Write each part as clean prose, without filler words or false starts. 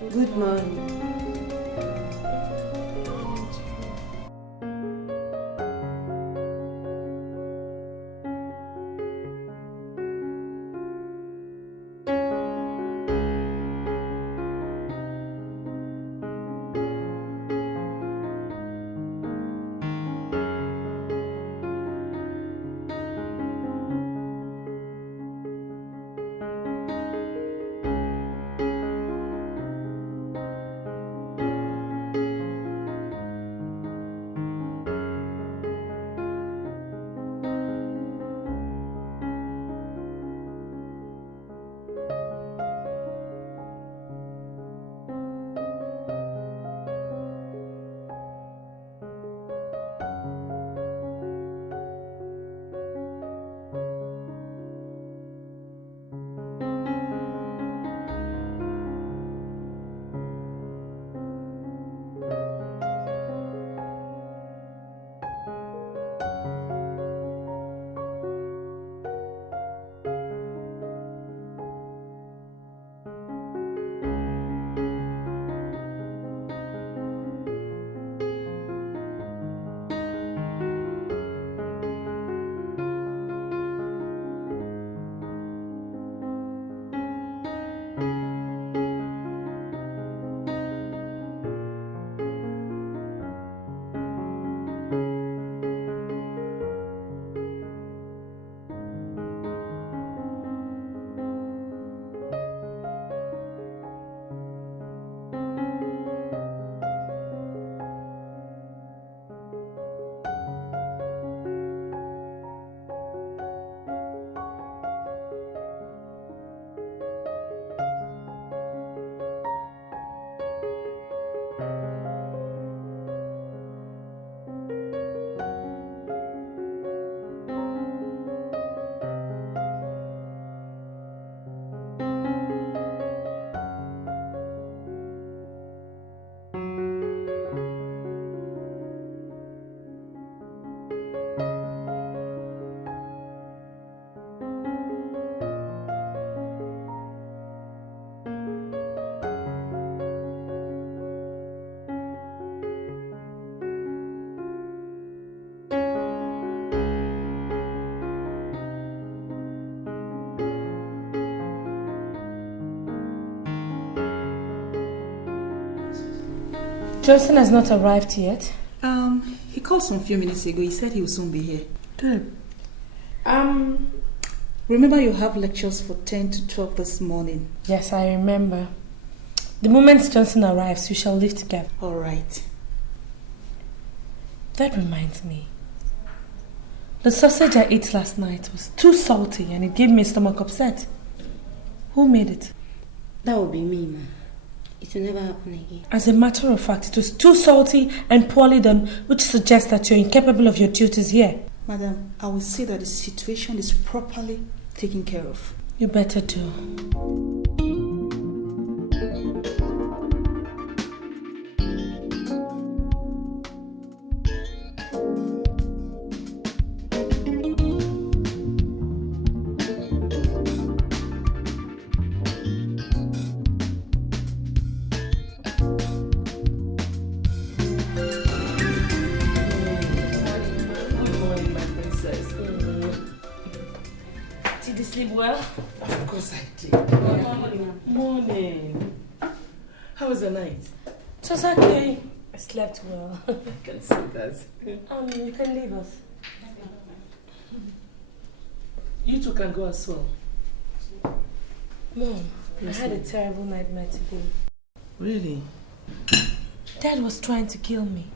Good morning. Justin has not arrived yet. He called some few minutes ago. He said he will soon be here. Good. Remember you have lectures for 10 to 12 this morning. Yes, I remember. The moment Johnson arrives, we shall leave together. All right. That reminds me. The sausage I ate last night was too salty and it gave me stomach upset. Who made it? That would be me, ma. It will never happen again. As a matter of fact, it was too salty and poorly done, which suggests that you're incapable of your duties here. Madam, I will see that the situation is properly taken care of. You better do. Well, of course I did. Morning. How was the night? It was okay. I slept well. I can see that. You can leave us. You two can go as well. Mom, I had a terrible nightmare today. Really? Dad was trying to kill me.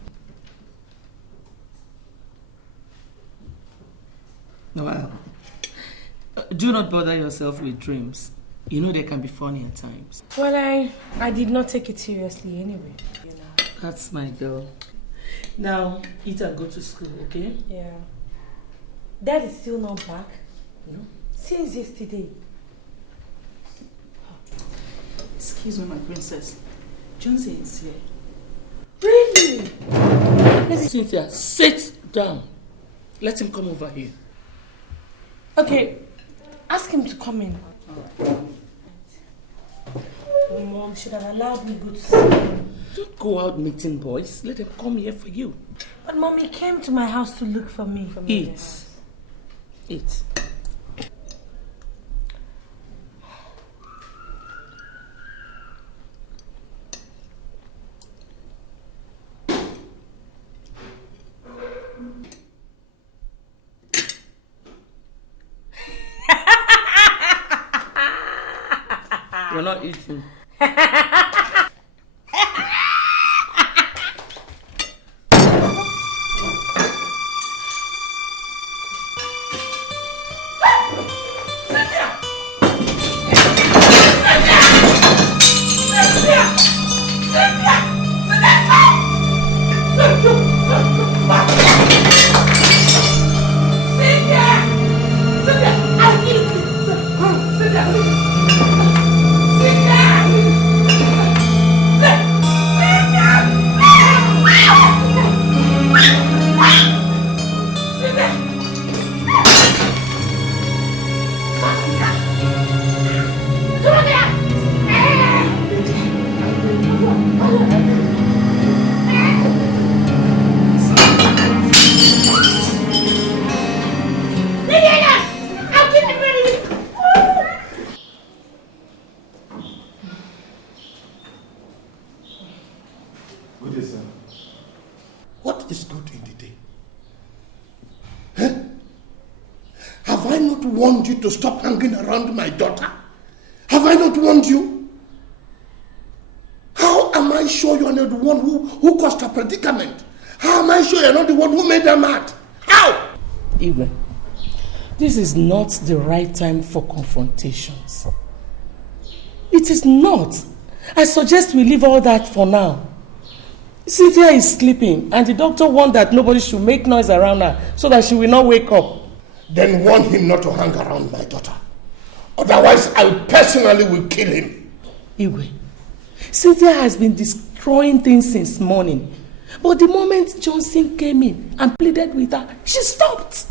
Well, do not bother yourself with dreams. You know they can be funny at times. Well, I did not take it seriously anyway. You know. That's my girl. Now, eat and go to school, okay? Yeah. Dad is still not back. No. Since yesterday. Excuse me, my princess. Johnson is here. Really? Cynthia, sit down. Let him come over here. Okay. Ask him to come in. Mom should have allowed me go to see him. Don't go out meeting boys. Let them come here for you. But Mom, he came to my house to look for me. Eat. Eat. You're not eating. To stop hanging around my daughter? Have I not warned you? How am I sure you are not the one who caused her predicament? How am I sure you are not the one who made her mad? How? Even, this is not the right time for confrontations. It is not. I suggest we leave all that for now. Cynthia is sleeping and the doctor warned that nobody should make noise around her so that she will not wake up. Then warn him not to hang around my daughter. Otherwise, I personally will kill him. Iwe, Cynthia has been destroying things since morning. But the moment Johnson came in and pleaded with her, she stopped.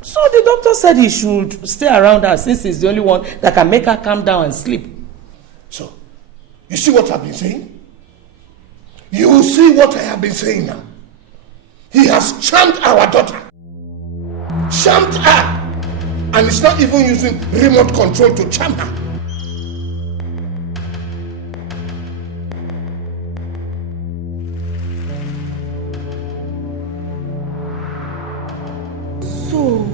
So the doctor said he should stay around her since he's the only one that can make her calm down and sleep. So, you see what I've been saying? You see what I have been saying now? He has charmed our daughter. Charmed her, and it's not even using remote control to charm her. So,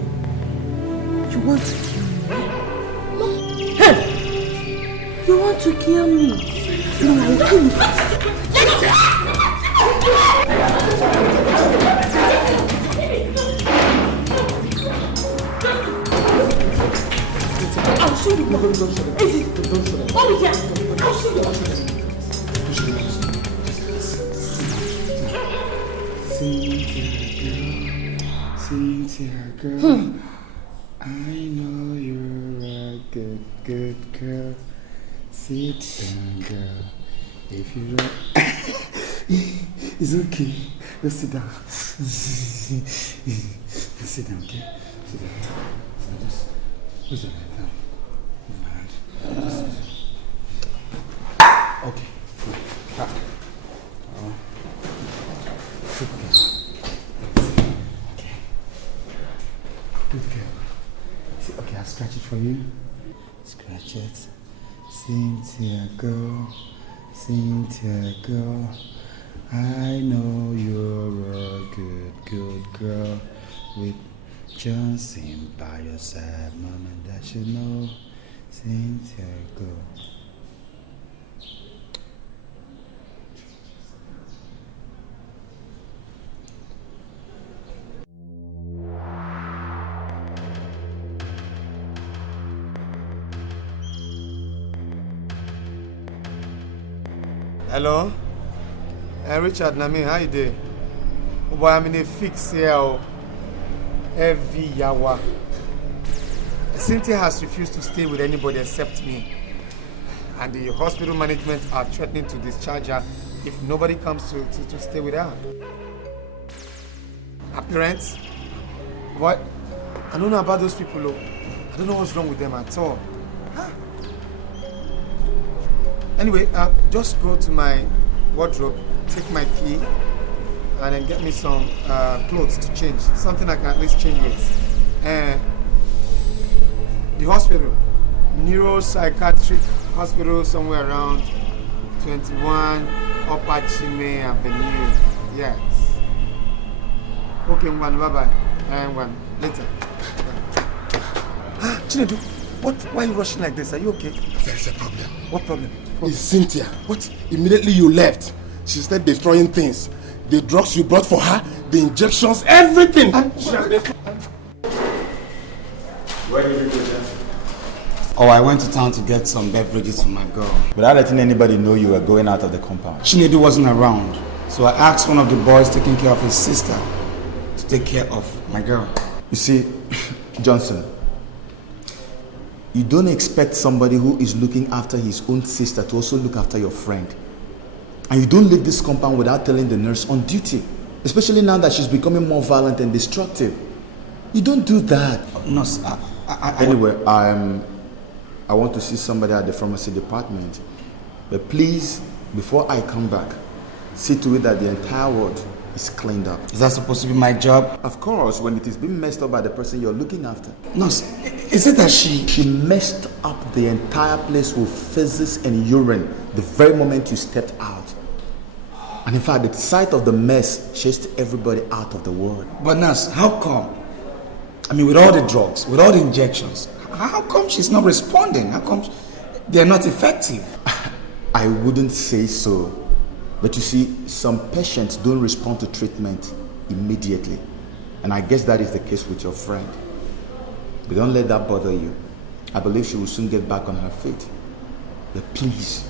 you want to kill me? Mom, hey! You want to kill me? No, I will kill you first. I'll show you. Don't show them. Oh, yeah. I'll show you. Cynthia, girl. I know you're a good girl. Sit down, girl. If you don't... It's okay. Just sit down. Just sit down, okay? Sit down. So just... Where's your head down? Move my hand. Okay. Back. Good girl. Okay. Good girl. See, okay, I'll scratch it for you. Scratch it. Cynthia, girl. Cynthia, girl. I know you're a good girl with Johnson by your side, mama, that you know. Cynthia, girl. Hello? Richard, Nami, how you doing? Oh boy, I'm in a fix here. Heavy yawa. Cynthia has refused to stay with anybody except me. And the hospital management are threatening to discharge her if nobody comes to stay with her. Her parents? What? I don't know about those people, though. I don't know what's wrong with them at all. Huh? Anyway, just go to my wardrobe, take my key, and then get me some clothes to change. Something I can at least change with. The hospital, neuropsychiatric hospital, somewhere around 21 Upper Chime Avenue. Yes. Okay, one, bye-bye. And one, later. Chinedu, why are you rushing like this? Are you okay? There's a problem. What problem? It's Cynthia. What? Immediately you left, she started destroying things. The drugs you brought for her, the injections, everything. Where did you go, Justus? Oh, I went to town to get some beverages for my girl. Without letting anybody know you were going out of the compound. Chinedu wasn't around, so I asked one of the boys taking care of his sister to take care of my girl. You see, Johnson, you don't expect somebody who is looking after his own sister to also look after your friend. And you don't leave this compound without telling the nurse on duty, especially now that she's becoming more violent and destructive. You don't do that. Nurse, Anyway, I want to see somebody at the pharmacy department. But please, before I come back, see to it that the entire ward is cleaned up. Is that supposed to be my job? Of course, when it is being messed up by the person you're looking after. Nurse, is it that she messed up the entire place with feces and urine the very moment you stepped out. And in fact, the sight of the mess chased everybody out of the ward. But nurse, how come? I mean, with all the drugs, with all the injections, how come she's not responding? How come they're not effective? I wouldn't say so. But you see, some patients don't respond to treatment immediately. And I guess that is the case with your friend. But don't let that bother you. I believe she will soon get back on her feet. But please,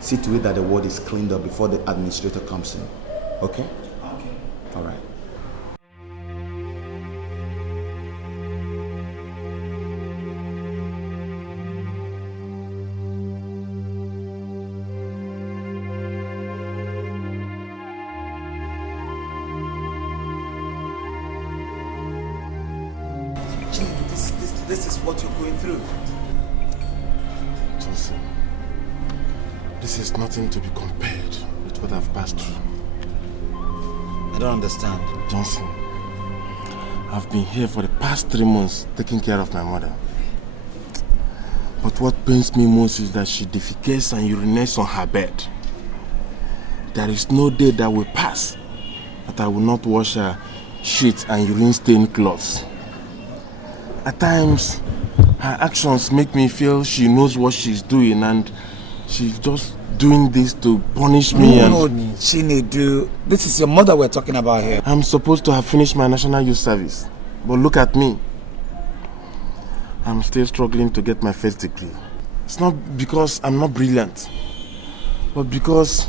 see to it that the ward is cleaned up before the administrator comes in. Okay? Okay. All right. This is what you're going through. Johnson, this is nothing to be compared with what I've passed through. I don't understand. Johnson, I've been here for the past 3 months taking care of my mother. But what pains me most is that she defecates and urinates on her bed. There is no day that will pass that I will not wash her sheets and urine-stained clothes. At times, her actions make me feel she knows what she's doing and she's just doing this to punish me. No, Chinedu, this is your mother we're talking about here. I'm supposed to have finished my national youth service, but look at me. I'm still struggling to get my first degree. It's not because I'm not brilliant, but because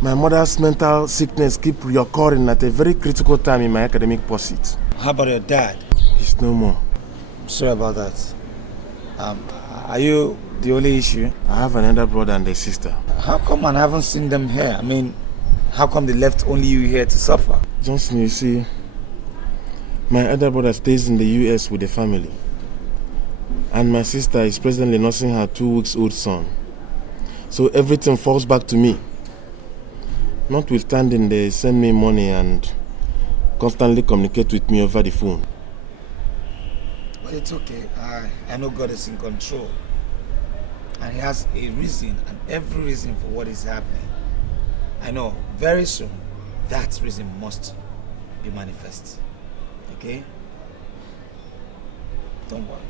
my mother's mental sickness keeps reoccurring at a very critical time in my academic pursuit. How about your dad? He's no more. Sorry about that. Are you the only issue? I have an elder brother and a sister. How come I haven't seen them here? I mean, how come they left only you here to suffer? Johnson, you see, my elder brother stays in the US with the family. And my sister is presently nursing her 2-week-old son. So everything falls back to me. Notwithstanding, they send me money and constantly communicate with me over the phone. But it's okay. I know God is in control. And He has a reason and every reason for what is happening. I know very soon that reason must be manifest. Okay? Don't worry.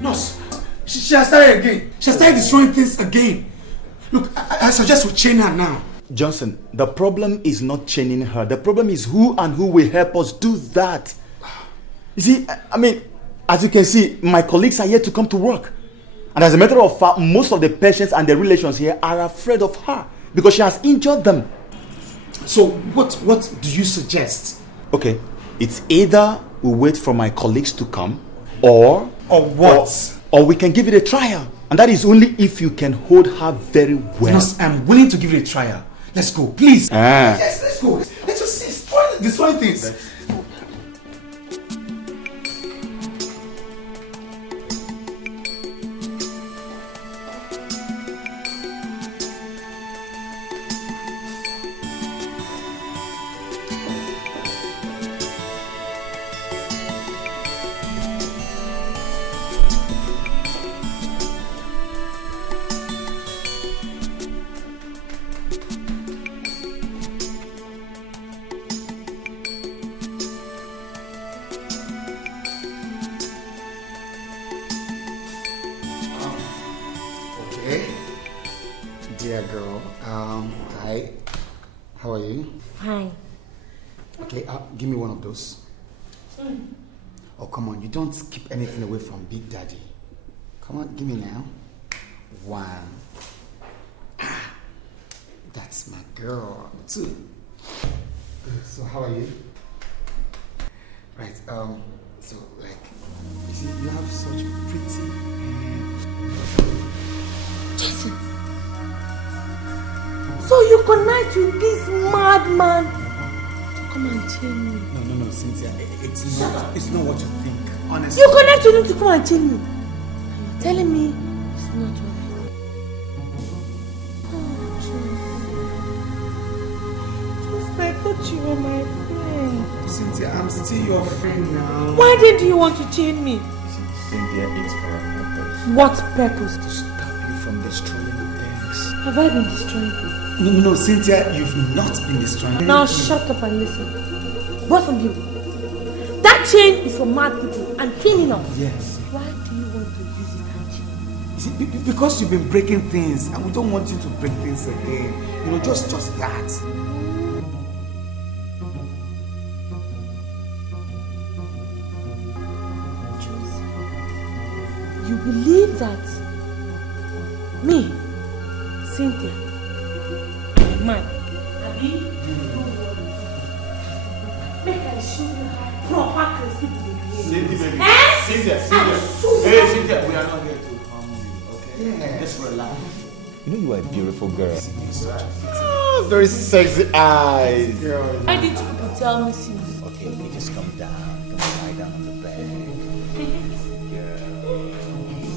Nurse, she has started again. She has started destroying things again. Look, I suggest we chain her now. Johnson, the problem is not chaining her. The problem is who and who will help us do that. You see, I mean, as you can see, my colleagues are yet to come to work. And as a matter of fact, most of the patients and their relations here are afraid of her because she has injured them. So what do you suggest? Okay, it's either we wait for my colleagues to come, or what? Or we can give it a trial. And that is only if you can hold her very well. Yes, I'm willing to give it a trial. Let's go, please. Yes, let's go. Let's just destroy things. Dear girl, hi. How are you? Fine. Okay, give me one of those. Oh, come on, you don't keep anything away from Big Daddy. Come on, give me now. One. That's my girl. Two. So how are you? Right, so like, you see, you have such pretty Jason. So you connect with this madman to come and chain me? No, Cynthia. It's not what you think. Honestly. You connect with him to come and chain me? And you're telling me it's not what I think. Oh, just I thought you were my friend. Cynthia, I'm still your friend now. Why didn't you want to chain me? Cynthia, it's for a purpose. What purpose? To stop you from destroying things. Have I been destroying things? No, Cynthia, you've not been destroying. Now shut up and listen. Both of you. That chain is for mad people and criminals. Yes. Why do you want to use it and chain? You see, because you've been breaking things, and we don't want you to break things again. You know, just that. You believe that me, Cynthia, man, Abi, make I show you how proper Christian behave. Cynthia, baby. Cynthia. Hey, Cynthia, we are not here to harm you, okay? Yeah. Just relax. You know you are a beautiful girl. Very sexy eyes. Why did you tell me since? Okay, you just come down. Come lie down on the bed.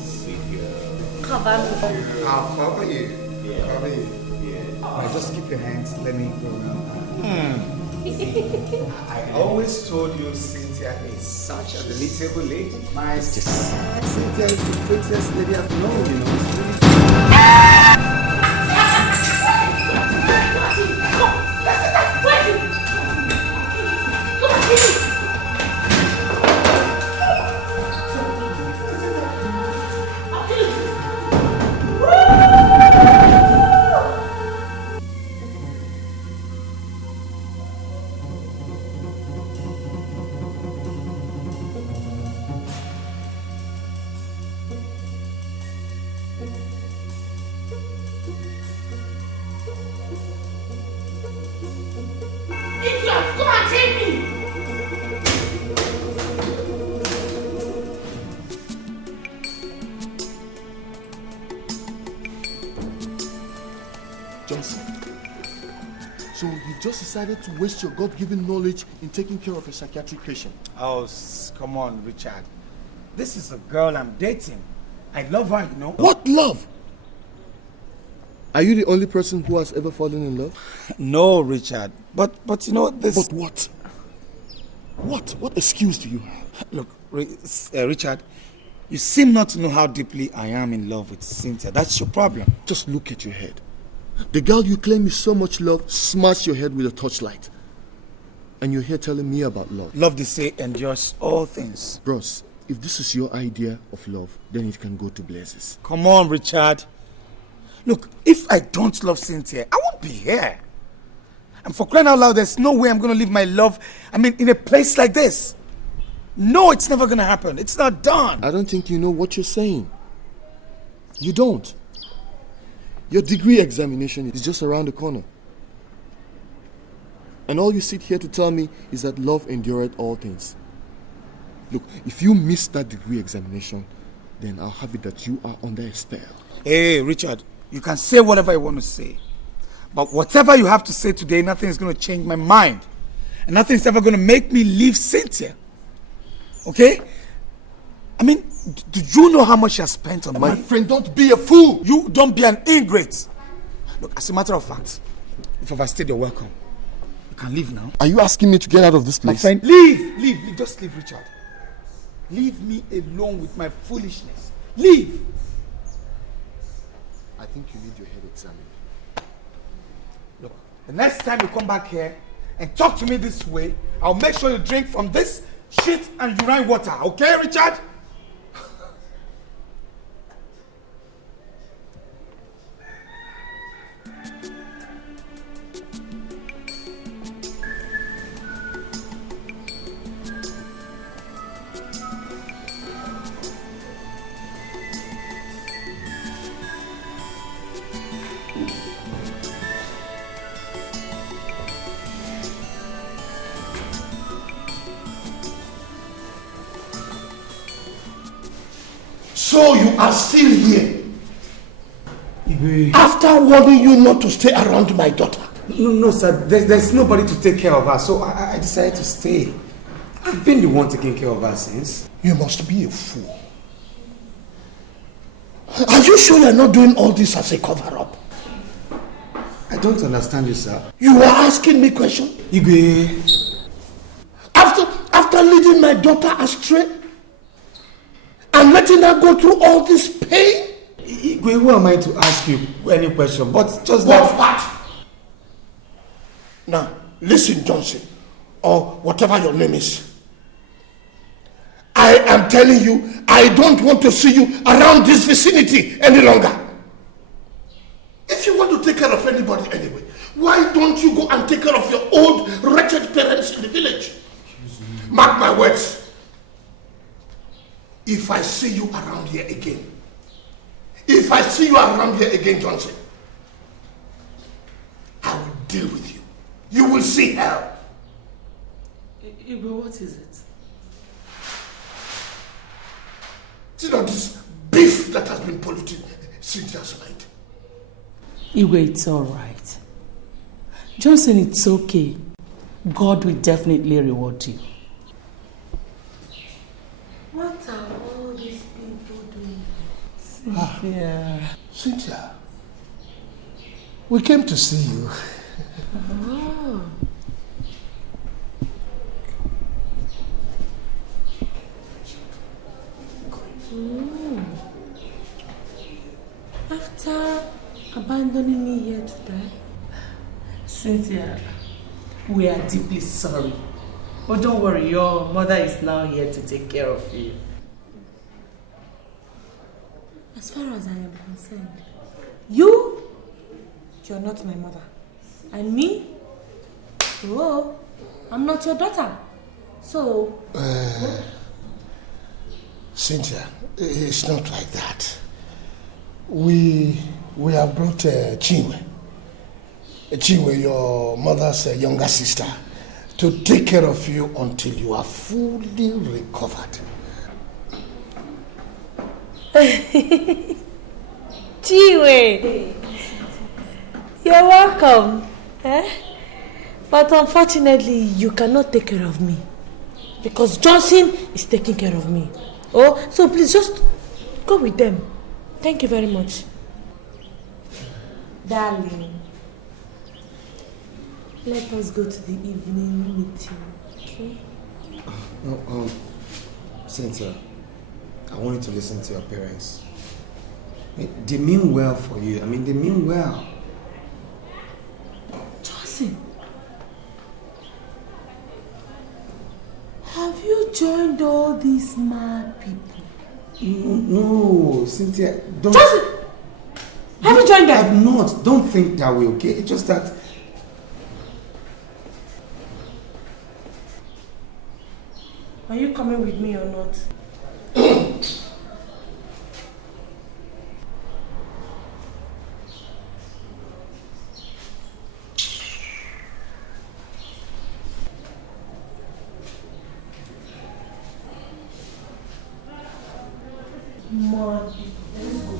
Sweet girl. Cover me. I'll cover you. Yeah. Cover you. Yeah. Right, just keep your hands. Let me go around. I always told you Cynthia is such a delectable lady. Nice. Cynthia is the prettiest lady I've known, you know. It's really So you just decided to waste your God-given knowledge in taking care of a psychiatric patient? Oh, come on, Richard. This is a girl I'm dating. I love her, you know. What love? Are you the only person who has ever fallen in love? No, Richard. But you know this. But what? What excuse do you have? Look, Richard, you seem not to know how deeply I am in love with Cynthia. That's your problem. Just look at your head. The girl you claim you so much love smashed your head with a torchlight. And you're here telling me about love. Love, they say, endures all things. Bros, if this is your idea of love, then it can go to blazes. Come on, Richard. Look, if I don't love Cynthia, I won't be here. And for crying out loud, there's no way I'm going to leave my love, in a place like this. No, it's never going to happen. It's not done. I don't think you know what you're saying. You don't. Your degree examination is just around the corner. And all you sit here to tell me is that love endureth all things. Look, if you miss that degree examination, then I'll have it that you are under a spell. Hey, Richard, you can say whatever you want to say. But whatever you have to say today, nothing is going to change my mind. And nothing is ever going to make me leave Cynthia. Okay? I mean, do you know how much she has spent on me? My friend, don't be a fool. You don't be an ingrate. Look, as a matter of fact, if I've stayed, you're welcome. You can leave now. Are you asking me to get out of this place? My friend, leave. Just leave, Richard. Leave me alone with my foolishness. Leave. I think you need your head examined. Look, the next time you come back here and talk to me this way, I'll make sure you drink from this shit and urine water. Okay, Richard? So you are still here? After warning you not to stay around my daughter? No, sir. There's nobody to take care of her, so I decided to stay. I've been the one taking care of her since. You must be a fool. Are you sure you're not doing all this as a cover-up? I don't understand you, sir. You are asking me questions? Igwe. After leading my daughter astray and letting her go through all this pain? Igwe, who am I to ask you any question? But just What? Now, listen, Johnson, or whatever your name is. I am telling you, I don't want to see you around this vicinity any longer. If you want to take care of anybody anyway, why don't you go and take care of your old, wretched parents in the village? Mark my words. If I see you around here again, Johnson, I will deal with you. You will see hell. Igwe, what is it? See now this beef that has been polluting Cynthia's mind. Igwe, it's all right. Johnson, it's okay. God will definitely reward you. What are all these people doing? Cynthia. Cynthia, we came to see you. Oh. After abandoning me here to die? Cynthia, we are deeply sorry. But don't worry, your mother is now here to take care of you. As far as I am concerned, you're not my mother. And me? Oh, I'm not your daughter. So... Cynthia, it's not like that. We have brought Chinwe, your mother's younger sister, to take care of you until you are fully recovered. Chiwe, you're welcome. But unfortunately, you cannot take care of me. Because Johnson is taking care of me. Oh, so please just go with them. Thank you very much. Darling, let us go to the evening meeting, okay? No, Cynthia, I want you to listen to your parents. They mean well for you. I mean, they mean well. Johnson, have you joined all these mad people? No, Cynthia, don't... Johnson! Have you joined them? I've not. Don't think that way, okay? It's just that... Are you coming with me or not? More people. Let's go.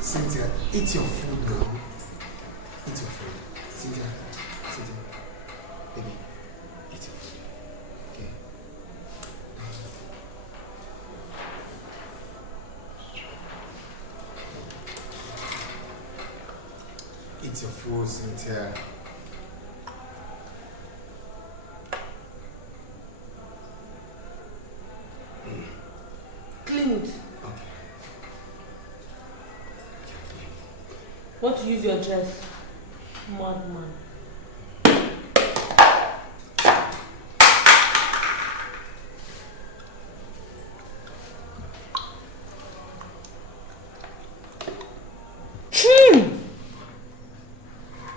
Cynthia, eat your food now. Eat your food. Cynthia, baby, eat your food. Okay. Eat your food, Cynthia. Clean it. Want to use your dress? Madman.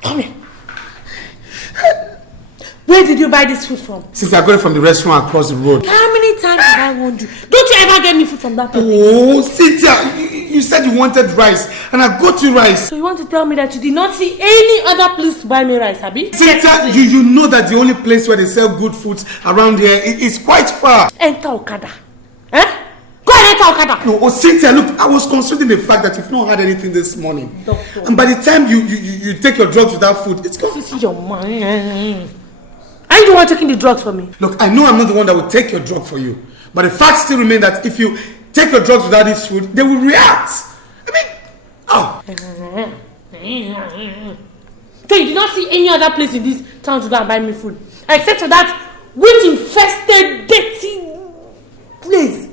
Come here. Where did you buy this food from? Since I got it from the restaurant across the road. How many times have I warned you? Don't you ever get me food from that place? Oh, Cynthia, you said you wanted rice, and I got you rice. So you want to tell me that you did not see any other place to buy me rice, Abi? Cynthia, you know that the only place where they sell good foods around here is quite far. Enter Okada. Eh? Go and enter Okada. No, Cynthia, look, I was considering the fact that you've not had anything this morning. Doctor. And by the time you take your drugs without food, it's gone. This is your man. Are you the one taking the drugs for me? Look, I know I'm not the one that will take your drug for you. But the fact still remains that if you take your drugs without this food, they will react. I mean, oh. So you did not see any other place in this town to go and buy me food? Except for that witch-infested, dirty place.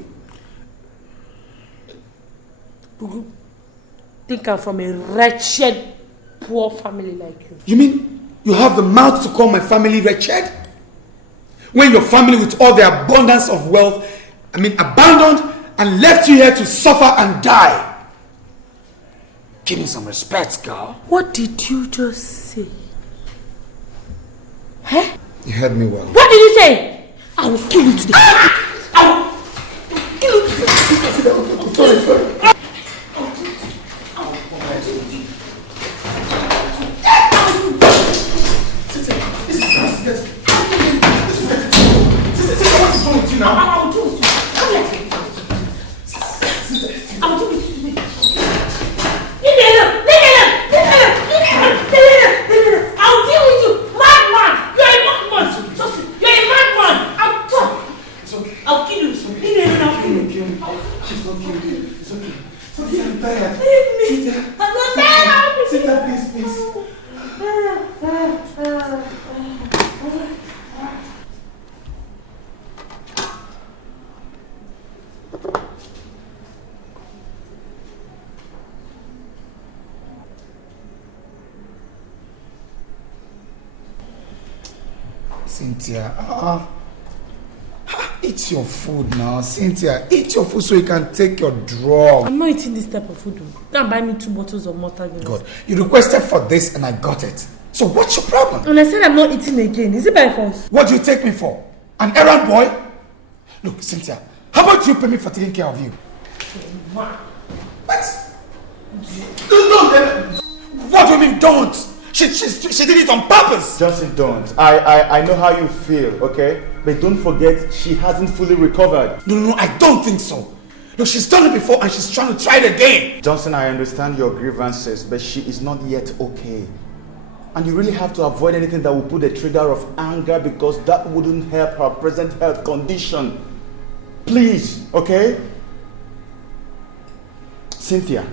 Think I'm from a wretched, poor family like you. You mean you have the mouth to call my family wretched? When your family with all the abundance of wealth, abandoned and left you here to suffer and die. Give me some respect, girl. What did you just say? Huh? You heard me well. What did you say? I will kill you today. I will kill you today. I'm sorry. I'll do it. I'll do it. Leave me alone. I'll deal with you. Madman. You're a madman. You're a madman. I'm tough. It's okay. I'll kill you. Leave me alone. I'll kill you. She's not killing you. It's okay. It's okay. I'm tired. Leave me. I'm not tired. Sit down, please. Cynthia, eat your food now. Cynthia, eat your food so you can take your drug. I'm not eating this type of food. Go and buy me 2 bottles of water. God, you requested for this and I got it. So what's your problem? And I said I'm not eating again. Is it by force? What do you take me for? An errand boy? Look, Cynthia, how about you pay me for taking care of you? What? What do you mean don't? She did it on purpose. Justin, don't. I know how you feel, okay? But don't forget, she hasn't fully recovered. No, I don't think so. Look, she's done it before and she's trying to try it again. Johnson, I understand your grievances, but she is not yet okay. And you really have to avoid anything that will put a trigger of anger because that wouldn't help her present health condition. Please, okay? Cynthia,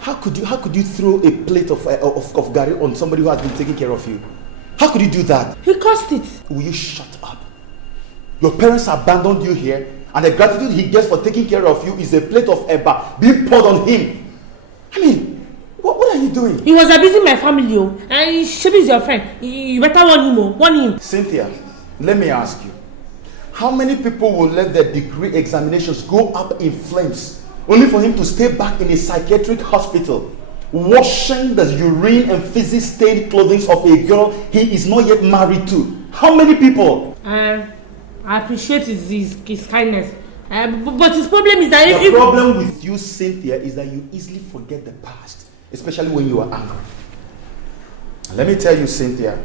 how could you throw a plate of gari on somebody who has been taking care of you? How could you do that? He caused it. Will you shut up? Your parents abandoned you here, and the gratitude he gets for taking care of you is a plate of eba being poured on him. I mean, what are you doing? He was abusing my family, and Shebi is your friend. You better warn him. Cynthia, let me ask you. How many people will let their degree examinations go up in flames only for him to stay back in a psychiatric hospital washing the urine and physics stained clothing of a girl he is not yet married to? How many people? I appreciate his kindness. But his problem is that the problem with you, Cynthia, is that you easily forget the past. especially when you are angry. And let me tell you, Cynthia,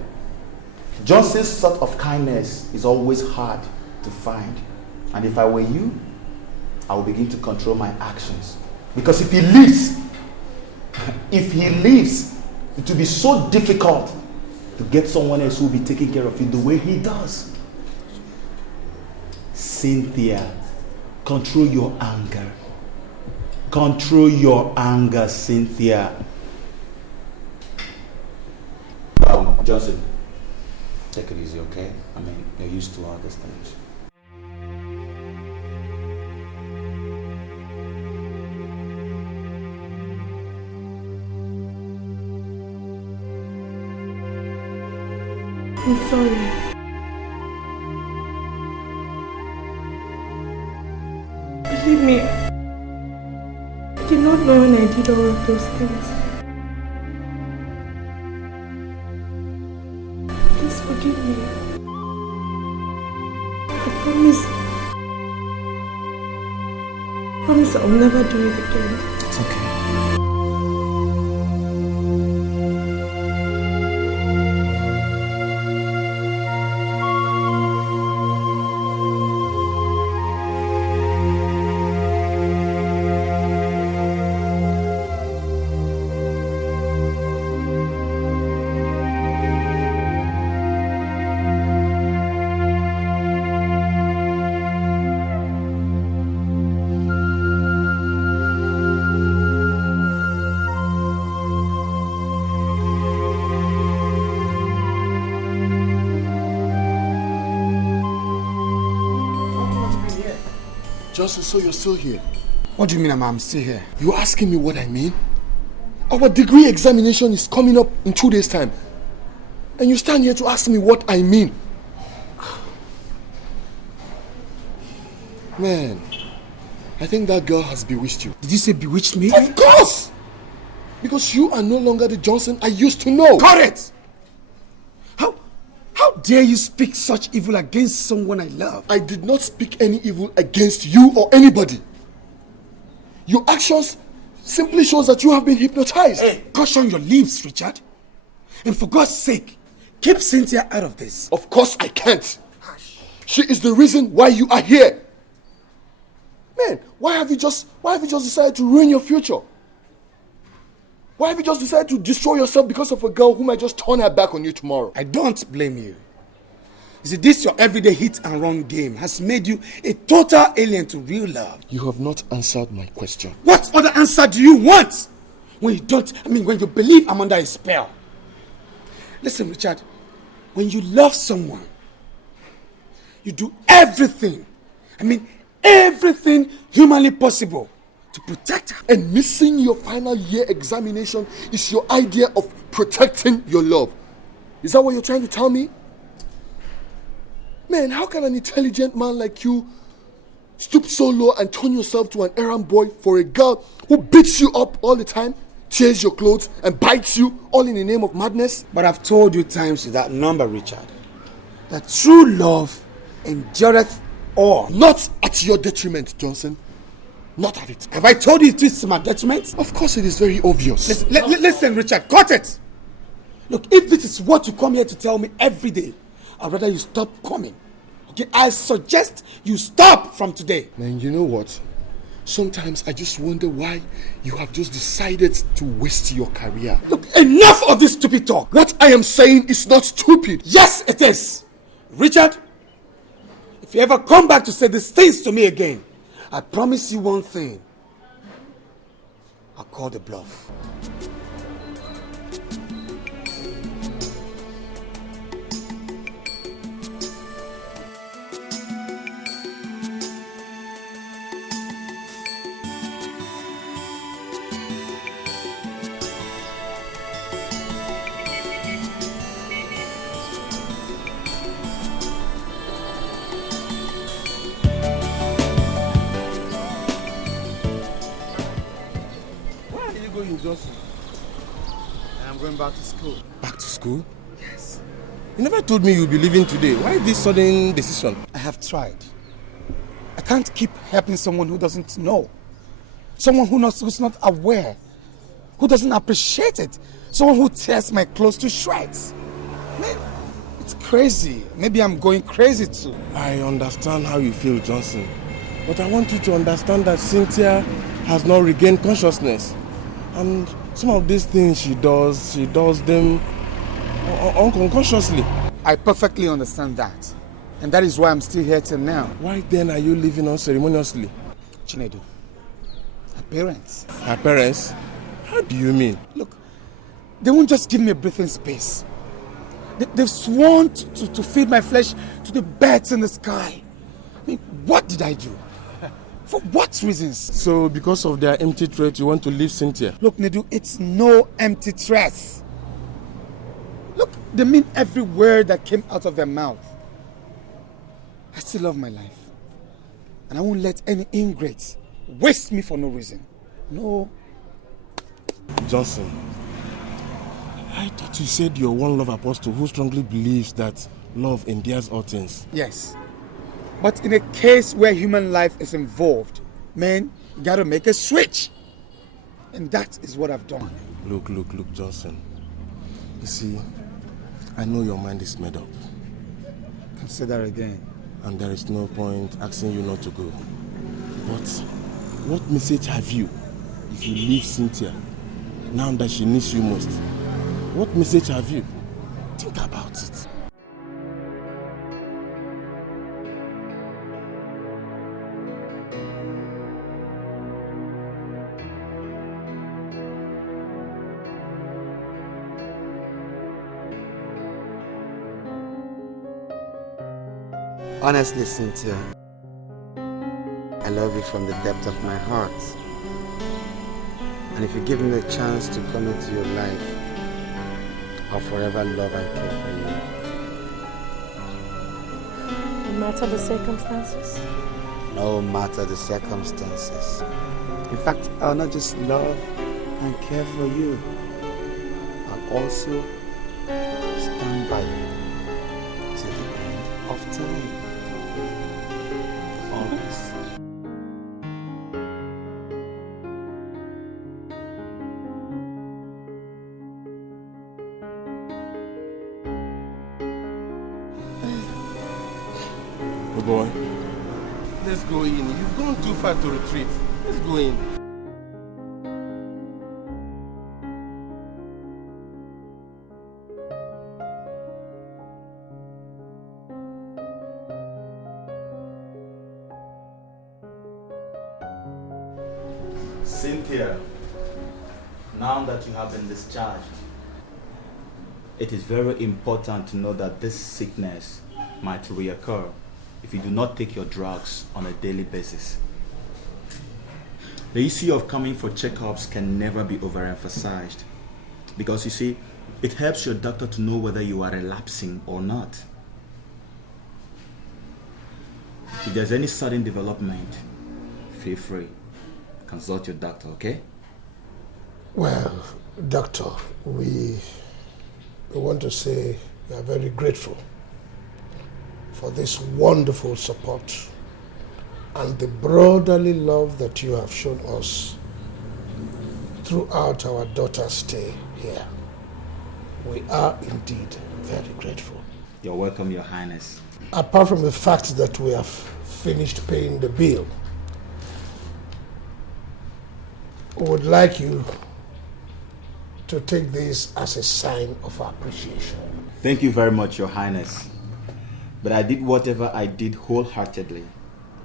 Johnson's sort of kindness is always hard to find. And if I were you, I will begin to control my actions. Because if he leaves, it will be so difficult to get someone else who will be taking care of you the way he does. Cynthia, control your anger. Control your anger, Cynthia. Johnson, take it easy, okay? I mean, you're used to all these things. I'm sorry. Believe me, I did not know when I did all of those things. Please forgive me. I promise I'll never do it again. It's okay. Justus, so you're still here? What do you mean I'm still here? You're asking me what I mean? Our degree examination is coming up in 2 days' time. And you stand here to ask me what I mean. Man, I think that girl has bewitched you. Did you say bewitched me? Of course! Because you are no longer the Johnson I used to know. Correct! How dare you speak such evil against someone I love? I did not speak any evil against you or anybody. Your actions simply shows that you have been hypnotized. Hey, caution your lips, Richard. And for God's sake, keep Cynthia out of this. Of course I can't. She is the reason why you are here. Man, why have you just decided to ruin your future? Why have you just decided to destroy yourself because of a girl who might just turn her back on you tomorrow? I don't blame you. You see, this your everyday hit and run game has made you a total alien to real love. You have not answered my question. What other answer do you want? When you believe I'm under a spell. Listen, Richard, when you love someone, you do everything humanly possible to protect her. And missing your final year examination is your idea of protecting your love. Is that what you're trying to tell me? Man, how can an intelligent man like you stoop so low and turn yourself to an errand boy for a girl who beats you up all the time, tears your clothes, and bites you all in the name of madness? But I've told you times without number, Richard, that true love endureth all. Not at your detriment, Johnson. Not at it. Have I told you it is to my detriment? Of course it is very obvious. Listen, Richard, cut it! Look, if this is what you come here to tell me every day, I'd rather you stop coming. Okay, I suggest you stop from today. Man, you know what? Sometimes I just wonder why you have just decided to waste your career. Look, enough of this stupid talk. What I am saying is not stupid. Yes, it is. Richard, if you ever come back to say these things to me again, I promise you one thing. I'll call the bluff. Justus. I'm going back to school. Back to school? Yes. You never told me you'd be leaving today. Why this sudden decision? I have tried. I can't keep helping someone who doesn't know. Someone who's not aware who doesn't appreciate it. Someone who tears my clothes to shreds. Man, it's crazy. Maybe I'm going crazy too. I understand how you feel, Johnson. But I want you to understand that Cynthia has not regained consciousness. And some of these things she does them unconsciously. I perfectly understand that. And that is why I'm still here till now. Why then are you leaving unceremoniously? Chinedu, her parents. Her parents? How do you mean? Look, they won't just give me a breathing space. They've sworn to feed my flesh to the birds in the sky. I mean, what did I do? For what reasons? So because of their empty threat, you want to leave Cynthia? Look, Nedu, it's no empty threat. Look, they mean every word that came out of their mouth. I still love my life. And I won't let any ingrate waste me for no reason. No. Johnson, I thought you said you're one love apostle who strongly believes that love endears all things. Yes. But in a case where human life is involved, man, you gotta make a switch. And that is what I've done. Look, Johnson. You see, I know your mind is made up. Consider again. And there is no point asking you not to go. But what message have you if you leave Cynthia now that she needs you most? What message have you? Think about it. Honestly, Cynthia, I love you from the depth of my heart. And if you give me the chance to come into your life, I'll forever love and care for you. No matter the circumstances? No matter the circumstances. In fact, I'll not just love and care for you, I'll also stand by you till the end of time. Always. Oh boy, let's go in. You've gone too far to retreat. Let's go in. Cynthia, now that you have been discharged, it is very important to know that this sickness might reoccur if you do not take your drugs on a daily basis. The issue of coming for checkups can never be overemphasized because you see, it helps your doctor to know whether you are relapsing or not. If there's any sudden development, feel free. Consult your doctor, okay? Well, doctor, we want to say we are very grateful for this wonderful support and the brotherly love that you have shown us throughout our daughter's stay here. We are indeed very grateful. You're welcome, Your Highness. Apart from the fact that we have finished paying the bill, we would like you to take this as a sign of appreciation. Thank you very much, Your Highness. But I did whatever I did wholeheartedly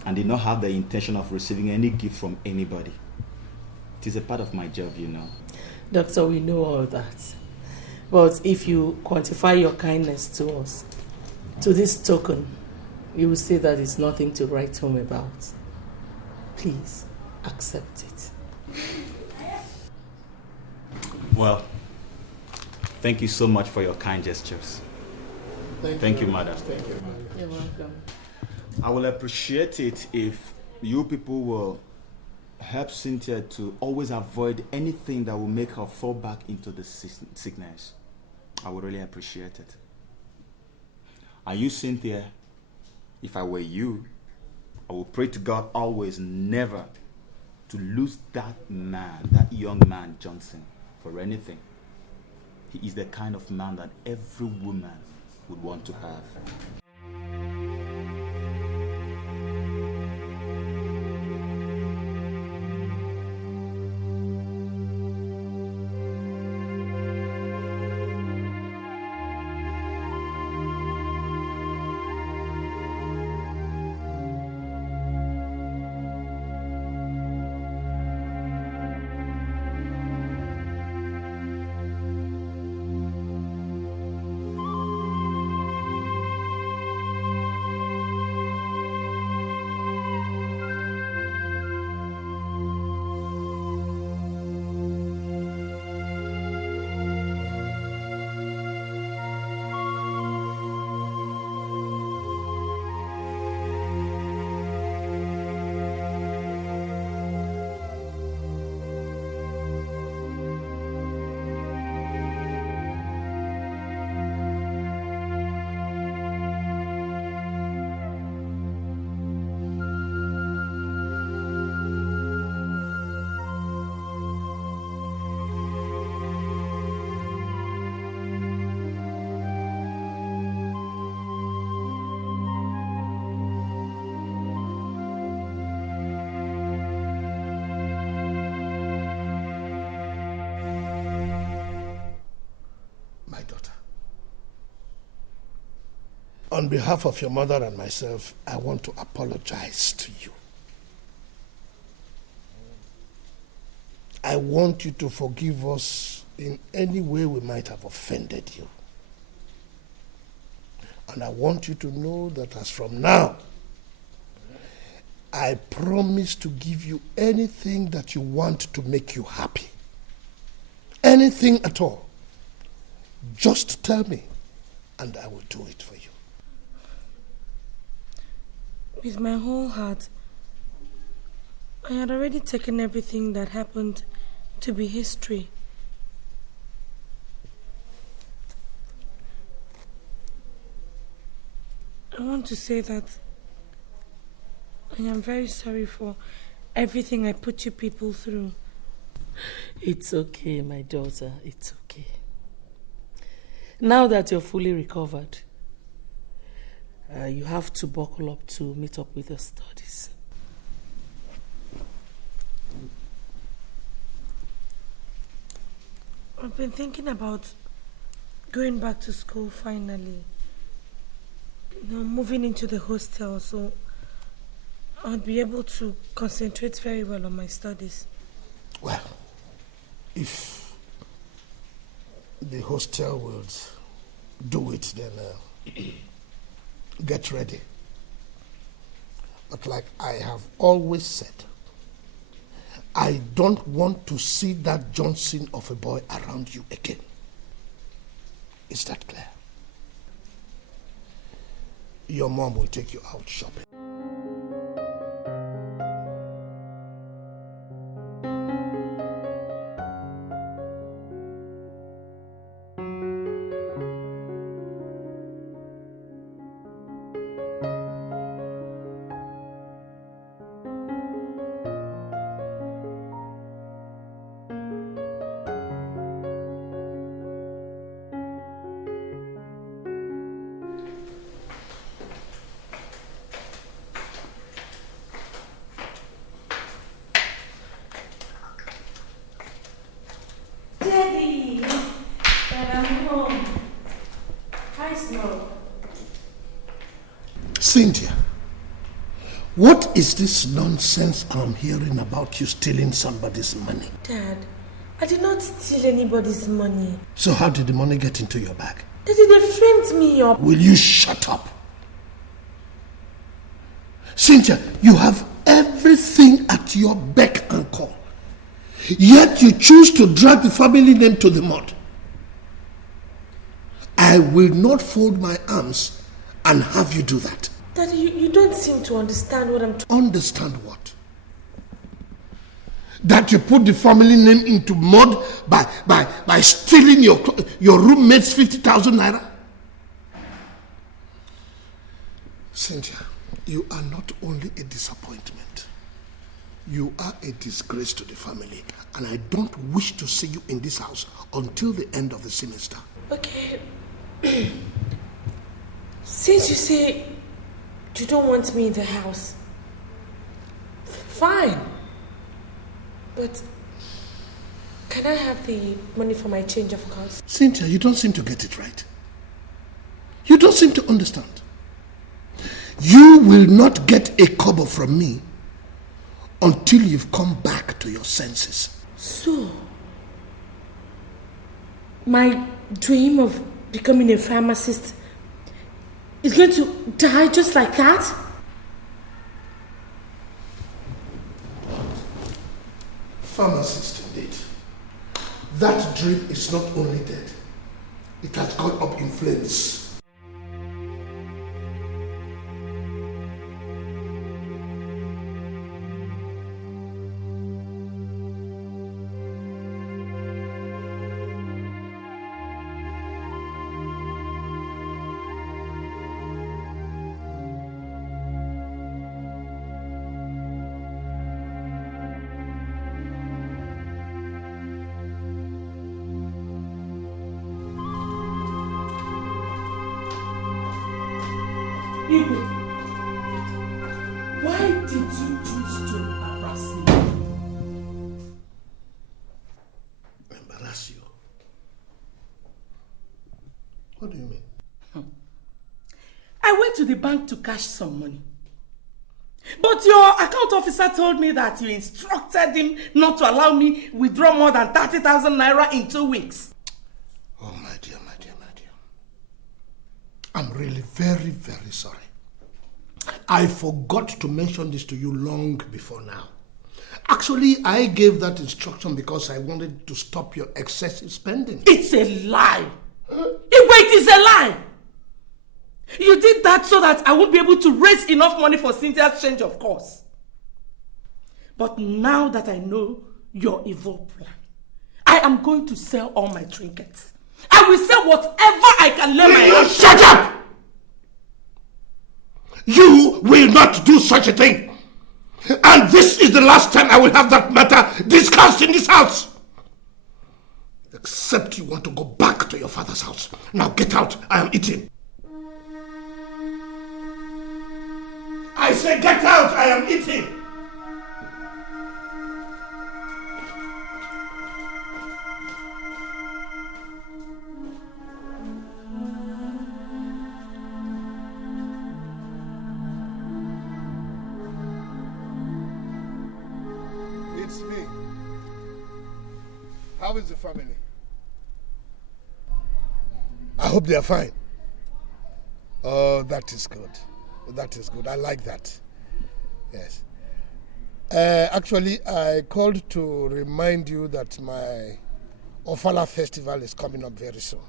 and did not have the intention of receiving any gift from anybody. It is a part of my job, you know. Doctor, we know all that. But if you quantify your kindness to us, to this token, you will say that it's nothing to write home about. Please, accept it. Well, thank you so much for your kind gestures. Thank you, madam. Thank you. You're welcome. I will appreciate it if you people will help Cynthia to always avoid anything that will make her fall back into the sickness. I would really appreciate it. And you, Cynthia, if I were you, I will pray to God always never to lose that man, that young man, Johnson. for anything. He is the kind of man that every woman would want to have. On behalf of your mother and myself, I want to apologize to you. I want you to forgive us in any way we might have offended you. And I want you to know that as from now, I promise to give you anything that you want to make you happy. Anything at all. Just tell me, and I will do it for you. With my whole heart, I had already taken everything that happened to be history. I want to say that I am very sorry for everything I put you people through. It's okay, my daughter. It's okay. Now that you're fully recovered, you have to buckle up to meet up with your studies. I've been thinking about going back to school finally. Moving into the hostel, so I'll be able to concentrate very well on my studies. Well, if the hostel will do it, then get ready. But like I have always said, I don't want to see that Johnson of a boy around you again. Is that clear? Your mom will take you out shopping. Cynthia, what is this nonsense I'm hearing about you stealing somebody's money? Dad, I did not steal anybody's money. So how did the money get into your bag? Daddy, they framed me up. Will you shut up? Cynthia, you have everything at your beck and call. Yet you choose to drag the family name to the mud. I will not fold my arms and have you do that. Daddy, you don't seem to understand what I'm Understand what? That you put the family name into mud by stealing your roommate's 50,000 naira? Cynthia, you are not only a disappointment, You are a disgrace to the family, and I don't wish to see you in this house until the end of the semester. Okay. Since you say you don't want me in the house, fine. But can I have the money for my change of cars? Cynthia, you don't seem to get it right. You don't seem to understand. You will not get a kobo from me until you've come back to your senses. So, my dream of becoming a pharmacist is going to die just like that? Pharmacist indeed. That dream is not only dead, it has gone up in flames. Why did you choose to embarrass me? Embarrass you? What do you mean? I went to the bank to cash some money. But your account officer told me that you instructed him not to allow me withdraw more than 30,000 naira in 2 weeks. Oh, my dear, my dear, my dear. I'm really very, very sorry. I forgot to mention this to you long before now. Actually, I gave that instruction because I wanted to stop your excessive spending. It's a lie. It is a lie. You did that so that I won't be able to raise enough money for Cynthia's change of course. But now that I know your evil plan, I am going to sell all my trinkets. I will sell whatever I can lay my hands. Shut up! You will not do such a thing. And this is the last time I will have that matter discussed in this house. Except you want to go back to your father's house. Now get out. I am eating. I say get out. I am eating. It's me. How is the family? I hope they are fine. Oh, that is good. That is good. I like that. Yes. Actually, I called to remind you that my Ofala festival is coming up very soon.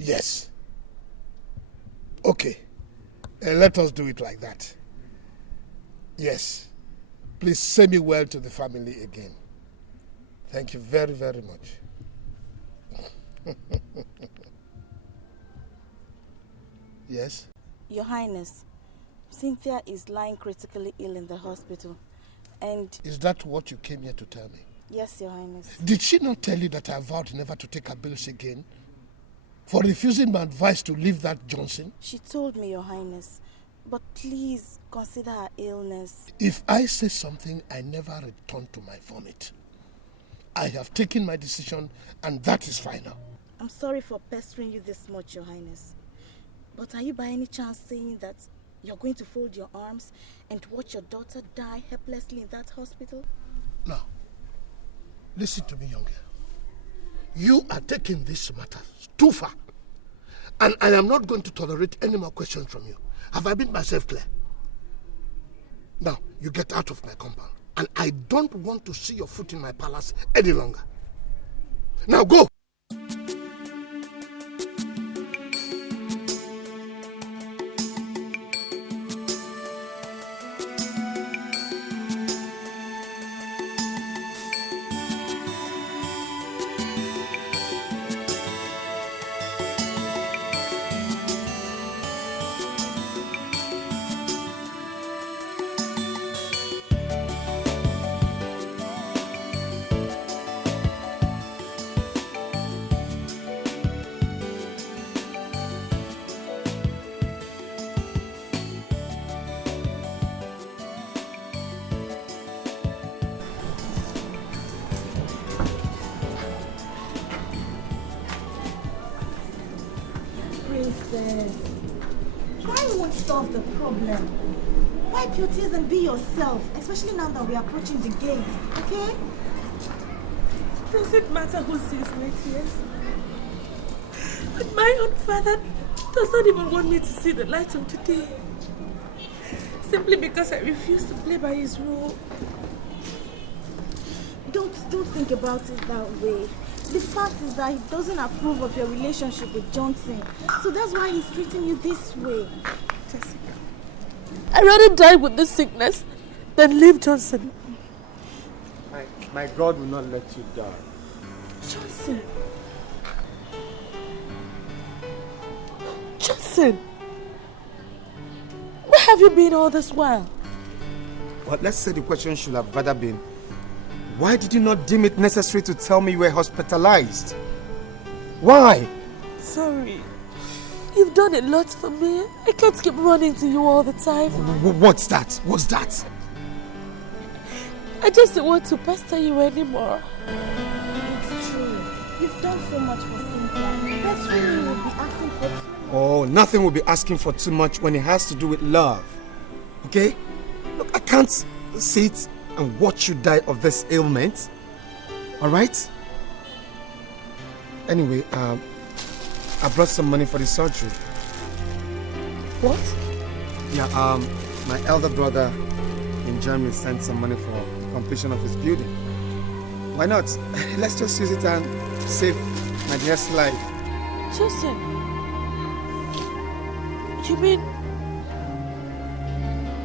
Yes. Okay. Let us do it like that. Yes. Please say me well to the family again. Thank you very, very much. Yes? Your Highness, Cynthia is lying critically ill in the hospital, and... Is that what you came here to tell me? Yes, Your Highness. Did she not tell you that I vowed never to take her bills again? For refusing my advice to leave that Johnson? She told me, Your Highness, but please consider her illness. If I say something, I never return to my vomit. I have taken my decision, and that is final. I'm sorry for pestering you this much, Your Highness. But are you by any chance saying that you're going to fold your arms and watch your daughter die helplessly in that hospital? No. Listen to me, young girl. You are taking this matter too far. And I am not going to tolerate any more questions from you. Have I made myself clear? Now, you get out of my compound. And I don't want to see your foot in my palace any longer. Now go! this? Crying won't solve the problem. Wipe your tears and be yourself, especially now that we're approaching the gate, okay? Does it matter who sees my tears? But my own father does not even want me to see the light of the day. Simply because I refuse to play by his rule. Don't think about it that way. The fact is that he doesn't approve of your relationship with Johnson. So that's why he's treating you this way. Jessica, I'd rather die with this sickness than leave Johnson. My God will not let you die. Johnson. Johnson! Where have you been all this while? Well, let's say the question should have rather been, why did you not deem it necessary to tell me you were hospitalized? Why? Sorry. You've done a lot for me. I can't keep running to you all the time. What's that? What's that? I just don't want to pester you anymore. It's true. You've done so much for Cynthia. Best friend will be asking for too much. Oh, nothing will be asking for too much when it has to do with love. Okay? Look, I can't sit and watch you die of this ailment. Alright? Anyway, I brought some money for the surgery. What? Yeah, my elder brother in Germany sent some money for the completion of his building. Why not? Let's just use it and save my dear's life. Joseph, you mean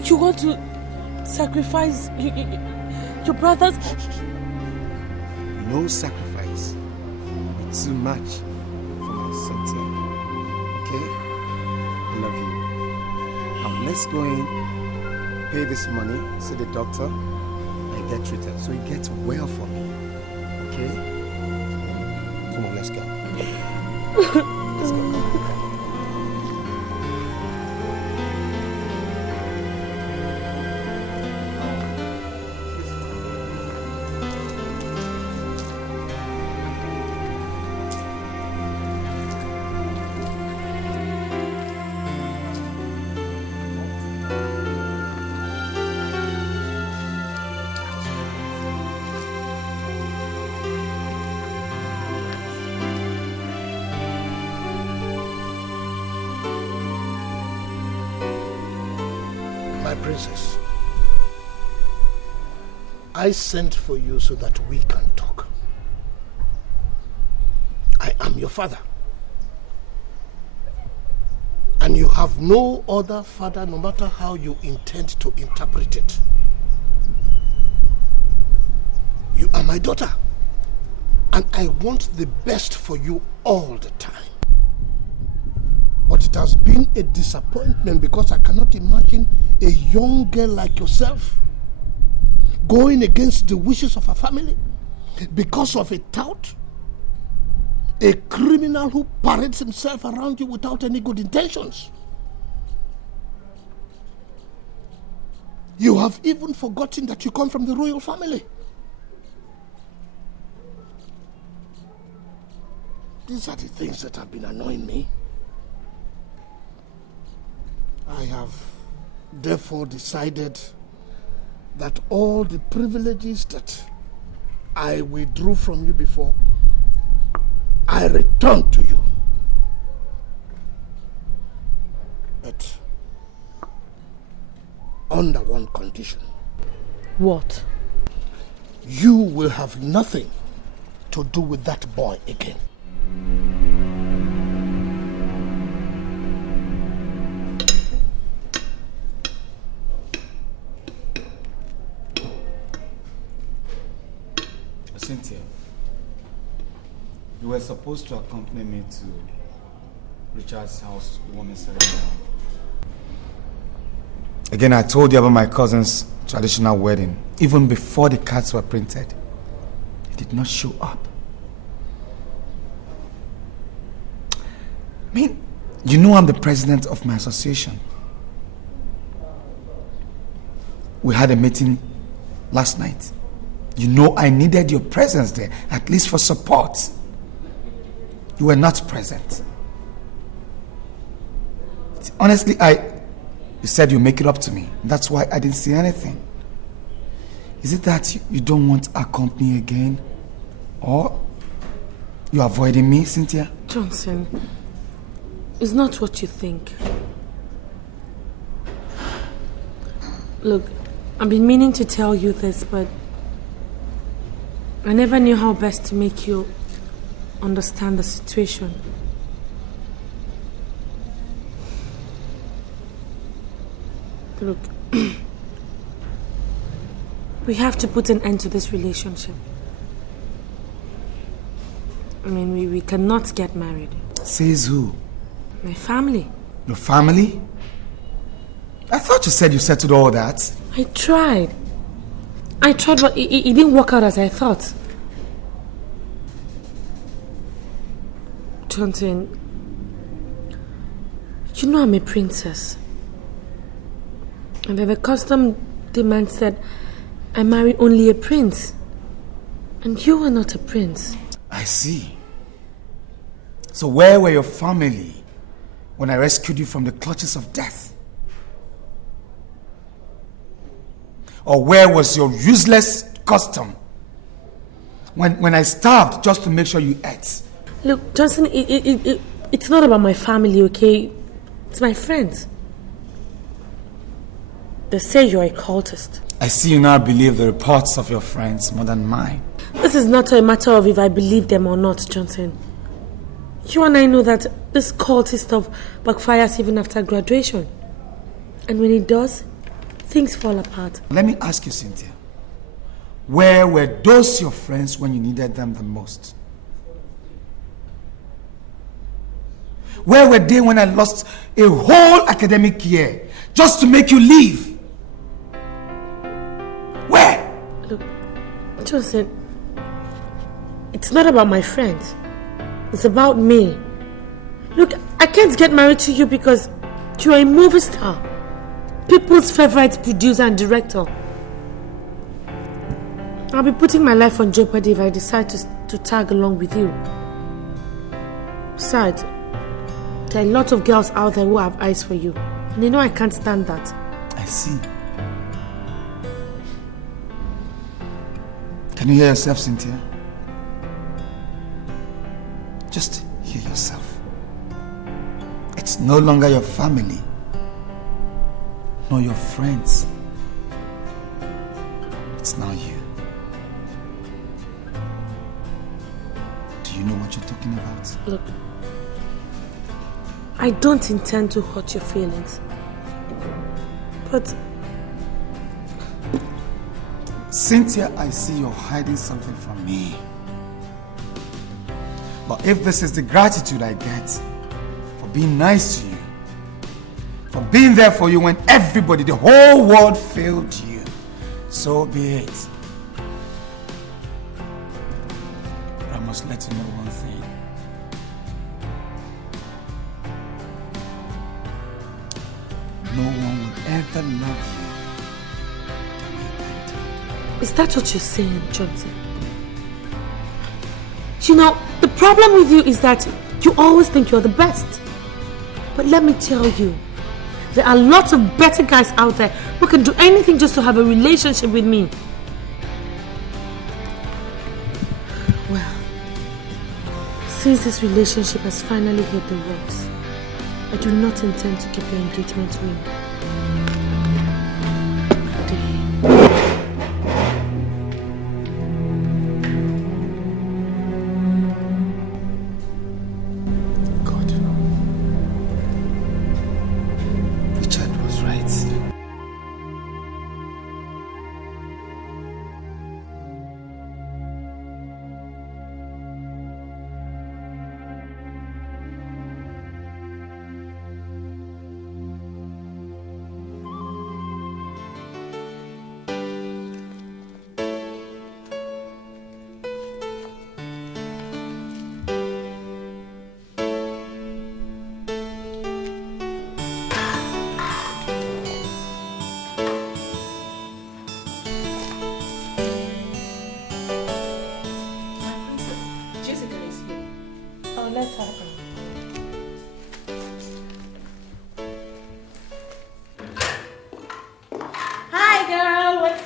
you want to sacrifice your brothers? No sacrifice. It's too much for my Cynthia. Okay? I love you. Now let's go in, pay this money, see the doctor, and get treated so it gets well for me. Okay? Come on, let's go. Let's go. Princess, I sent for you so that we can talk. I am your father. And you have no other father, no matter how you intend to interpret it. You are my daughter. And I want the best for you all the time. But it has been a disappointment because I cannot imagine a young girl like yourself going against the wishes of her family because of a tout, a criminal who parades himself around you without any good intentions. You have even forgotten that you come from the royal family. These are the things that have been annoying me. I have therefore decided that all the privileges that I withdrew from you before, I return to you. But under one condition. What? You will have nothing to do with that boy again. Cynthia, you were supposed to accompany me to Richard's house one ceremony. Again, I told you about my cousin's traditional wedding. Even before the cards were printed, he did not show up. I mean, you know I'm the president of my association. We had a meeting last night. You know I needed your presence there, at least for support. You were not present. honestly, you said you make it up to me. That's why I didn't say anything. Is it that you don't want our company again? Or you're avoiding me, Cynthia? Johnson, it's not what you think. Look, I've been meaning to tell you this, but I never knew how best to make you understand the situation. Look, we have to put an end to this relationship. I mean, we cannot get married. Says who? My family. Your family? I thought you said you settled all that. I tried, but it didn't work out as I thought. Johnson, you know I'm a princess. And then the custom demands that I marry only a prince. And you are not a prince. I see. So where were your family when I rescued you from the clutches of death? Or where was your useless custom when I starved just to make sure you ate? Look, Johnson, it's not about my family, okay? It's my friends. They say you're a cultist. I see you now believe the reports of your friends more than mine. This is not a matter of if I believe them or not, Johnson. You and I know that this cultist stuff backfires even after graduation. And when it does, things fall apart. Let me ask you, Cynthia. Where were those your friends when you needed them the most? Where were they when I lost a whole academic year just to make you leave? Where? Look, Johnson, it's not about my friends. It's about me. Look, I can't get married to you because you're a movie star. People's favorite producer and director. I'll be putting my life on jeopardy if I decide to tag along with you. Besides, there are a lot of girls out there who have eyes for you. And they know I can't stand that. I see. Can you hear yourself, Cynthia? Just hear yourself. It's no longer your family, nor your friends. It's now you. Do you know what you're talking about? Look, I don't intend to hurt your feelings. But Cynthia, I see you're hiding something from me. But if this is the gratitude I get for being nice to you, for being there for you when everybody, the whole world failed you, so be it. But I must let you know one thing. No one will ever love you. is that what you're saying, Johnson? You know, the problem with you is that you always think you're the best. But let me tell you, there are lots of better guys out there who can do anything just to have a relationship with me. Well, since this relationship has finally hit the ropes, I do not intend to keep your engagement ring.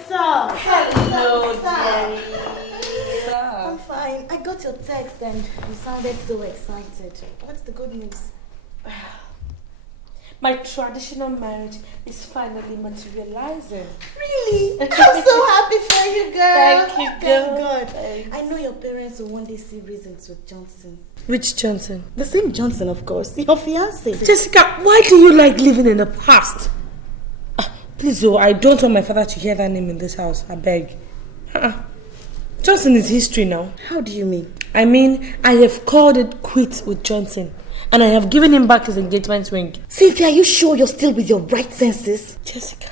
What's up? Hello, dearie. dear. I'm fine. I got your text and you sounded so excited. What's the good news? My traditional marriage is finally materializing. Really? I'm so happy for you, girl. Thank you, Thank girl. God. Thanks. I know your parents will one day see reasons with Johnson. Which Johnson? The same Johnson, of course. Your fiancé. Jessica, why do you like living in the past? Please, though, I don't want my father to hear that name in this house. I beg. Johnson is history now. How do you mean? I mean, I have called it quits with Johnson. And I have given him back his engagement ring. Cynthia, are you sure you're still with your right senses? Jessica,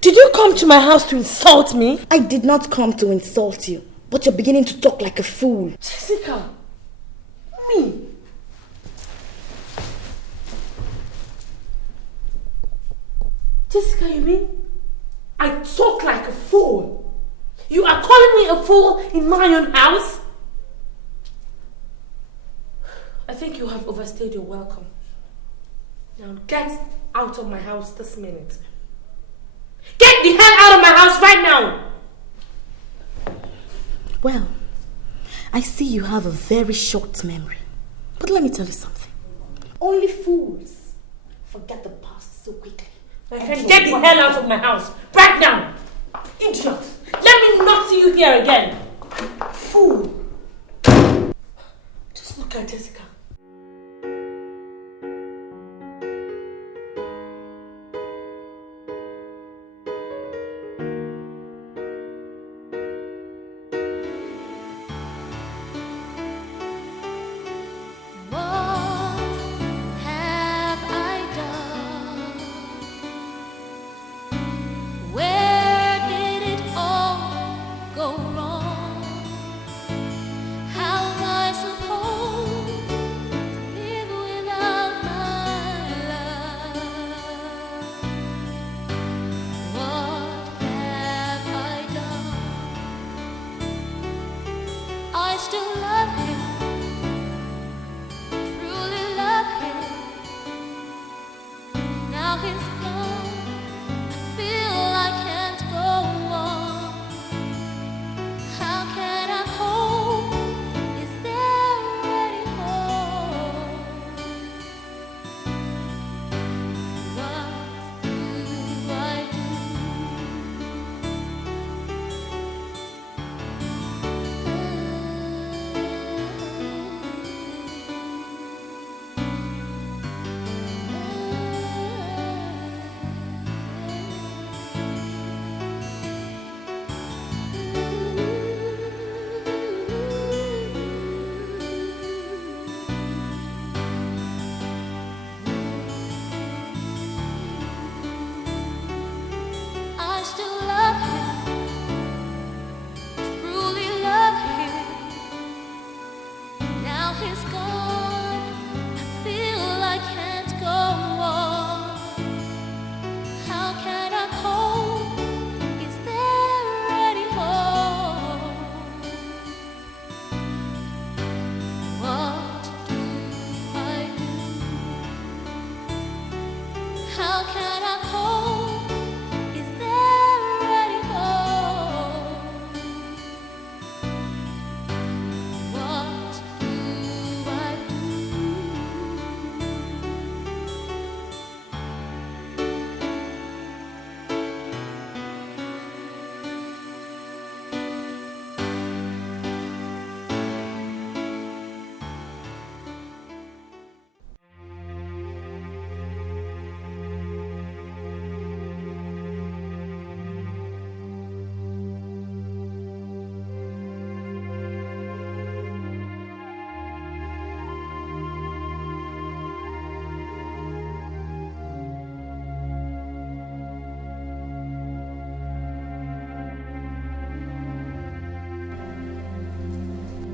did you come to my house to insult me? I did not come to insult you. But you're beginning to talk like a fool. Jessica, me? Jessica, you mean I talk like a fool? You are calling me a fool in my own house? I think you have overstayed your welcome. Now get out of my house this minute. Get the hell out of my house right now! Well, I see you have a very short memory. But let me tell you something. Only fools forget the past so quickly. My friend, get the hell out of my house right now! Idiot! Let me not see you here again! Fool! Just look at Jessica.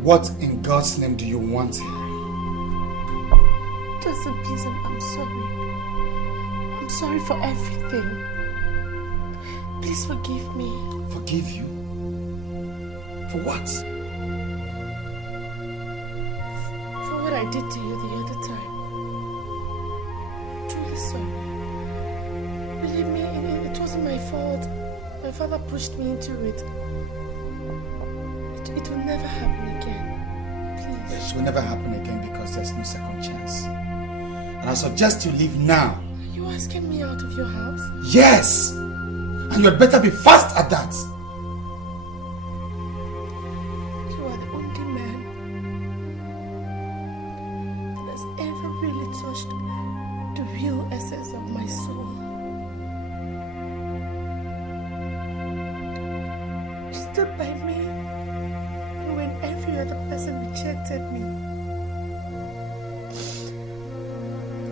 What in God's name do you want here? Justin, please, I'm sorry. I'm sorry for everything. Please forgive me. Forgive you? For what? For what I did to you the other time. I'm truly sorry. Believe me, it wasn't my fault. My My father pushed me into it. It will never happen again. Please. It will never happen again because there's no second chance. And I suggest you leave now. Are you asking me out of your house? Yes! And you had better be fast at that. You are the only man that has ever really touched the real essence of my soul. You stood by me when every other person rejected me.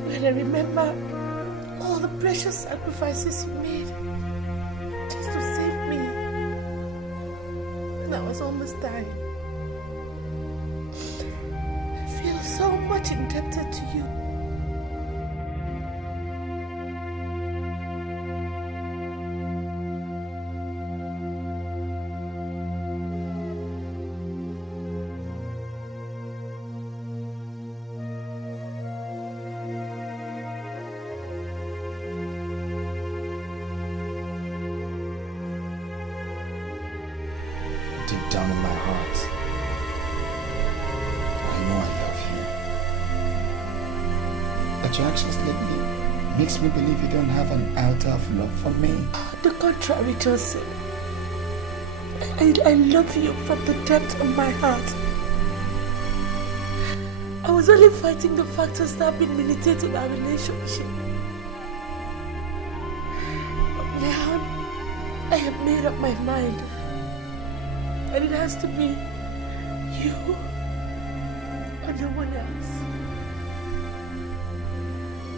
When I remember all the precious sacrifices you made just to save me, and I was almost dying. I feel so much indebted to you. Deep down in my heart, I know I love you. But your actions lately makes me believe you don't have an iota of love for me. The contrary, Justus. I love you from the depth of my heart. I was only fighting the factors that have been militating our relationship. But now, I have made up my mind. And it has to be you or no one else.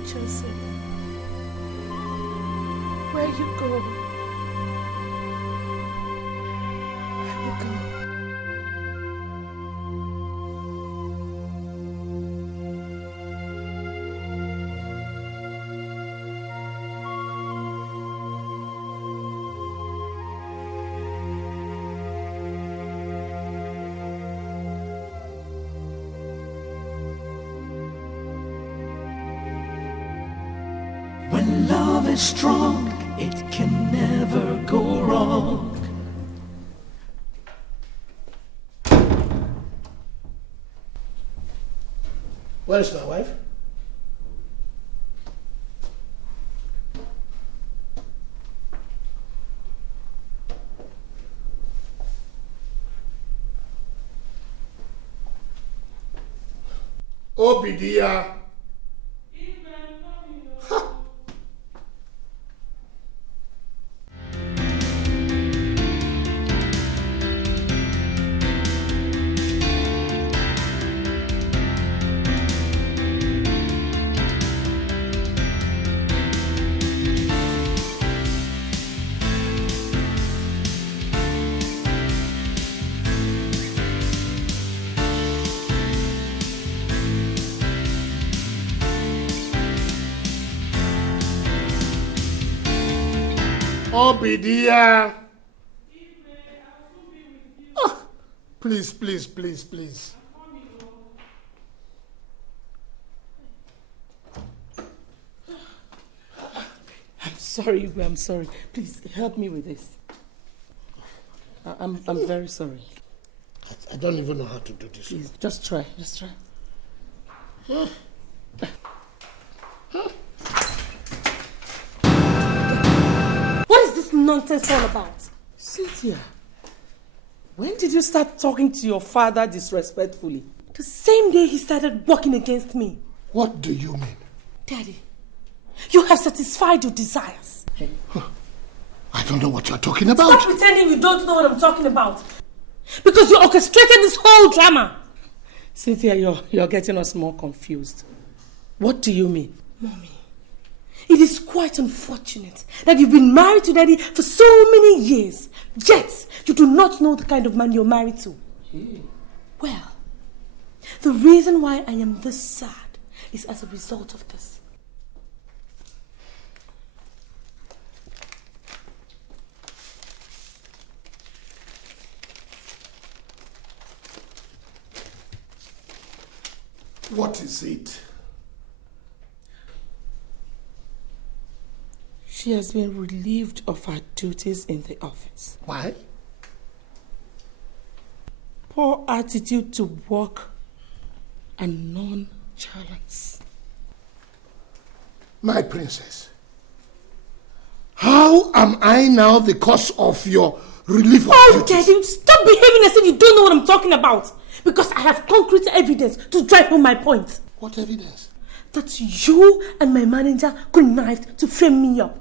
Justus, where you go, I will go. When love is strong, it can never go wrong. Where is my wife? Obidia. Obidia. Oh, please, please, please, please. I'm sorry, I'm sorry. Please help me with this. I'm very sorry. I don't even know how to do this. Please, just try, just try. What is this nonsense all about? Cynthia, when did you start talking to your father disrespectfully? The same day he started working against me. What do you mean? Daddy, you have satisfied your desires. I don't know what you're talking about. Stop pretending you don't know what I'm talking about. Because you orchestrated this whole drama. Cynthia, you're getting us more confused. What do you mean? Mommy, it is quite unfortunate that you've been married to Daddy for so many years, yet you do not know the kind of man you're married to. Well, the reason why I am this sad is as a result of this. What is it? She has been relieved of her duties in the office. Why? Poor attitude to work and nonchalance. My princess, how am I now the cause of your relief of duties? Daddy, stop behaving as if you don't know what I'm talking about. Because I have concrete evidence to drive home my point. What evidence? That you and my manager connived to frame me up.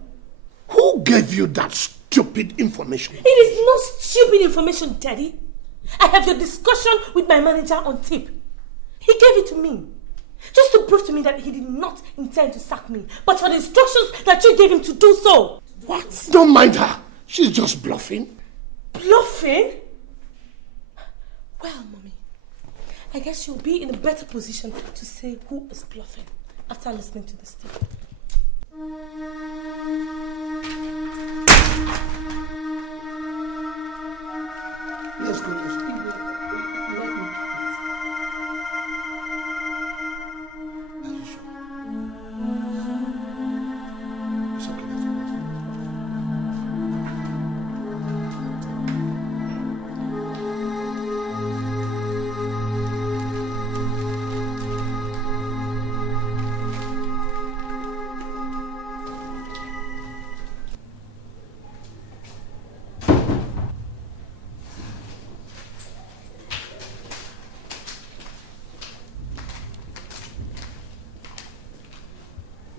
Who gave you that stupid information? It is not stupid information, Daddy. I have your discussion with my manager on tape. He gave it to me. Just to prove to me that he did not intend to sack me, but for the instructions that you gave him to do so. What? Don't mind her. She's just bluffing. Bluffing? Well, Mommy, I guess you'll be in a better position to say who is bluffing after listening to this tape. Let's go.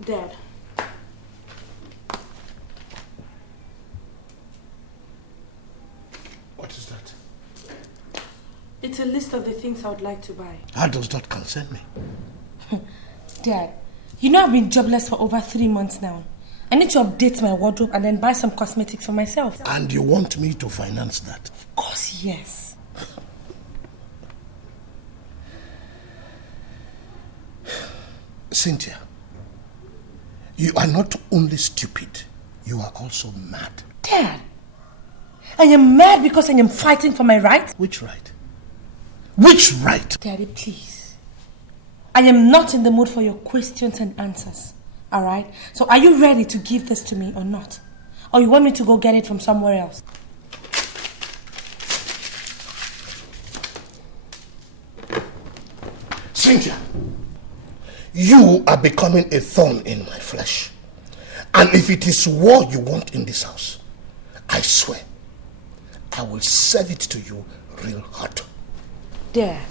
Dad. What is that? It's a list of the things I would like to buy. How does that concern me? Dad, you know I've been jobless for over 3 months now. I need to update my wardrobe and then buy some cosmetics for myself. And you want me to finance that? Of course, yes. Cynthia, you are not only stupid, you are also mad. Dad, I am mad because I am fighting for my right. Which right? Which right? Daddy, please. I am not in the mood for your questions and answers. Alright? So are you ready to give this to me or not? Or you want me to go get it from somewhere else? Cynthia, you are becoming a thorn in my flesh. And if it is war you want in this house, I swear, I will serve it to you real hot. Dad.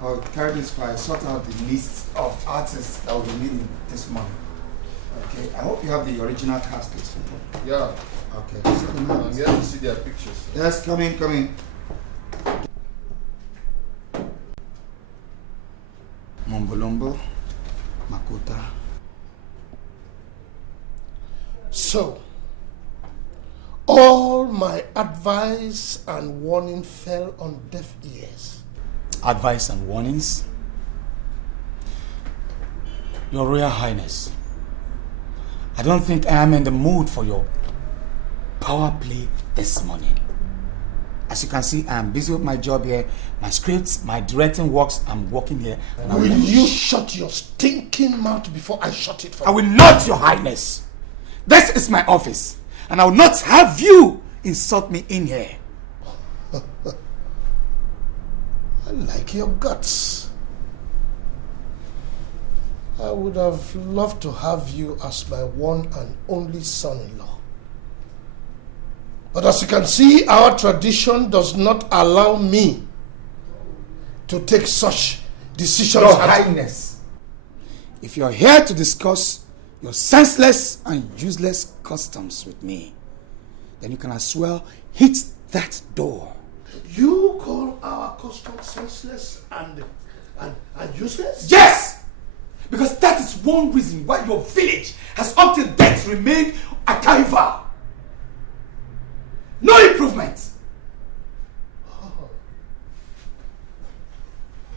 I'll carry this file, sort out the list of artists that will be meeting this month. Okay, I hope you have the original cast list. Yeah. Okay. I'm here to see their pictures. Yes, come in. Mombolombo, Makota. So, all my advice and warning fell on deaf ears. Advice and warnings? Your Royal Highness, I don't think I am in the mood for your power play this morning. As you can see, I am busy with my job here, my scripts, my directing works. I'm working here. Will you shut your stinking mouth before I shut it for you? I will not, Your Highness. This is my office, and I will not have you insult me in here. I like your guts. I would have loved to have you as my one and only son-in-law. But as you can see, our tradition does not allow me to take such decisions. Your Highness, if you're here to discuss your senseless and useless customs with me, then you can as well hit that door. You call our customs senseless and useless? Yes! Because that is one reason why your village has up till date remained a carnival. No improvement. Oh.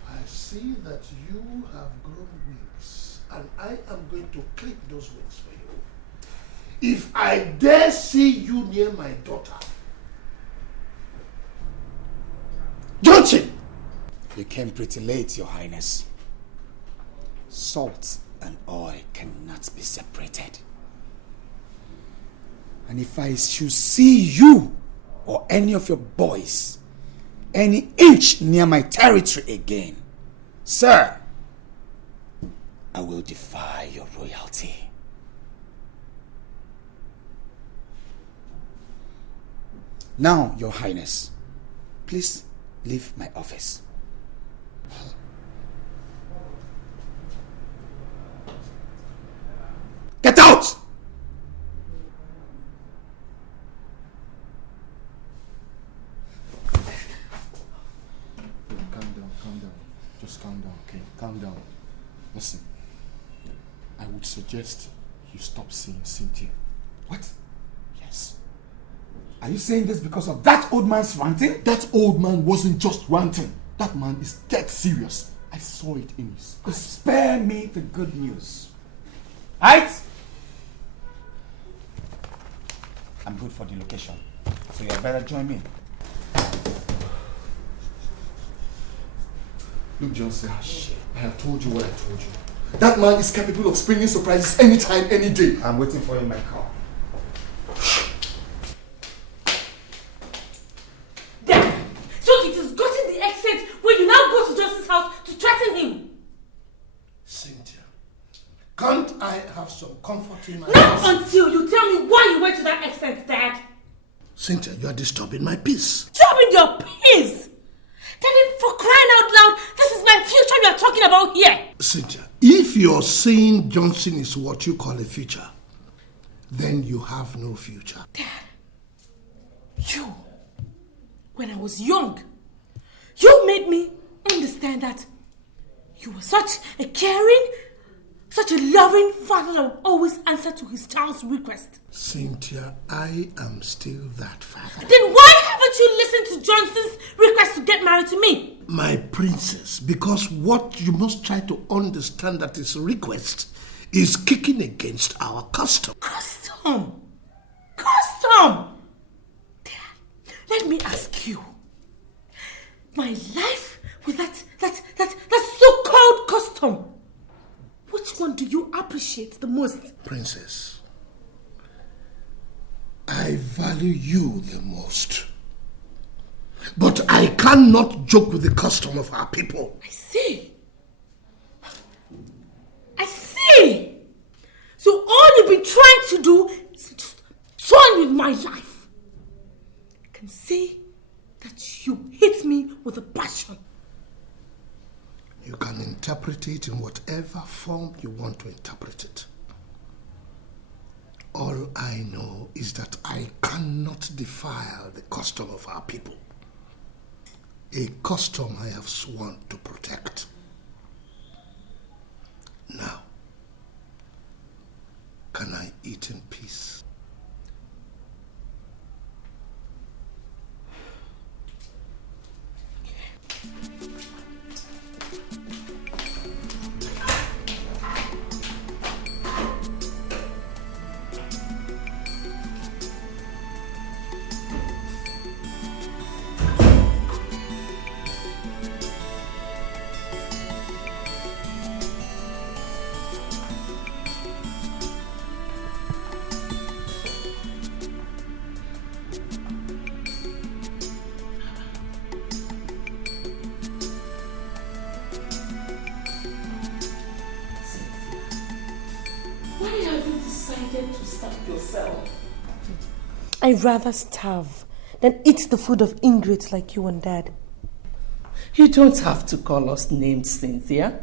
I see that you have grown wings, and I am going to clip those wings for you. if I dare see you near my daughter. Johnson! You came pretty late, Your Highness. Salt and oil cannot be separated. And if I should see you or any of your boys any inch near my territory again, sir, I will defy your royalty. Now, Your Highness, please leave my office. Get out! Calm down. Just calm down, okay? Calm down. Listen, I would suggest you stop seeing Cynthia. What? Yes. Are you saying this because of that old man's ranting? That old man wasn't just ranting. That man is dead serious. I saw it in his eyes. Spare me the good news. Right? I'm good for the location, so you better join me. Look, Johnson, I have told you what I told you. That man is capable of springing surprises anytime, any day. I'm waiting for you in my car. Then, so it has gotten the extent where you now go to Justus' house to threaten him. Cynthia, can't I have some comfort in my Not house? until you tell me why you went to that extent, Dad. Cynthia, you are disturbing my peace. Disturbing your peace? Daddy, for crying out loud, this is my future you are talking about here. Cynthia, if you're saying Johnson is what you call a future, then you have no future. Dad, you, when I was young, you made me understand that you were such a caring, such a loving father that would always answer to his child's request. Cynthia, I am still that father. Then why haven't you listened to Johnson's request to get married to me? My princess, because what you must try to understand that his request is kicking against our custom. Custom? Custom? Dad, let me ask you. My life with that so-called custom, which one do you appreciate the most? Princess, I value you the most. But I cannot joke with the custom of our people. I see. So all you've been trying to do is just toy with my life. I can see that you hate me with a passion. You can interpret it in whatever form you want to interpret it. All I know is that I cannot defile the custom of our people. A custom I have sworn to protect. Now, can I eat in peace? I'd rather starve than eat the food of ingrates like you and Dad. You don't have to call us names, Cynthia.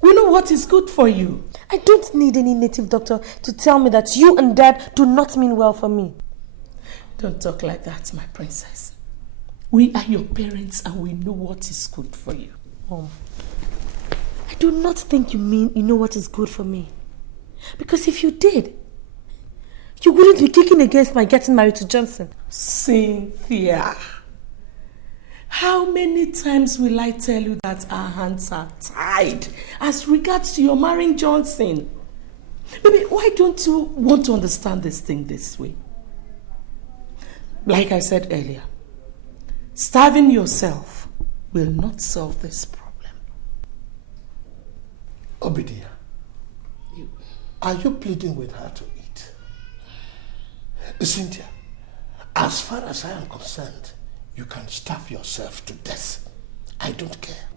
We know what is good for you. I don't need any native doctor to tell me that you and Dad do not mean well for me. Don't talk like that, my princess. We are your parents and we know what is good for you. Mom, I do not think you mean you know what is good for me. Because if you did, you wouldn't be kicking against my getting married to Johnson. Cynthia, how many times will I tell you that our hands are tied as regards to your marrying Johnson? Baby, why don't you want to understand this thing this way? Like I said earlier, starving yourself will not solve this problem. Obidia, are you pleading with her to eat? Cynthia, as far as I am concerned, you can starve yourself to death. I don't care.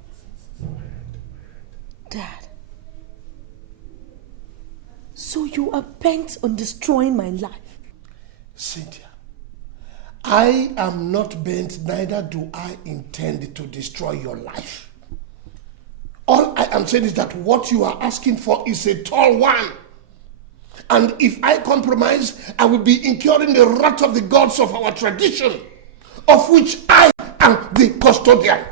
Dad, so you are bent on destroying my life? Cynthia, I am not bent, neither do I intend to destroy your life. All I am saying is that what you are asking for is a tall one. And if I compromise, I will be incurring the wrath of the gods of our tradition, of which I am the custodian.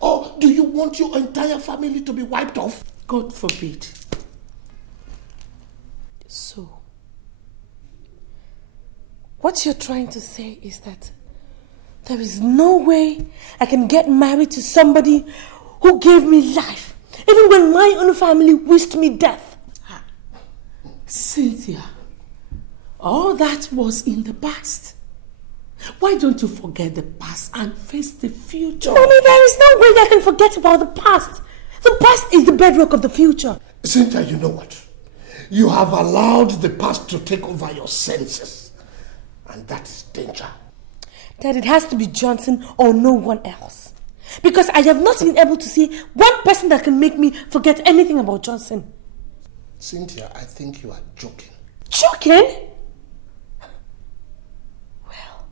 Or do you want your entire family to be wiped off? God forbid. So, what you're trying to say is that there is no way I can get married to somebody who gave me life, even when my own family wished me death. Cynthia, all that was in the past. Why don't you forget the past and face the future? Mommy, there is no way I can forget about the past. The past is the bedrock of the future. Cynthia, you know what? You have allowed the past to take over your senses. And that is danger. That it has to be Johnson or no one else. Because I have not been able to see one person that can make me forget anything about Johnson. Cynthia, I think you are joking. Joking? Well,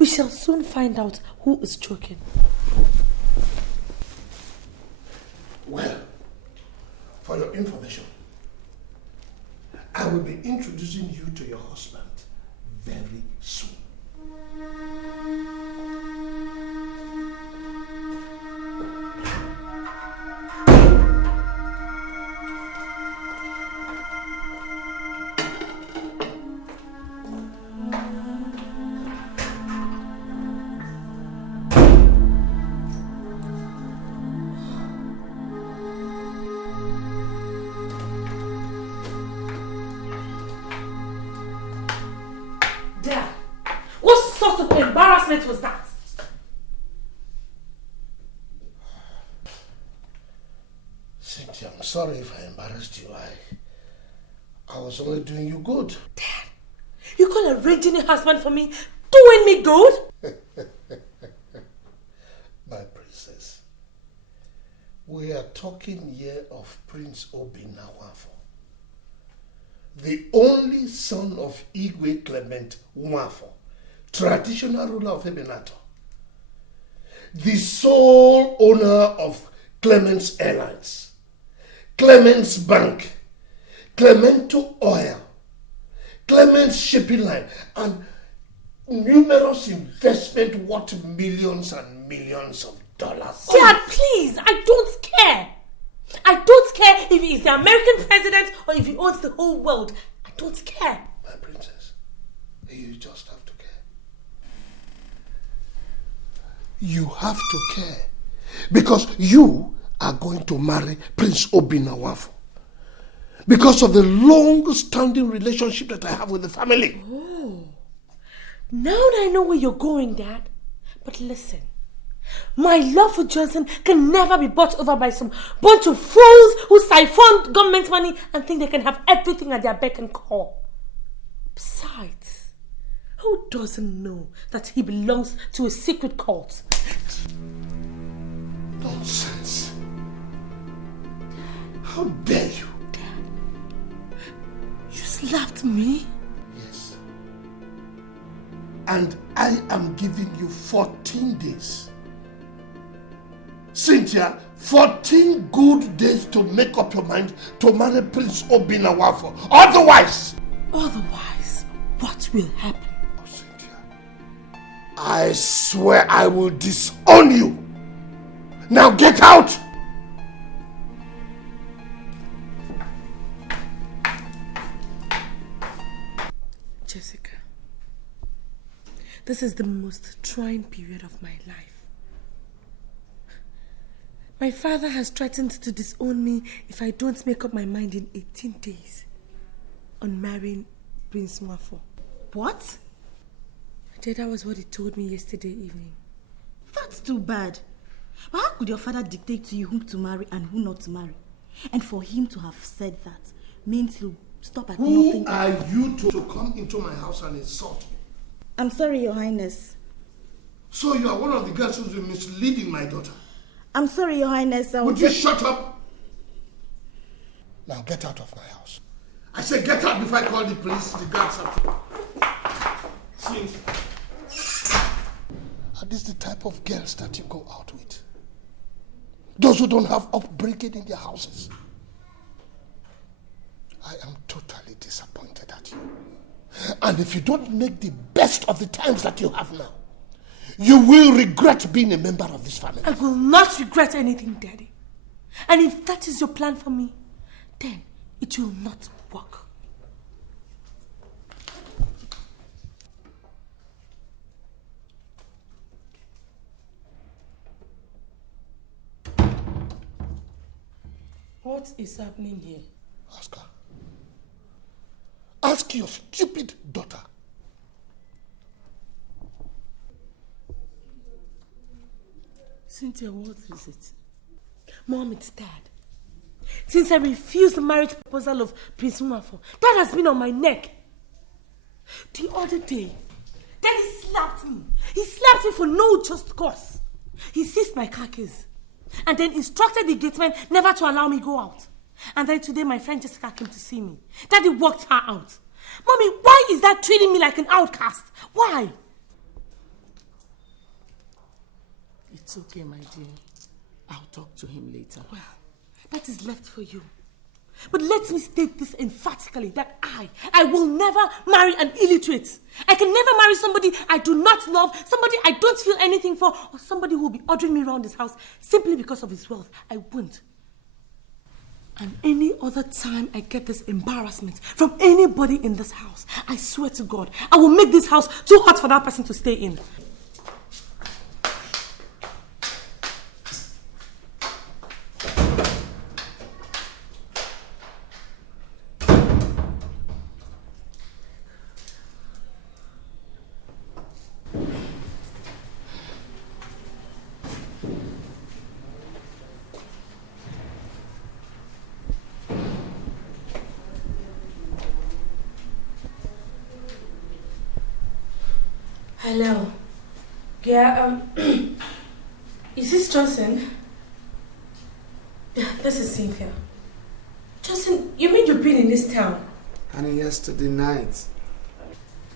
we shall soon find out who is joking. Well, for your information, I will be introducing you to your husband very soon. Was that? Cynthia, I'm sorry if I embarrassed you. I was only doing you good. Dad, you call arranging a husband for me doing me good? My princess, we are talking here of Prince Obinawafo, the only son of Igwe Clement Nwafo, traditional ruler of Ebenato, the sole owner of Clements Airlines, Clements Bank, Clemento Oil, Clements Shipping Line, and numerous investments worth millions and millions of dollars. Dad, please, I don't care. I don't care if he's the American president or if he owns the whole world. I don't care. My princess, you just have to care. You have to care because you are going to marry Prince Obinawafo because of the long-standing relationship that I have with the family. Oh, now that I know where you're going, Dad. But listen, my love for Johnson can never be bought over by some bunch of fools who siphon government money and think they can have everything at their beck and call. Besides, who doesn't know that he belongs to a secret cult? Nonsense. How dare you? Dad, you slapped me? Yes. And I am giving you 14 days. Cynthia, 14 good days to make up your mind to marry Prince Obinawafo. Otherwise, what will happen? Oh, Cynthia, I swear I will disown you. Now get out! Jessica, this is the most trying period of my life. My father has threatened to disown me if I don't make up my mind in 18 days on marrying Prince Nwafo. What? That was what he told me yesterday evening. That's too bad. But how could your father dictate to you whom to marry and who not to marry? And for him to have said that means he'll stop at nothing. Who are you to come into my house and insult me? I'm sorry, Your Highness. So you are one of the girls who's been misleading my daughter? I'm sorry, Your Highness. Would you shut up? Now get out of my house. I said get out before I call the police, the guards up. See? Are these the type of girls that you go out with? Those who don't have upbringing in their houses. I am totally disappointed at you. And if you don't make the best of the times that you have now, you will regret being a member of this family. I will not regret anything, Daddy. And if that is your plan for me, then it will not work. What is happening here? Ask her. Ask your stupid daughter. Cynthia, what is it? Mom, it's Dad. Since I refused the marriage proposal of Prince Nwafo, Dad has been on my neck. The other day, Daddy slapped me. He slapped me for no just cause. He seized my car keys and then instructed the gateman never to allow me go out. And then today my friend Jessica came to see me. Daddy walked her out. Mommy, why is that treating me like an outcast? Why? It's okay, my dear. I'll talk to him later. Well, that is left for you. But let me state this emphatically, that I will never marry an illiterate. I can never marry somebody I do not love, somebody I don't feel anything for, or somebody who will be ordering me around this house simply because of his wealth. I won't. And any other time I get this embarrassment from anybody in this house, I swear to God, I will make this house too hot for that person to stay in. Hello. Yeah, is this Johnson? Yeah, this is Cynthia. Johnson, you mean you've been in this town? Honey, yesterday night.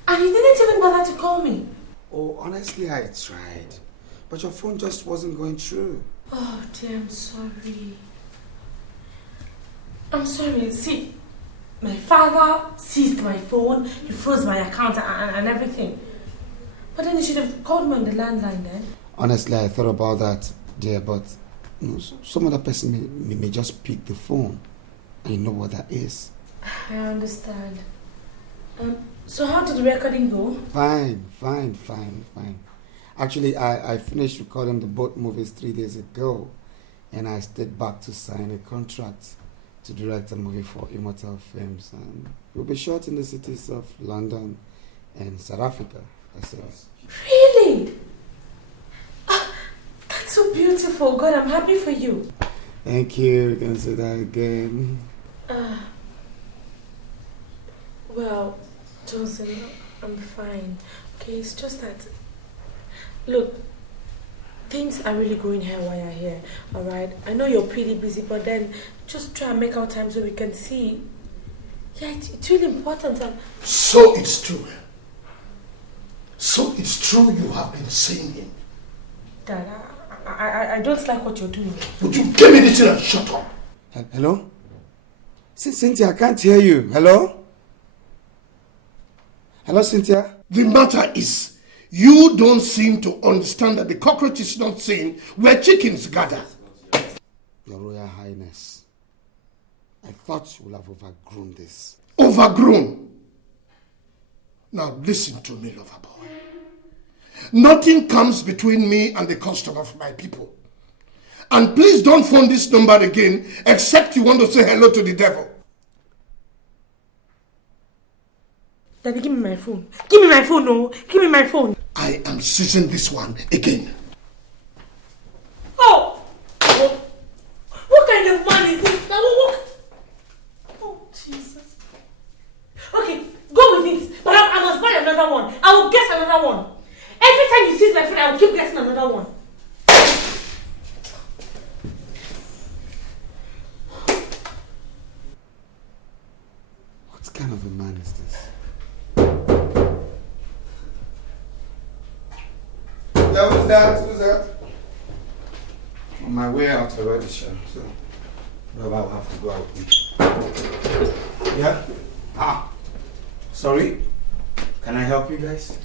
And you didn't even bother to call me? Oh, honestly, I tried. But your phone just wasn't going through. Oh, dear, I'm sorry. I'm sorry. See, my father seized my phone, he froze my account and everything. But then you should have called me on the landline then. Honestly, I thought about that, dear, but some other person may just pick the phone. And you know what that is. I understand. So how did the recording go? Fine. Actually, I finished recording the both movies 3 days ago. And I stayed back to sign a contract to direct a movie for Immortal Films. And we'll be shot in the cities of London and South Africa. Really? That's so beautiful. God, I'm happy for you. Thank you. You can say that again. Well, Johnson, I'm fine. Okay, it's just that... Look, things are really going haywire here, alright? I know you're pretty busy, but then just try and make out time so we can see. Yeah, it's really important. So it's true. So it's true you have been seeing him. Dad, I don't like what you're doing. Would you give me this and shut up? Hello? Cynthia, I can't hear you. Hello? Hello, Cynthia? The matter is, you don't seem to understand that the cockroach is not seen where chickens gather. Your Royal Highness, I thought you would have overgrown this. Overgrown? Now listen to me, lover boy. Nothing comes between me and the custom of my people. And please don't phone this number again except you want to say hello to the devil. Daddy, give me my phone. Give me my phone, no. Give me my phone. I am seizing this one again. Oh! What kind of man is this? Oh, Jesus. Okay, go with it. But I must buy another one. I will get another one. Every time you seize my phone, I will keep getting another one. What kind of a man is this? Yeah, who's that? Who's that? On my way out already, sure. So, well, I'll have to go out with. Yeah? Ah, sorry. Can I help you guys?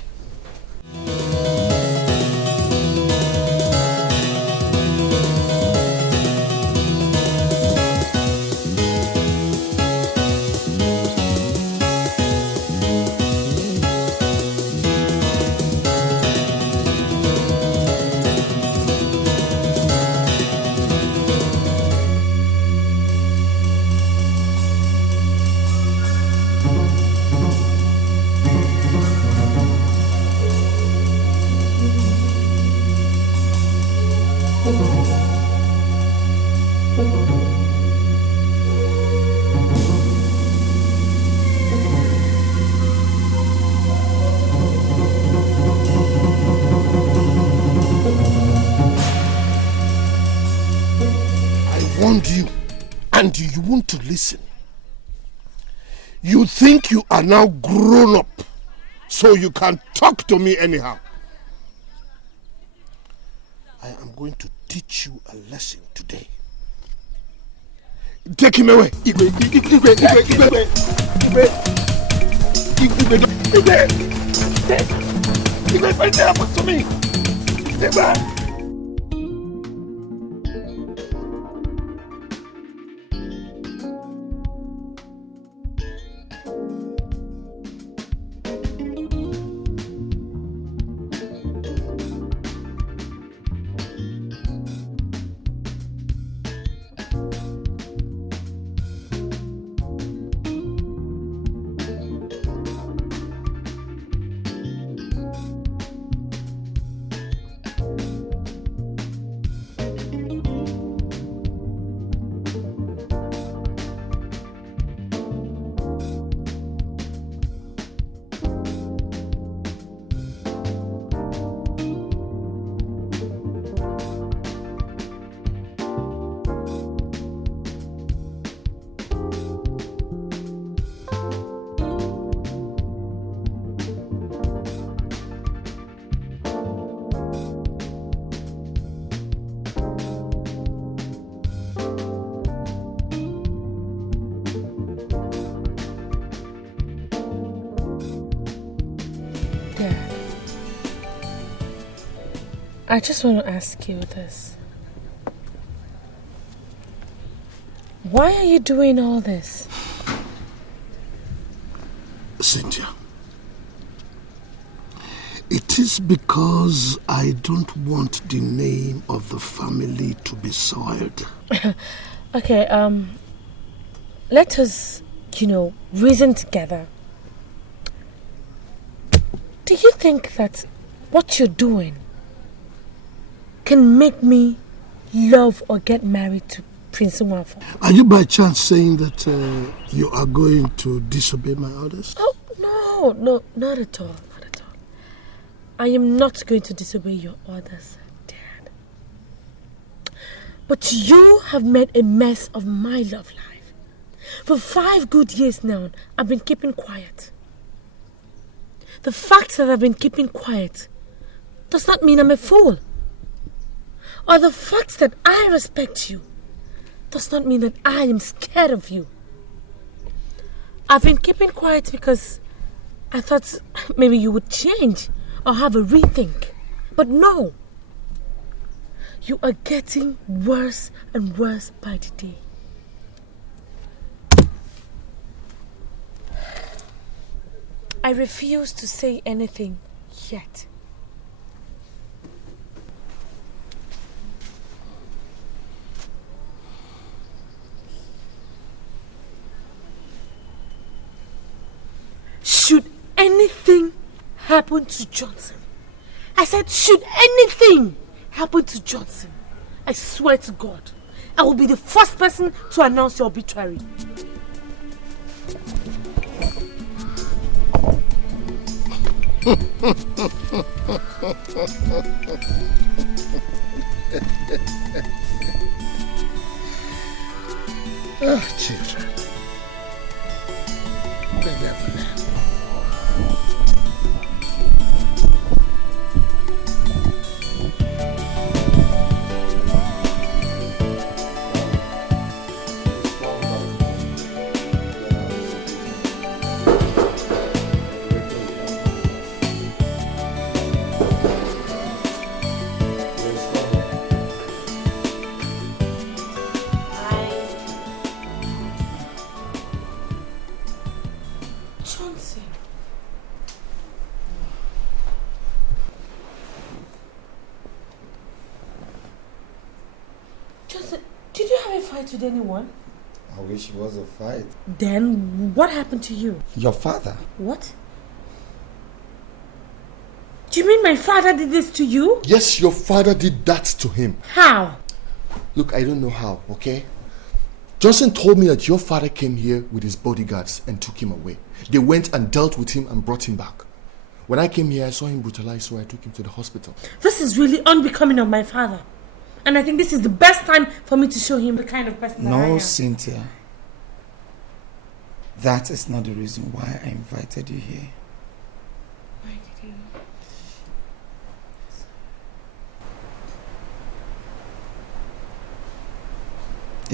You and you want to listen. You think you are now grown up, so you can talk to me anyhow. I am going to teach you a lesson today. Take him away. I just want to ask you this. Why are you doing all this? Cynthia, it is because I don't want the name of the family to be soiled. Okay, let us, reason together. Do you think that what you're doing can make me love or get married to Prince Nwafor? Are you by chance saying that you are going to disobey my orders? Oh, no, not at all, not at all. I am not going to disobey your orders, Dad. But you have made a mess of my love life. For 5 good years now, I've been keeping quiet. The fact that I've been keeping quiet does not mean I'm a fool. Or the fact that I respect you does not mean that I am scared of you. I've been keeping quiet because I thought maybe you would change or have a rethink. But no. You are getting worse and worse by the day. I refuse to say anything yet. happen to Johnson, I said, should anything happen to Johnson, I swear to God, I will be the first person to announce your obituary. Ah, children. They never learn. With anyone? I wish it was a fight. Then what happened to you? Your father. What? Do you mean my father did this to you? Yes, your father did that to him. How? Look, I don't know how, okay? Johnson told me that your father came here with his bodyguards and took him away. They went and dealt with him and brought him back. When I came here, I saw him brutalized, so I took him to the hospital. This is really unbecoming of my father. And I think this is the best time for me to show him the kind of person that I am. No, Cynthia. That is not the reason why I invited you here. Why did you?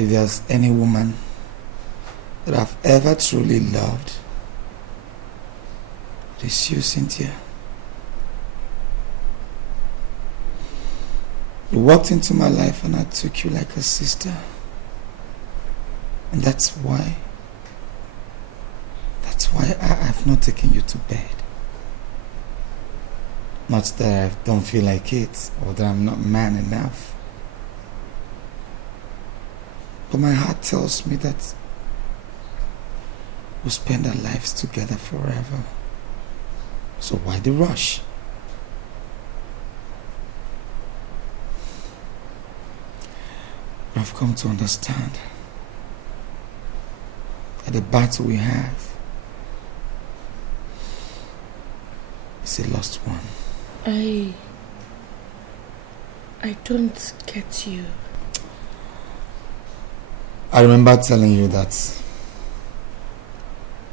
If there's any woman that I've ever truly loved, it is you, Cynthia. You walked into my life and I took you like a sister. And that's why I have not taken you to bed. Not that I don't feel like it or that I'm not man enough. But my heart tells me that we'll spend our lives together forever. So why the rush? I've come to understand that the battle we have is a lost one. I don't get you. I remember telling you that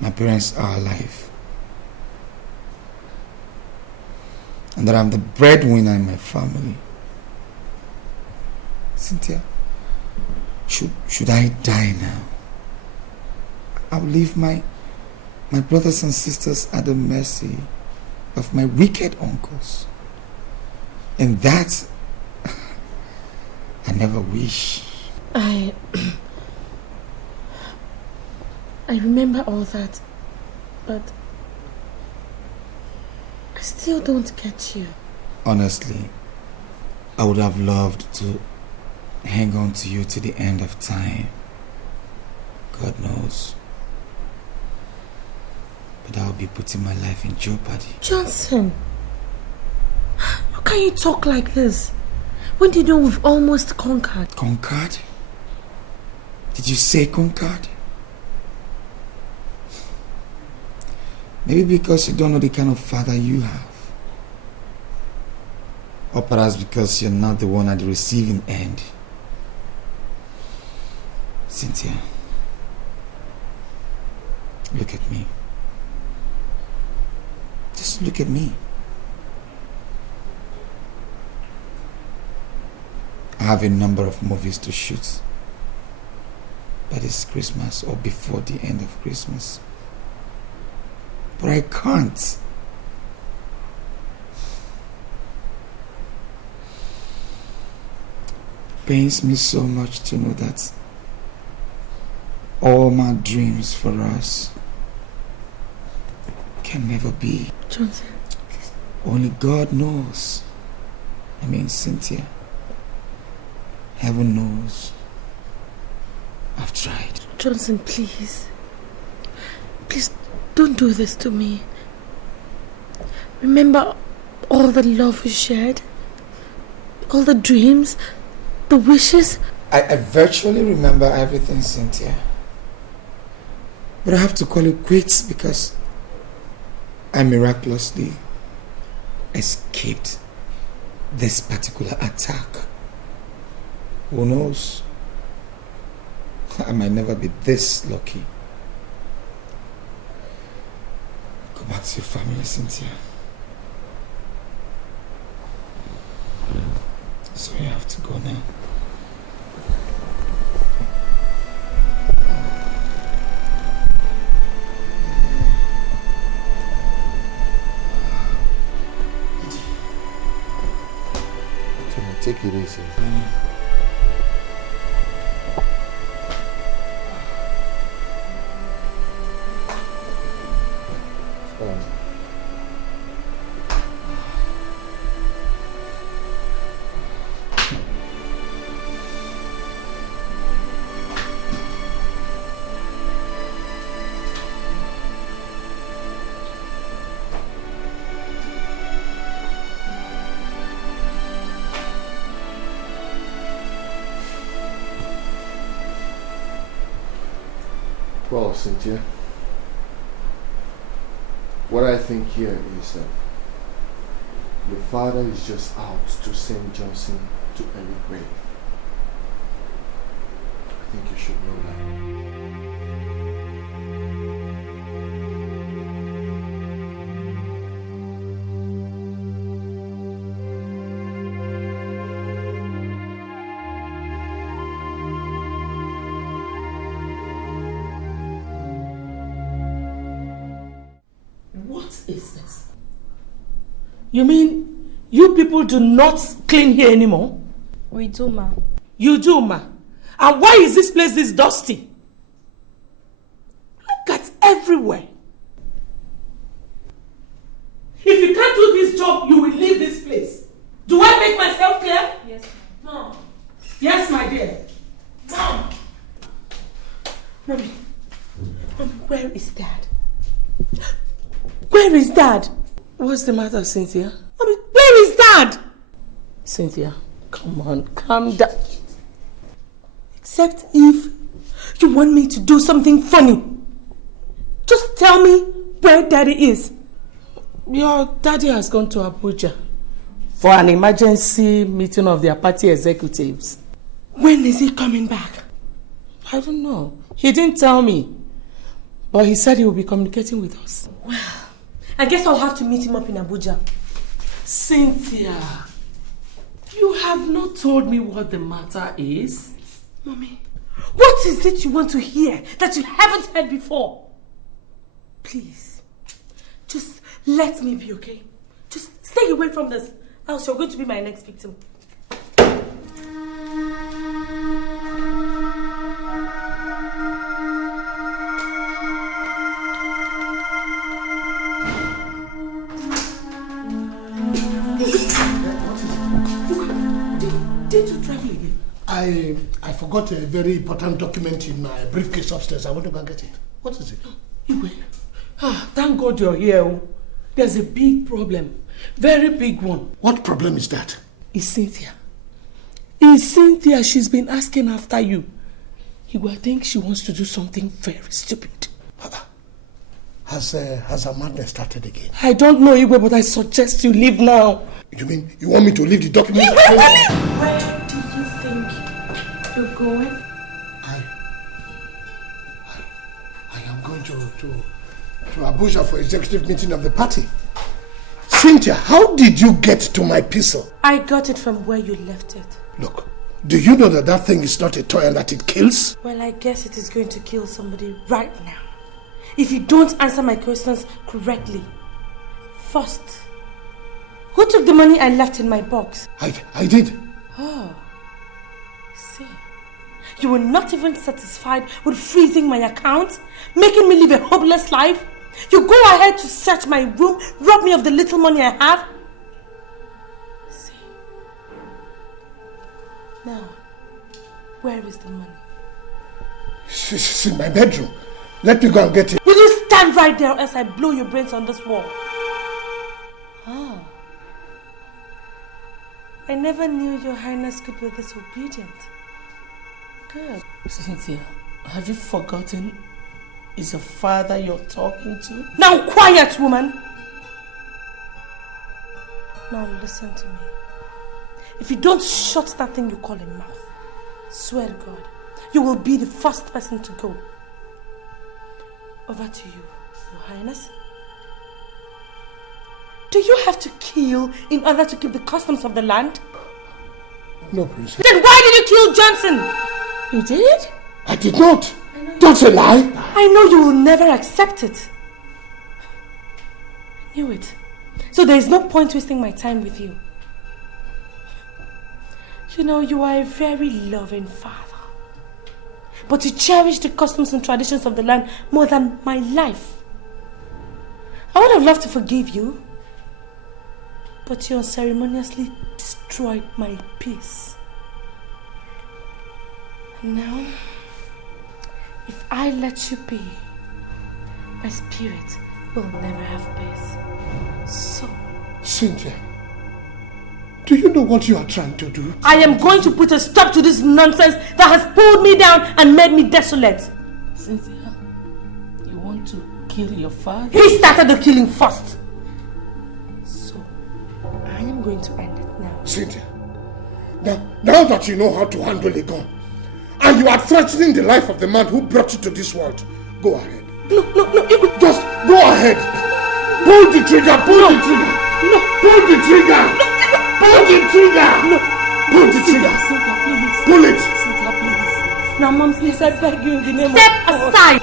my parents are alive and that I'm the breadwinner in my family. Cynthia, should I die now? I'll leave my brothers and sisters at the mercy of my wicked uncles. And that I never wish. I remember all that, but I still don't get you. Honestly, I would have loved to hang on to you to the end of time. God knows. But I'll be putting my life in jeopardy. Johnson, how can you talk like this when you know we've almost conquered? Conquered? Did you say conquered? Maybe because you don't know the kind of father you have. Or perhaps because you're not the one at the receiving end. Cynthia, look at me. Just look at me. I have a number of movies to shoot by this Christmas or before the end of Christmas. But I can't. It pains me so much to know that all my dreams for us can never be. Johnson. Only God knows. I mean, Cynthia. Heaven knows. I've tried. Johnson, please. Please don't do this to me. Remember all the love we shared? All the dreams? The wishes? I virtually remember everything, Cynthia. But I have to call it quits because I miraculously escaped this particular attack. Who knows? I might never be this lucky. Go back to your family, Cynthia. So you have to go now. Take it easy. Well, Cynthia, what I think here is that your father is just out to send Johnson to early grave. I think you should know that. Is this? You mean you people do not clean here anymore? We do, ma. You do, ma. And why is this place this dusty? Look at everywhere. If you can't do this job, you will leave this place. Do I make myself clear? Yes, Mom. Yes, my dear. Mom. Mommy, where is Dad? Where is Dad? What's the matter, Cynthia? Mommy, where is Dad? Cynthia, come on, calm down. Except if you want me to do something funny. Just tell me where Daddy is. Your daddy has gone to Abuja for an emergency meeting of their party executives. When is he coming back? I don't know. He didn't tell me. But he said he will be communicating with us. Well, I guess I'll have to meet him up in Abuja. Cynthia, you have not told me what the matter is. Mommy, what is it you want to hear that you haven't heard before? Please, just let me be, okay? Just stay away from this, else you're going to be my next victim. I forgot a very important document in my briefcase upstairs. I want to go and get it. What is it? Iwe, thank God you're here. There's a big problem. Very big one. What problem is that? It's Cynthia. It's Cynthia. She's been asking after you. Iwe, I think she wants to do something very stupid. Has her madness started again? I don't know, Iwe, but I suggest you leave now. You mean you want me to leave the document? Where do you think you're going? I am going to Abuja for executive meeting of the party. Cynthia, how did you get to my pistol? I got it from where you left it. Look, do you know that that thing is not a toy and that it kills? Well, I guess it is going to kill somebody right now. If you don't answer my questions correctly. First, who took the money I left in my box? I did. Oh, see. You were not even satisfied with freezing my account, making me live a hopeless life. You go ahead to search my room, rob me of the little money I have. See. Now, where is the money? It's in my bedroom. Let me go and get it. Will you stand right there or else I blow your brains on this wall? I never knew your highness could be this obedient. Good. Cynthia, have you forgotten it's your father you're talking to? Now quiet, woman! Now listen to me. If you don't shut that thing you call a mouth, swear to God, you will be the first person to go. Over to you, Your Highness. Do you have to kill in order to keep the customs of the land? No, Princess. Then why did you kill Johnson? You did? I did not. Don't say lie. I know you will never accept it. I knew it. So there is no point wasting my time with you. You know, you are a very loving father. But you cherish the customs and traditions of the land more than my life. I would have loved to forgive you, but you unceremoniously destroyed my peace. And now, if I let you be, my spirit will never have peace. So, Cynthia, do you know what you are trying to do? I am going to put a stop to this nonsense that has pulled me down and made me desolate. Cynthia, you want to kill your father? He started the killing first. So, I am going to end it now. Cynthia, now that you know how to handle a gun, and you are threatening the life of the man who brought you to this world, go ahead. No, just go ahead. Pull the trigger, pull the trigger. No. Pull the trigger. Pull the trigger. No. Pull the trigger. Cynthia, please. Pull it. Cynthia, please. Now, Mom, please, I beg you in the name of Step aside.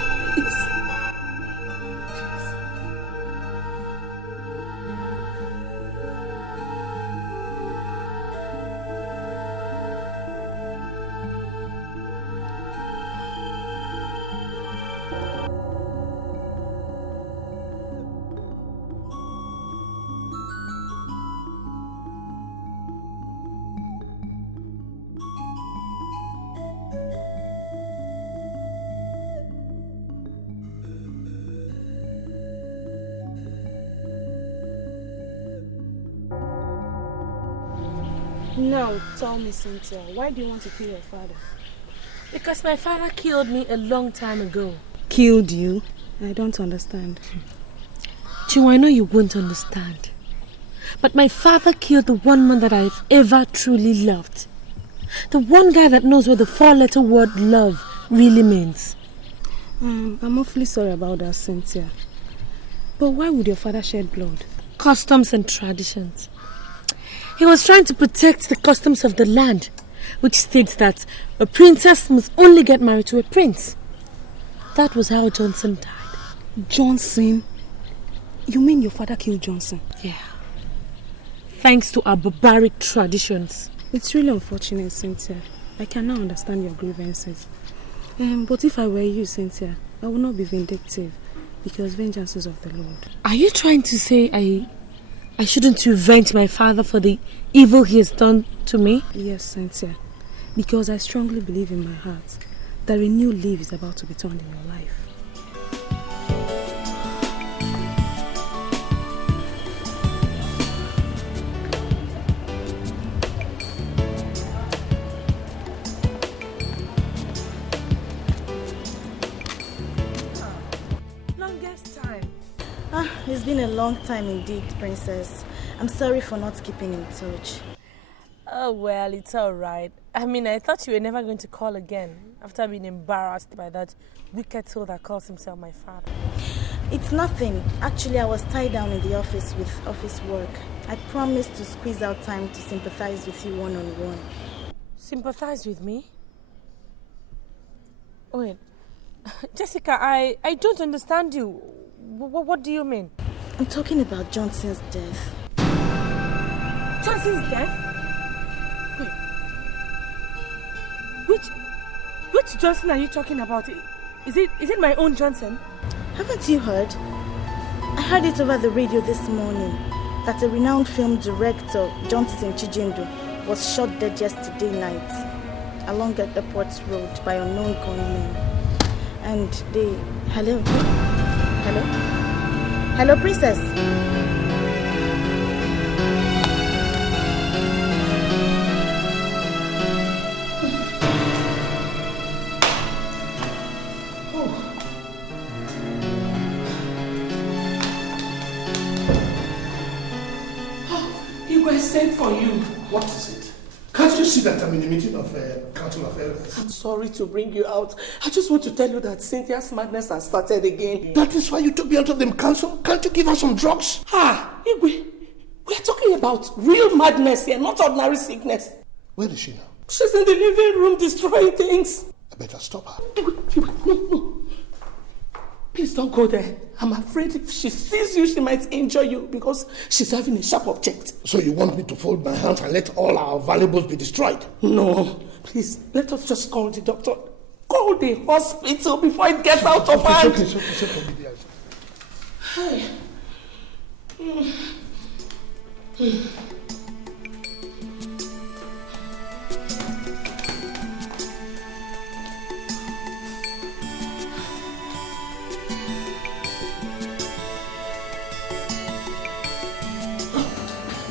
Now, tell me, Cynthia, why do you want to kill your father? Because my father killed me a long time ago. Killed you? I don't understand. Chiwa, I know you won't understand. But my father killed the one man that I've ever truly loved. The one guy that knows what the four-letter word love really means. I'm awfully sorry about that, Cynthia. But why would your father shed blood? Customs and traditions. He was trying to protect the customs of the land, which states that a princess must only get married to a prince. That was how Johnson died. Johnson? You mean your father killed Johnson? Yeah. Thanks to our barbaric traditions. It's really unfortunate, Cynthia. I can now understand your grievances. But if I were you, Cynthia, I would not be vindictive, because vengeance is of the Lord. Are you trying to say I shouldn't revenge my father for the evil he has done to me? Yes, Cynthia. Because I strongly believe in my heart that a new leaf is about to be turned in your life. It's been a long time indeed, Princess. I'm sorry for not keeping in touch. Oh, well, it's all right. I mean, I thought you were never going to call again after being embarrassed by that wicked soul that calls himself my father. It's nothing. Actually, I was tied down in the office with office work. I promised to squeeze out time to sympathize with you one-on-one. Sympathize with me? Wait, Jessica, I don't understand you. What do you mean? I'm talking about Johnson's death. Johnson's death? Wait. Which Johnson are you talking about? Is it my own Johnson? Haven't you heard? I heard it over the radio this morning that a renowned film director, Johnson Chijindu, was shot dead yesterday night along the airport road by unknown gunmen. And they... Hello? Hello? Hello, Princess? for you. What is it? Can't you see that I'm in a meeting of Council of Elders? I'm sorry to bring you out. I just want to tell you that Cynthia's madness has started again. That is why you took me out of the council? Can't you give her some drugs? Igwe, we're talking about real madness here, not ordinary sickness. Where is she now? She's in the living room destroying things. I better stop her. Igwe, no. Please don't go there. I'm afraid if she sees you, she might injure you because she's having a sharp object. So you want me to fold my hands and let all our valuables be destroyed? No. Please, let us just call the doctor. Call the hospital before it gets out of hand. It's okay.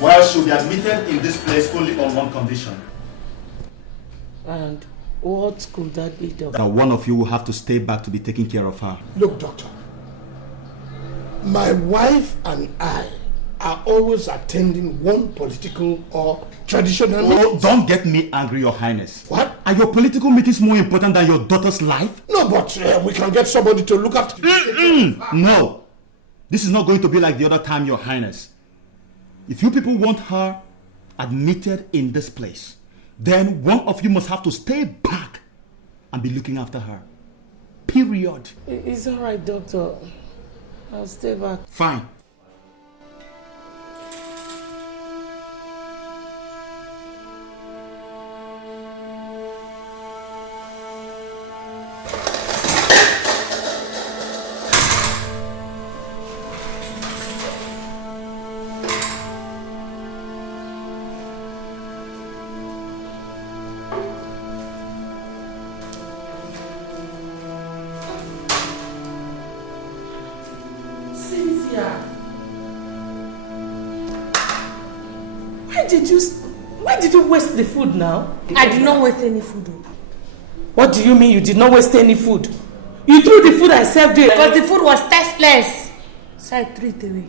Well, she'll be admitted in this place only on one condition. And what could that be, doctor? That one of you will have to stay back to be taking care of her. Look, doctor. My wife and I are always attending one political or traditional meeting. Don't get me angry, Your Highness. What? Are your political meetings more important than your daughter's life? No, but we can get somebody to look after... No. This is not going to be like the other time, Your Highness. If you people want her admitted in this place, then one of you must have to stay back and be looking after her. Period. It's all right, doctor. I'll stay back. Fine. Why did you waste the food now? I did not waste any food. What do you mean you did not waste any food? You threw the food I served you. Because the food was tasteless. So I threw it away.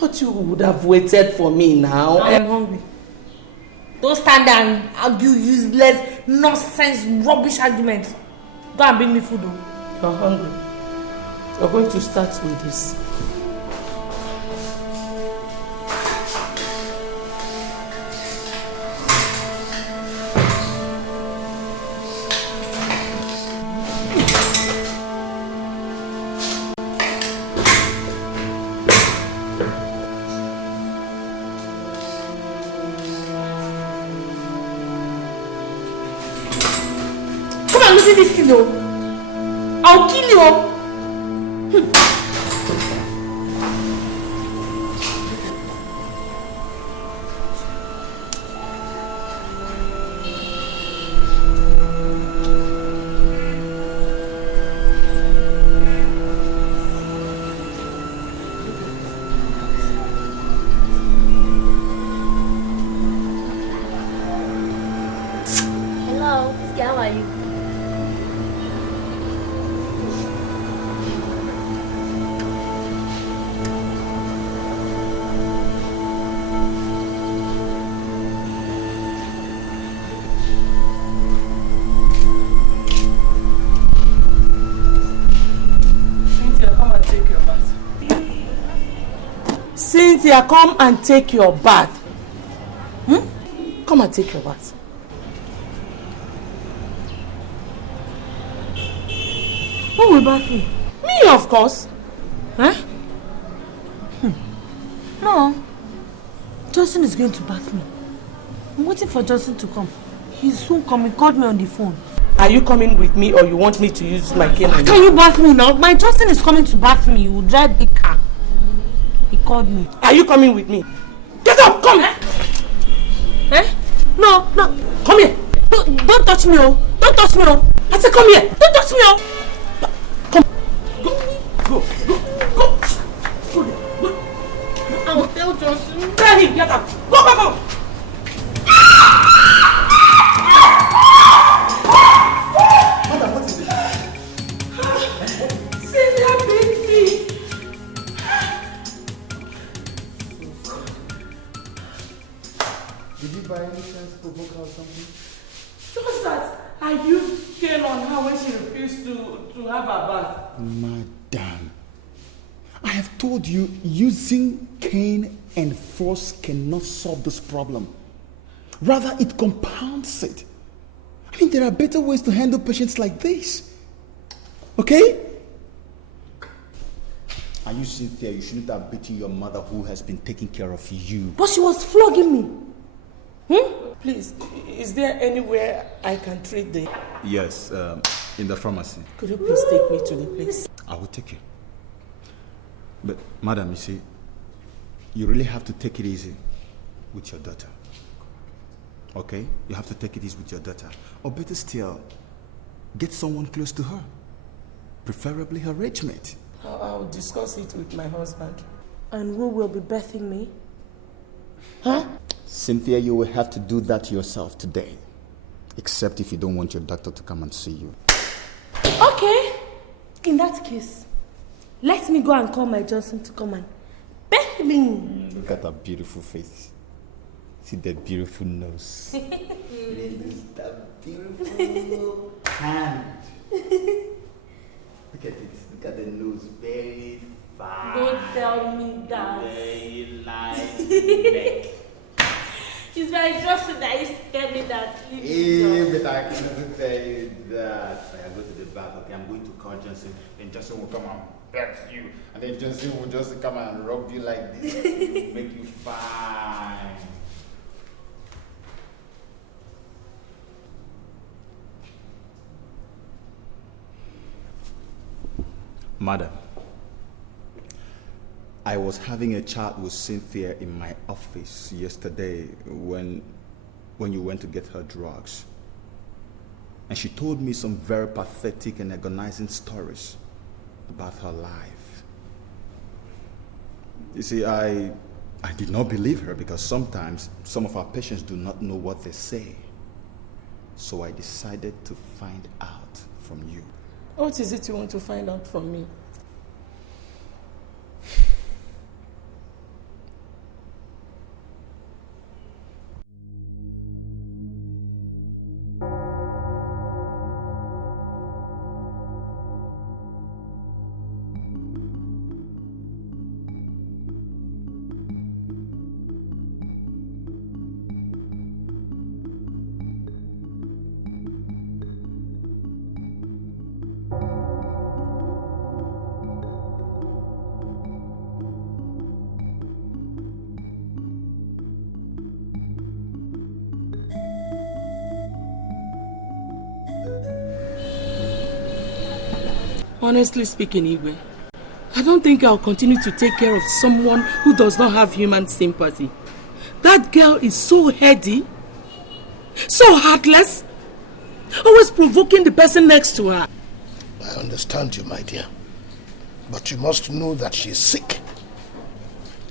But you would have waited for me now. I am hungry. Don't stand there and argue useless, nonsense, rubbish arguments. Go and bring me food. You're hungry. You're going to start with this. This thing, I'll kill you. Hello, how are you? Cynthia, come and take your bath. Come and take your bath. Who will bath me? Me, of course. Huh? No. Justin is going to bath me. I'm waiting for Justin to come. He's soon coming. He called me on the phone. Are you coming with me or you want me to use my cane? Can you bath me now? My Justin is coming to bath me. He will drive big car. He called me. Are you coming with me? Get up! Come! Eh? No. Come here! Don't touch me, oh! Don't touch me, oh! I said come here! Don't touch me, oh! Come! Go! I will tell Justin. Tell him! Get up! Go! Madam, what is it? Cynthia beat me! You trying to provoke her or something. Just that I used cane on her when she refused to have her bath. Madam, I have told you using cane and force cannot solve this problem. Rather, it compounds it. I mean, there are better ways to handle patients like this. Okay? Are you Cynthia? You shouldn't have beaten your mother who has been taking care of you. But she was flogging me. Please, is there anywhere I can treat the... Yes, in the pharmacy. Could you please take me to the place? I will take you. But, madam, you see, you really have to take it easy with your daughter. Okay? You have to take it easy with your daughter. Or better still, get someone close to her. Preferably her age mate. I'll discuss it with my husband. And who will be birthing me? Huh? Cynthia, you will have to do that yourself today. Except if you don't want your doctor to come and see you. Okay. In that case, let me go and call my Johnson to come and birth me. Look at her beautiful face. See that beautiful nose. That beautiful hand. Look at it. Look at the nose. Very fine. Don't tell me that. Very nice neck. It's my Justus that used to tell me that. But I couldn't tell you that. I go to the bath. Okay, I'm going to call Johnson. Then Johnson will come and pet you. And then Johnson will just come and rub you like this. Make you fine. Madam, I was having a chat with Cynthia in my office yesterday when you went to get her drugs. And she told me some very pathetic and agonizing stories about her life. You see, I did not believe her because sometimes some of our patients do not know what they say. So I decided to find out from you. What is it you want to find out from me? Honestly speaking, Igwe, I don't think I'll continue to take care of someone who does not have human sympathy. That girl is so heady, so heartless, always provoking the person next to her. I understand you, my dear. But you must know that she's sick.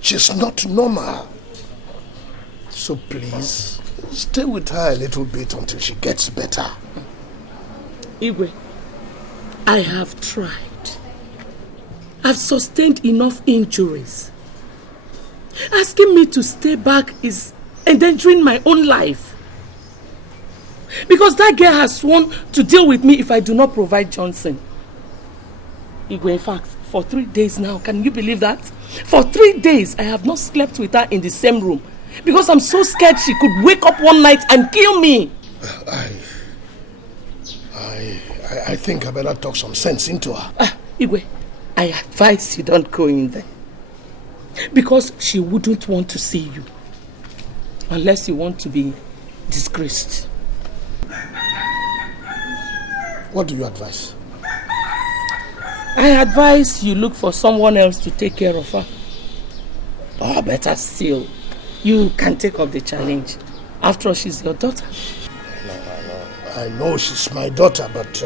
She's not normal. So please, stay with her a little bit until she gets better. Igwe, I have tried. I've sustained enough injuries. Asking me to stay back is endangering my own life. Because that girl has sworn to deal with me if I do not provide Johnson. Igwe, in fact, for 3 days now, can you believe that? For 3 days, I have not slept with her in the same room. Because I'm so scared she could wake up one night and kill me. I think I better talk some sense into her. Igwe, I advise you don't go in there. Because she wouldn't want to see you. Unless you want to be disgraced. What do you advise? I advise you look for someone else to take care of her. Or better still, you can take up the challenge. After all, she's your daughter. I know she's my daughter, but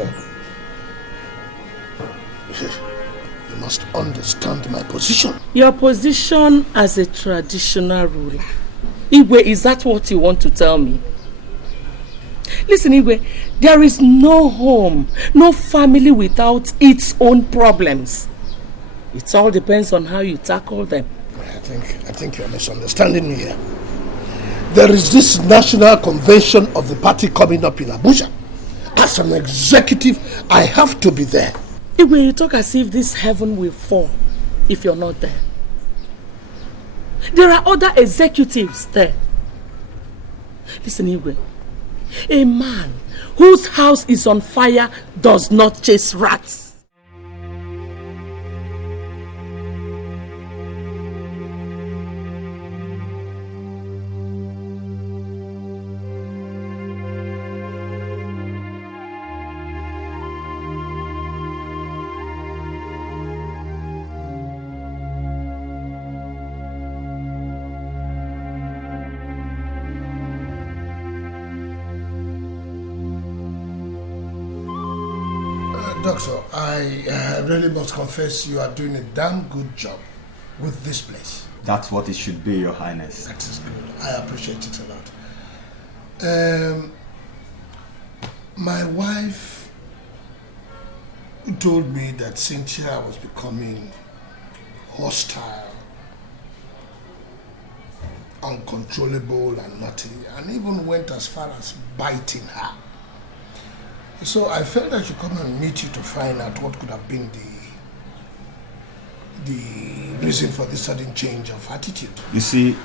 you must understand my position. Your position as a traditional ruler. Igwe, is that what you want to tell me? Listen, Igwe, there is no home, no family without its own problems. It all depends on how you tackle them. I think you're misunderstanding me here. there is this national convention of the party coming up in Abuja. As an executive, I have to be there. Igwe, you talk as if this heaven will fall if you're not there. There are other executives there. Listen, Igwe, a man whose house is on fire does not chase rats. Doctor, I really must confess you are doing a damn good job with this place. That's what it should be, Your Highness. That is good. I appreciate it a lot. My wife told me that Cynthia was becoming hostile, uncontrollable and naughty, and even went as far as biting her. So I felt I should come and meet you to find out what could have been the reason for this sudden change of attitude. You see,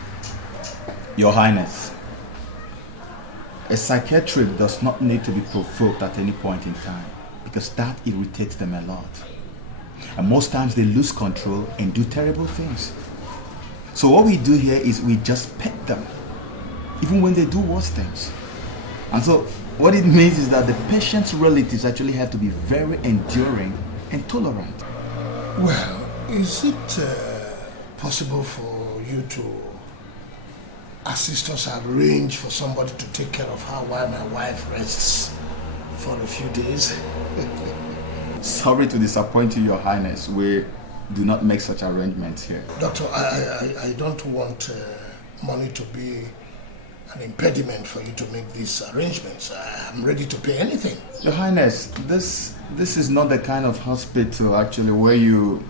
Your Highness, a psychiatrist does not need to be provoked at any point in time because that irritates them a lot. And most times they lose control and do terrible things. So what we do here is we just pet them, even when they do worse things. And so what it means is that the patient's relatives actually have to be very enduring and tolerant. Well, is it possible for you to assist us arrange for somebody to take care of her while my wife rests for a few days? Sorry to disappoint you, Your Highness. We do not make such arrangements here. Doctor, I don't want money to be an impediment for you to make these arrangements. I'm ready to pay anything. Your Highness, this is not the kind of hospital actually where you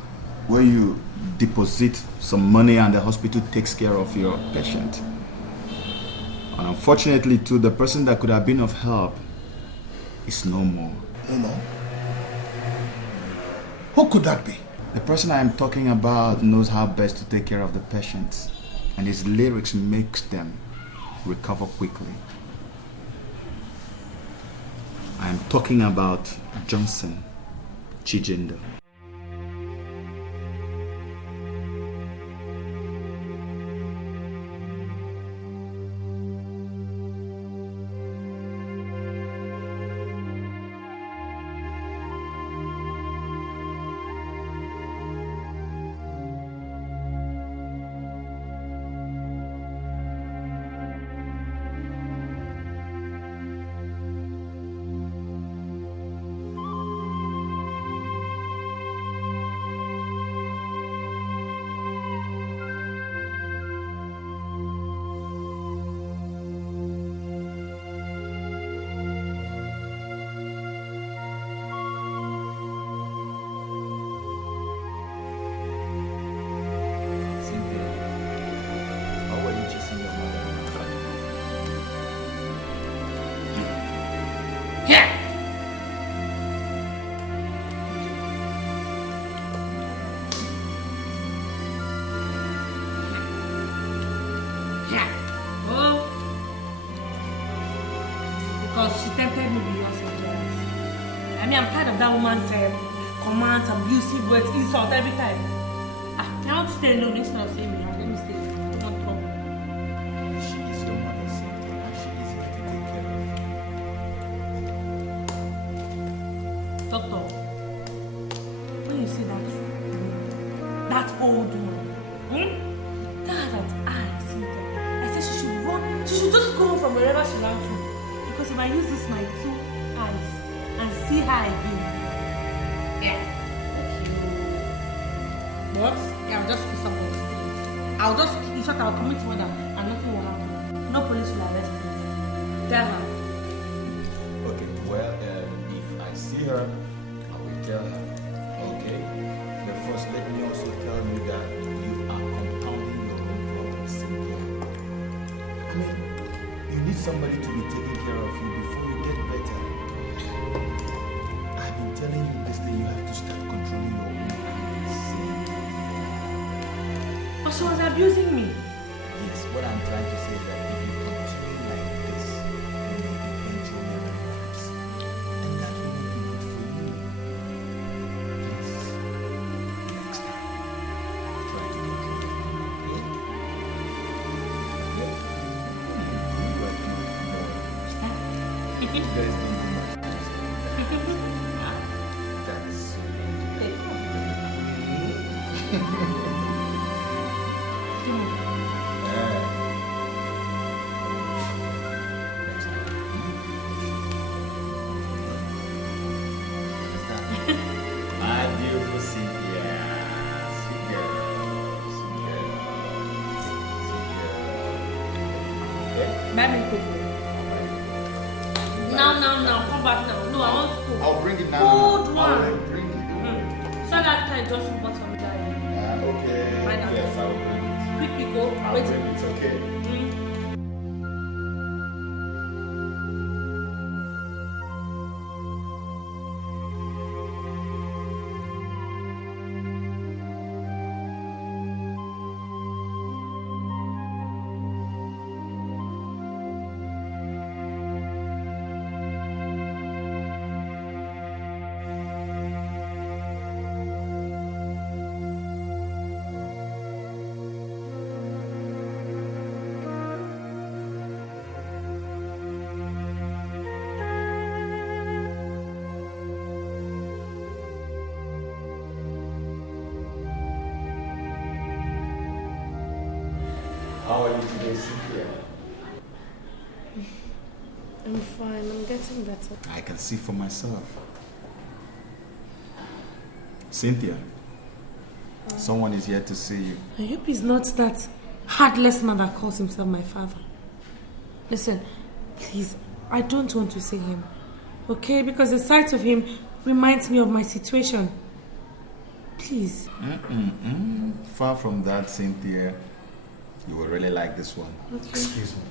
deposit some money and the hospital takes care of your patient. And unfortunately too, the person that could have been of help is no more. No more? Who could that be? The person I am talking about knows how best to take care of the patients, and his lyrics makes them recover quickly. I am talking about Johnson Chijendo. That woman's commands, abusive words, insult every time. I want to stay alone instead of saying me. Let me stay. Don't talk. She is your mother, Cynthia, and she is here to take care of you. Doctor, when you say that old woman, that I, Cynthia, I said she should run. She should just go from wherever she ran to. Because if I use this my 2 eyes and see her again. Yeah. What? Yeah, I'll just kill someone. I'll just, in short, I'll commit murder and nothing will happen. No police will arrest me. Tell her. Okay, well, if I see her, I will tell her. Okay. But first, let me also tell you that you are compounding your own problems, Cynthia. I mean, taking care of you before you get better. I've been telling you this thing, you have to start controlling your own hands. But she was abusing me. Yes, what I'm trying to say is that if you continue like this, you may eventually relapse. And that will not be good for you. Please, next time, try to control your mind, okay? Yep. You guys don't do much. That is sweet. My beautiful Cynthia. Sweet girl. Sweet girl. Sweet girl. Okay? Baby, quickly. Now, come back now. No, I want food. I'll bring it now. Food one. I'll bring it. So that time just bought some guy. Okay. Yes, I'll bring it. Quick, we go. I'll Wait. bring it, okay. How are you today, Cynthia? I'm fine. I'm getting better. I can see for myself. Cynthia, someone is here to see you. I hope he's not that heartless man that calls himself my father. Listen, please, I don't want to see him. Okay? Because the sight of him reminds me of my situation. Please. Far from that, Cynthia. You will really like this one. Okay. Excuse me.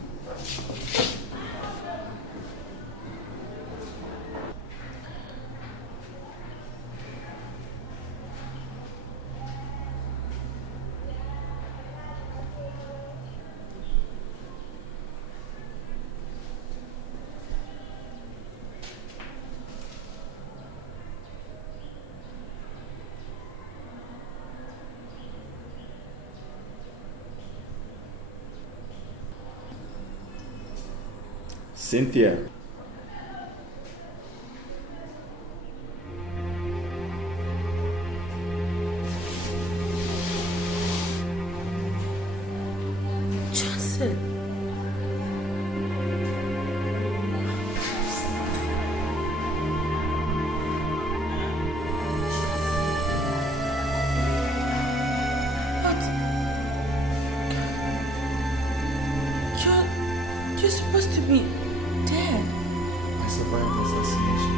Cynthia. Justus. You're supposed to be dead. I survived assassination.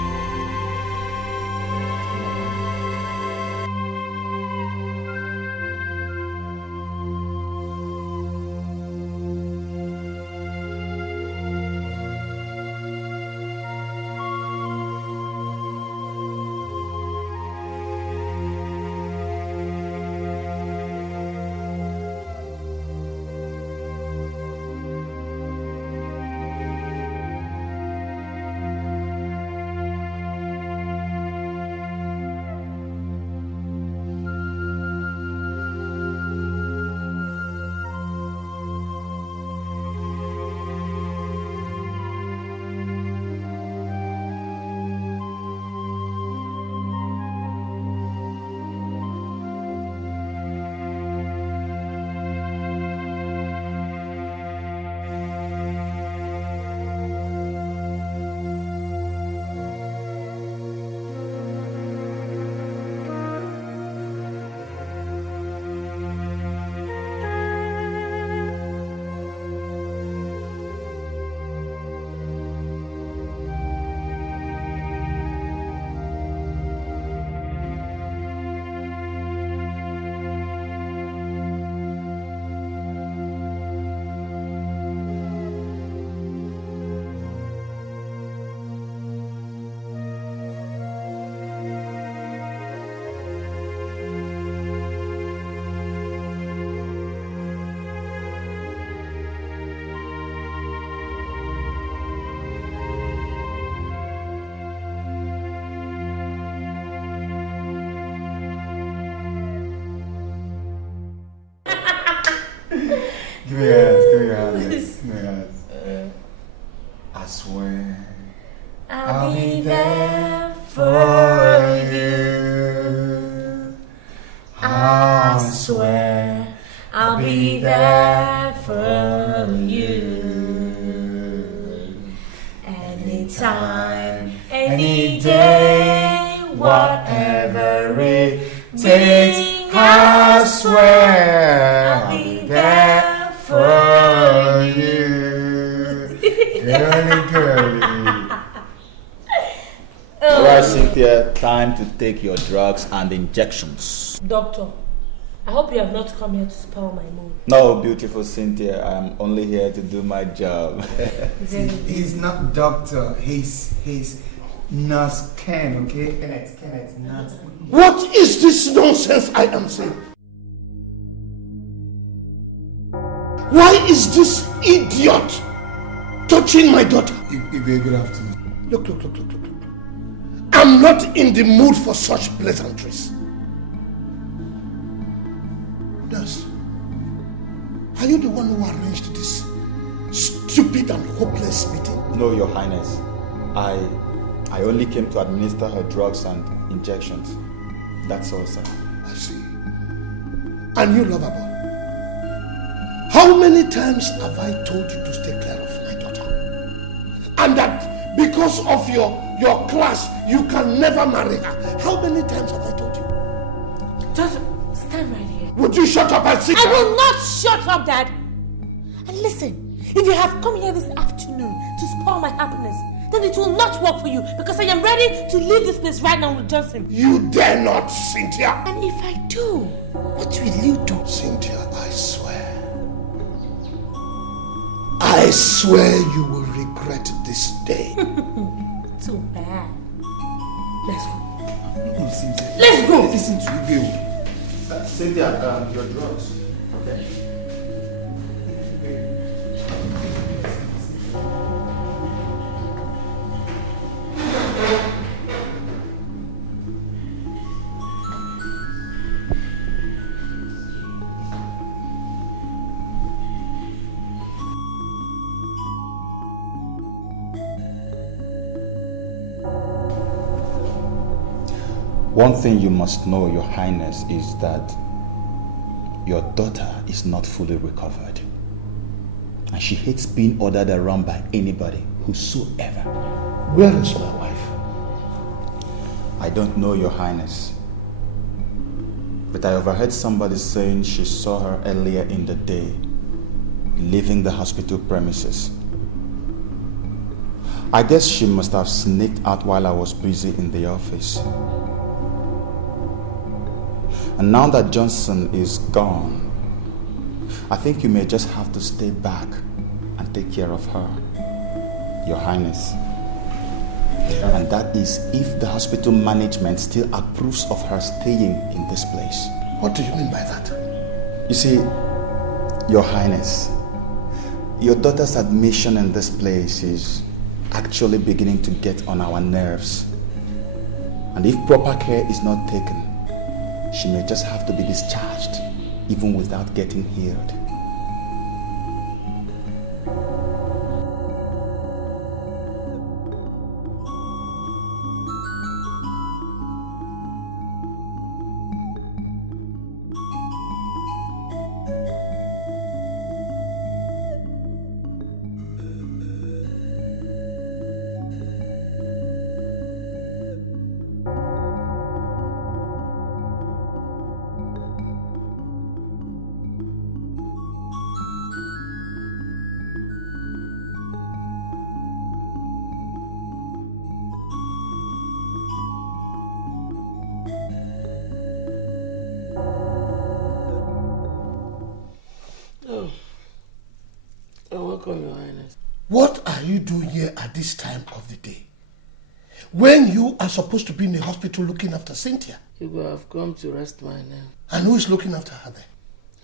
swear I'll be there for you. I swear I'll be there for you. Anytime, any day, whatever it takes, I swear I'll be there for you. Girly. Alright, Cynthia, time to take your drugs and injections. Doctor, I hope you have not come here to spoil my mood. No, beautiful Cynthia, I'm only here to do my job. He's not doctor, he's Nurse Ken, okay? Kenneth, Nurse. What is this nonsense I am saying? Why is this idiot touching my daughter? Good afternoon. Look. I'm not in the mood for such pleasantries. Nurse, are you the one who arranged this stupid and hopeless meeting? No, Your Highness. I only came to administer her drugs and injections. That's all, sir. I see. And you, Loverboy, how many times have I told you to stay clear of my daughter? And that because of your class, you can never marry her. How many times have I told you? Just stand right here. Would you shut up and sit down? I will not shut up, Dad. And listen, if you have come here this afternoon to spoil my happiness, then it will not work for you because I am ready to leave this place right now with Justin. You dare not, Cynthia. And if I do, what will you do? Cynthia, I swear. I swear you will regret this day. Too bad. Let's go. No, Cynthia. Let's go. Listen to you, Cynthia, your drugs. Okay. One thing you must know, Your Highness, is that your daughter is not fully recovered. And she hates being ordered around by anybody, whosoever. Where is my wife? I don't know, Your Highness. But I overheard somebody saying she saw her earlier in the day, leaving the hospital premises. I guess she must have sneaked out while I was busy in the office. And now that Johnson is gone, I think you may just have to stay back and take care of her, Your Highness. And that is if the hospital management still approves of her staying in this place. What do you mean by that? You see, Your Highness, your daughter's admission in this place is actually beginning to get on our nerves. And if proper care is not taken, she may just have to be discharged, even without getting healed. Welcome, Your Highness. What are you doing here at this time of the day? When you are supposed to be in the hospital looking after Cynthia? You will have come to rest my nerves. And who is looking after her then?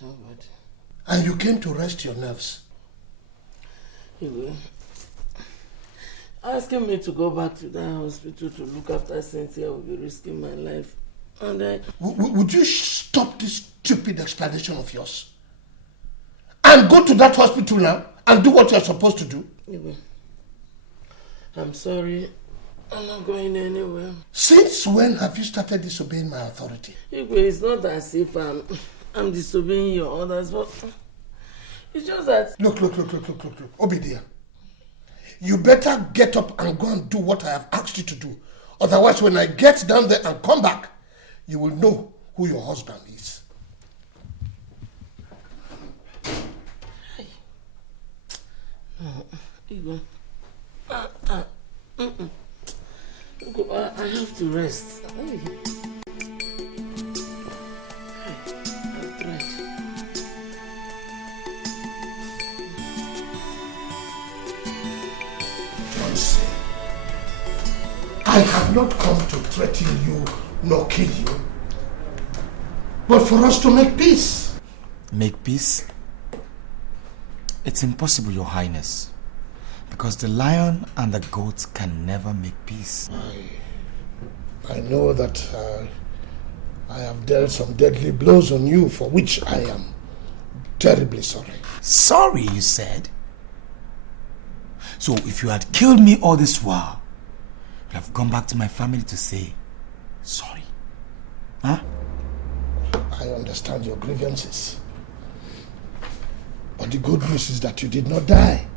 Nobody. And you came to rest your nerves? You will. Asking me to go back to that hospital to look after Cynthia will be risking my life. And would you stop this stupid explanation of yours? And go to that hospital now and do what you're supposed to do? I'm sorry. I'm not going anywhere. Since when have you started disobeying my authority? It's not as if I'm disobeying your orders, but it's just that... Look. Obidia. You better get up and go and do what I have asked you to do. Otherwise, when I get down there and come back, you will know who your husband is. Igwe. I have to rest. I've tried. Johnson, I have not come to threaten you nor kill you, but for us to make peace. Make peace? It's impossible, Your Highness. Because the lion and the goat can never make peace. I know that I have dealt some deadly blows on you, for which I am terribly sorry. Sorry, you said? So if you had killed me all this while, I would have gone back to my family to say sorry. Huh? I understand your grievances. But the good news is that you did not die.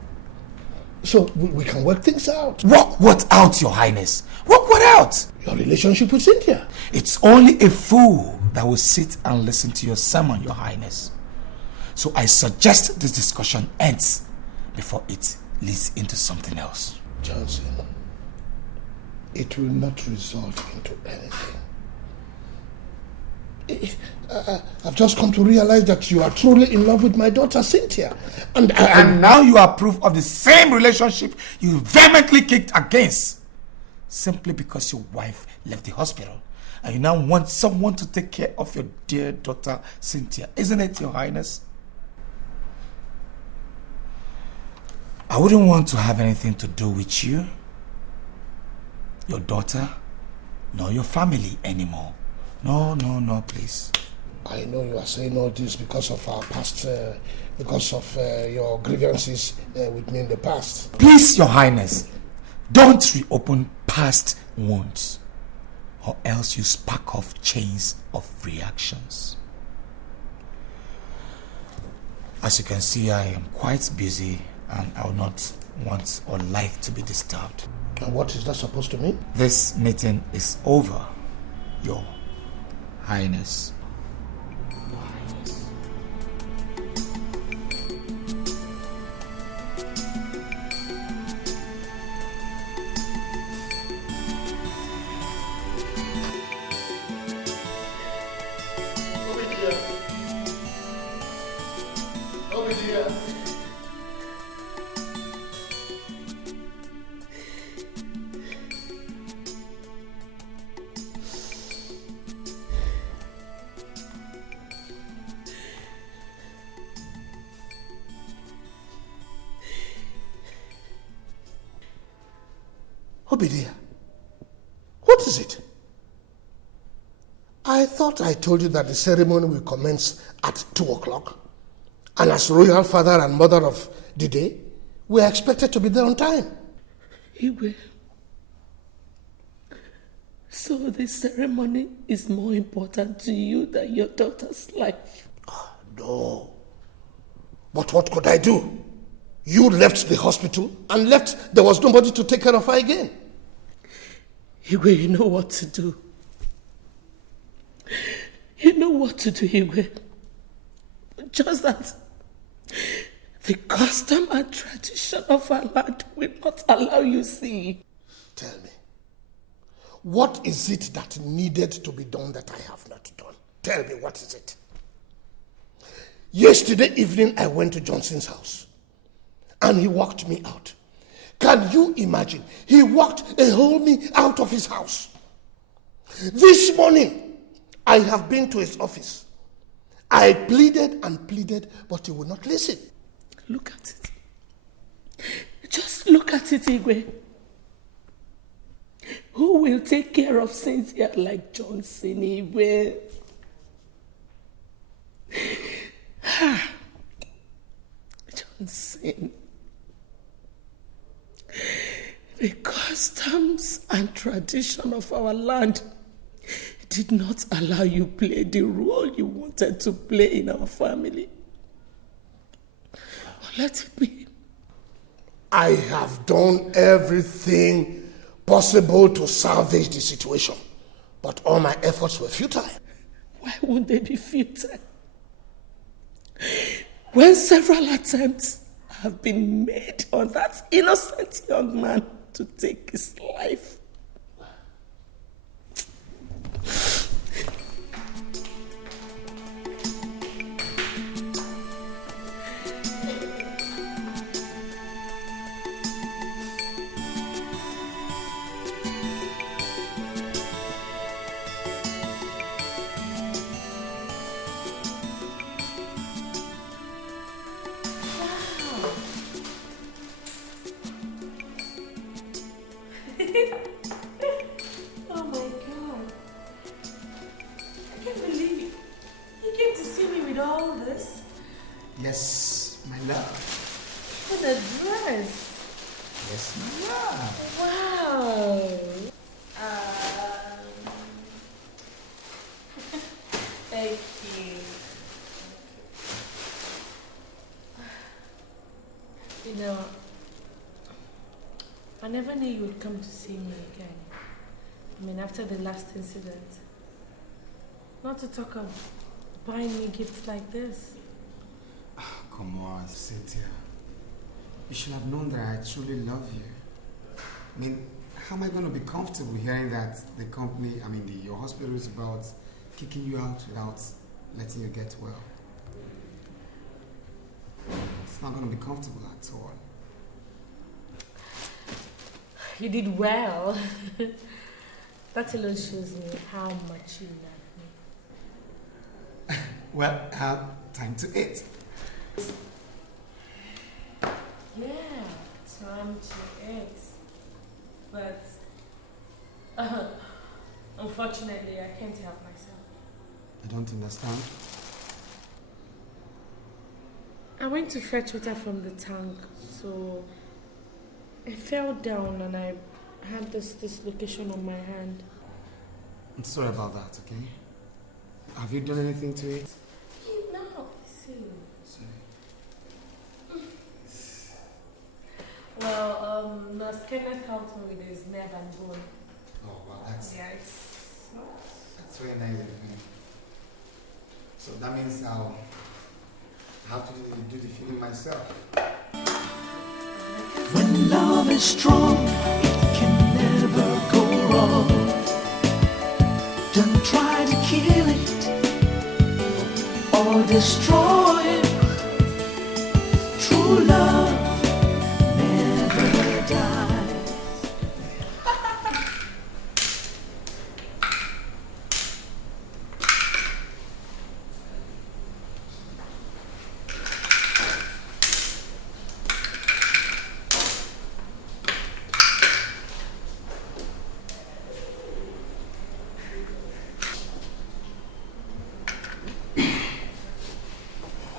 So we can work things out. Work what out, Your Highness? Work what out? Your relationship with Cynthia. It's only a fool that will sit and listen to your sermon, Your Highness. So I suggest this discussion ends before it leads into something else. Johnson, it will not result into anything. I've just come to realize that you are truly in love with my daughter Cynthia. And now you are proof of the same relationship you vehemently kicked against. Simply because your wife left the hospital. And you now want someone to take care of your dear daughter Cynthia. Isn't it, Your Highness? I wouldn't want to have anything to do with you, your daughter, nor your family anymore. No, please. I know you are saying all this because of our past, because of your grievances with me in the past. Please, Your Highness, don't reopen past wounds, or else you spark off chains of reactions. As you can see, I am quite busy and I will not want or like to be disturbed. And what is that supposed to mean? This meeting is over, Your Highness. Obidia, what is it? I thought I told you that the ceremony will commence at 2 o'clock. And as royal father and mother of the day, we are expected to be there on time. Igwe, so the ceremony is more important to you than your daughter's life? No. But what could I do? You left the hospital and left. There was nobody to take care of her again. Igwe, you know what to do. You know what to do, Igwe. Just that the custom and tradition of our land will not allow you see. Tell me, what is it that needed to be done that I have not done? Tell me, what is it? Yesterday evening, I went to Johnson's house. And he walked me out. Can you imagine? He walked a whole me out of his house. This morning, I have been to his office. I pleaded and pleaded, but he would not listen. Look at it. Just look at it, Igwe. Who will take care of Cynthia like Johnson, Igwe? Johnson. The customs and tradition of our land did not allow you play the role you wanted to play in our family. Let it be. I have done everything possible to salvage the situation, but all my efforts were futile. Why won't they be futile? When several attempts have been made on that innocent young man to take his life. Oh my God. I can't believe it. You came to see me with all this? Yes, my love. What a dress. Yes, my love. Wow. Thank you. You know, I never knew you would come to see me again. I mean, after the last incident. Not to talk of buying me gifts like this. Oh, come on, Cynthia. You should have known that I truly love you. I mean, how am I going to be comfortable hearing that the company, your hospital is about kicking you out without letting you get well? It's not going to be comfortable at all. You did well. That alone shows me how much you love me. Well, time to eat. Yeah, time to eat. But unfortunately, I can't help myself. I don't understand. I went to fetch water from the tank, so I fell down and I had this dislocation on my hand. I'm sorry about that, okay? Have you done anything to it? No, see. Sorry. Well, Nurse Kenneth helped me with his nerve and bone. Oh, wow, that's very nice of you. So that means I'll have to do the feeling myself. When love is strong, it can never go wrong. Don't try to kill it or destroy it. True love never dies.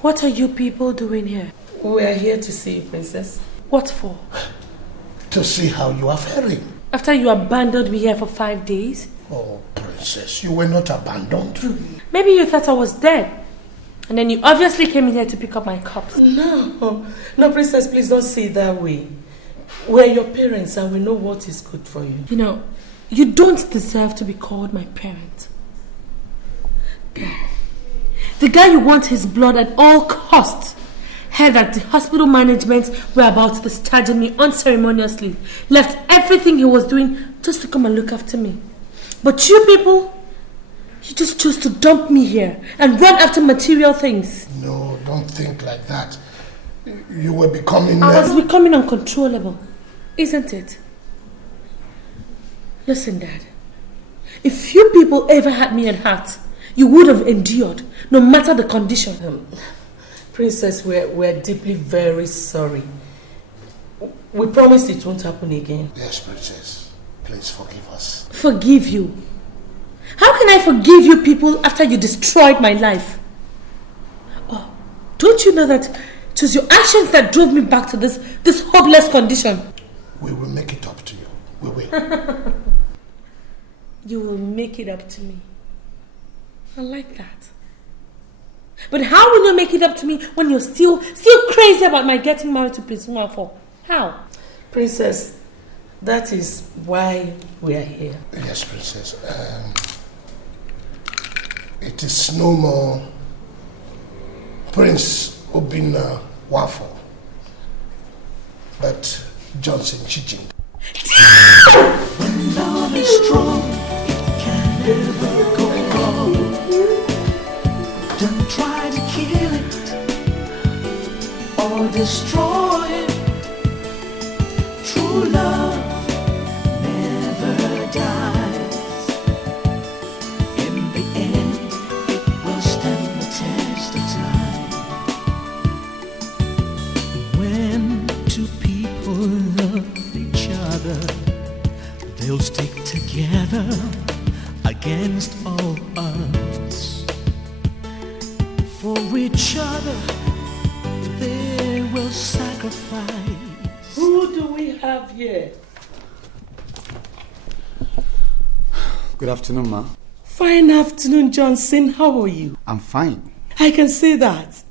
What are you people doing here? We are here to see you, Princess. What for? To see how you are faring. After you abandoned me here for 5 days? Oh, Princess, you were not abandoned. Maybe you thought I was dead. And then you obviously came in here to pick up my cups. No, Princess, please don't say it that way. We're your parents and we know what is good for you. You know, you don't deserve to be called my parent. The guy you want his blood at all costs heard that the hospital management were about to discharge me unceremoniously, left everything he was doing just to come and look after me. But you people, you just chose to dump me here and run after material things. No, don't think like that. You were becoming... I was becoming uncontrollable, isn't it? Listen, Dad. If you people ever had me at heart, you would have endured, no matter the condition. Princess, we're deeply very sorry. We promise it won't happen again. Yes, Princess. Please forgive us. Forgive you? How can I forgive you people after you destroyed my life? Oh, don't you know that it was your actions that drove me back to this hopeless condition? We will make it up to you. We will. You will make it up to me. I like that. But how will you make it up to me when you're still crazy about my getting married to Prince Nwafọ? How? Princess, that is why we are here. Yes, Princess. It is no more Prince Obinna Nwafọ, but Johnson Chijin. When love is strong, it can never go wrong. Don't try to kill it or destroy it. True love never dies. In the end, it will stand the test of time. When two people love each other, they'll stick together against all odds. For each other, they will sacrifice. Who do we have here? Good afternoon, ma. Fine afternoon, Johnson. How are you? I'm fine. I can see that.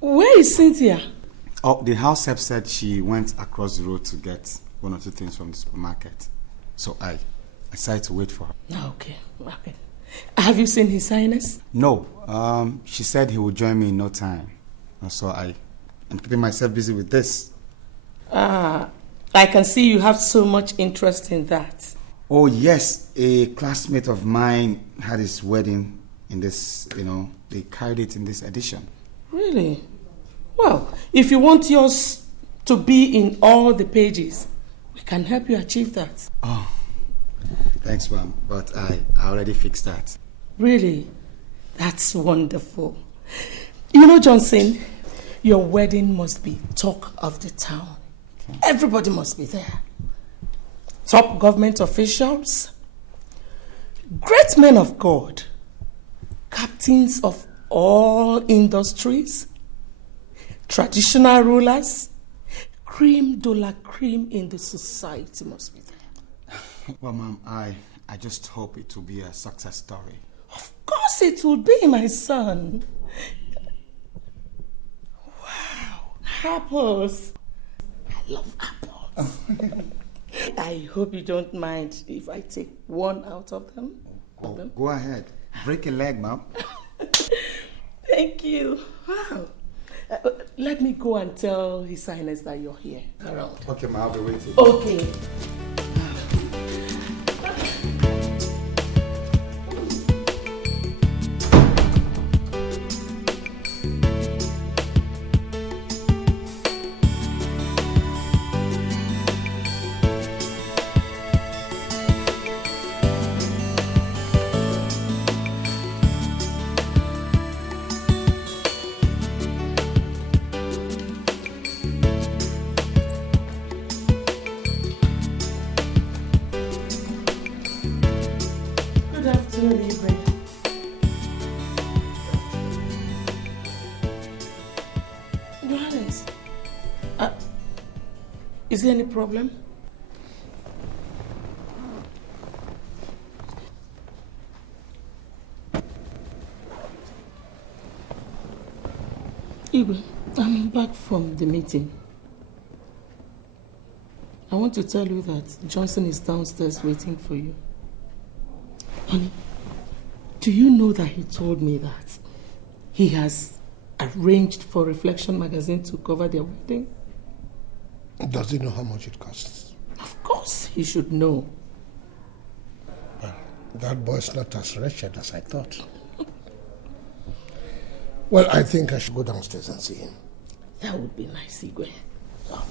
Where is Cynthia? Oh, the house help said she went across the road to get one or two things from the supermarket. So I decided to wait for her. Okay. Have you seen His Highness? No. She said he would join me in no time. So I'm keeping myself busy with this. I can see you have so much interest in that. Oh, yes. A classmate of mine had his wedding in this, they carried it in this edition. Really? Well, if you want yours to be in all the pages, we can help you achieve that. Oh, thanks, ma'am. But I already fixed that. Really? That's wonderful. You know, Johnson, your wedding must be talk of the town. Okay. Everybody must be there. Top government officials, great men of God, captains of all industries, traditional rulers, cream de la cream in the society must be there. Well, ma'am, I just hope it will be a success story. Of course it will be, my son. Wow, apples. I love apples. I hope you don't mind if I take one out of them. Oh, go ahead. Break a leg, ma'am. Thank you. Wow. Let me go and tell His Highness that you're here. Around. Okay, ma'am, I'll be waiting. Okay. Is there any problem? Igwe, I'm back from the meeting. I want to tell you that Johnson is downstairs waiting for you. Honey, do you know that he told me that he has arranged for Reflection magazine to cover their wedding? Does he know how much it costs? Of course he should know. Well, that boy's not as wretched as I thought. Well, I think I should go downstairs and see him. That would be nice, Igwe. Oh.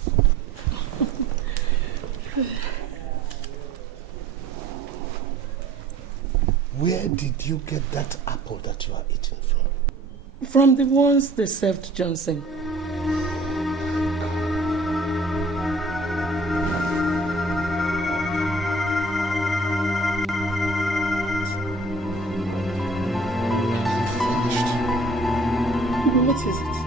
Where did you get that apple that you are eating from? From the ones they served Johnson. What is it?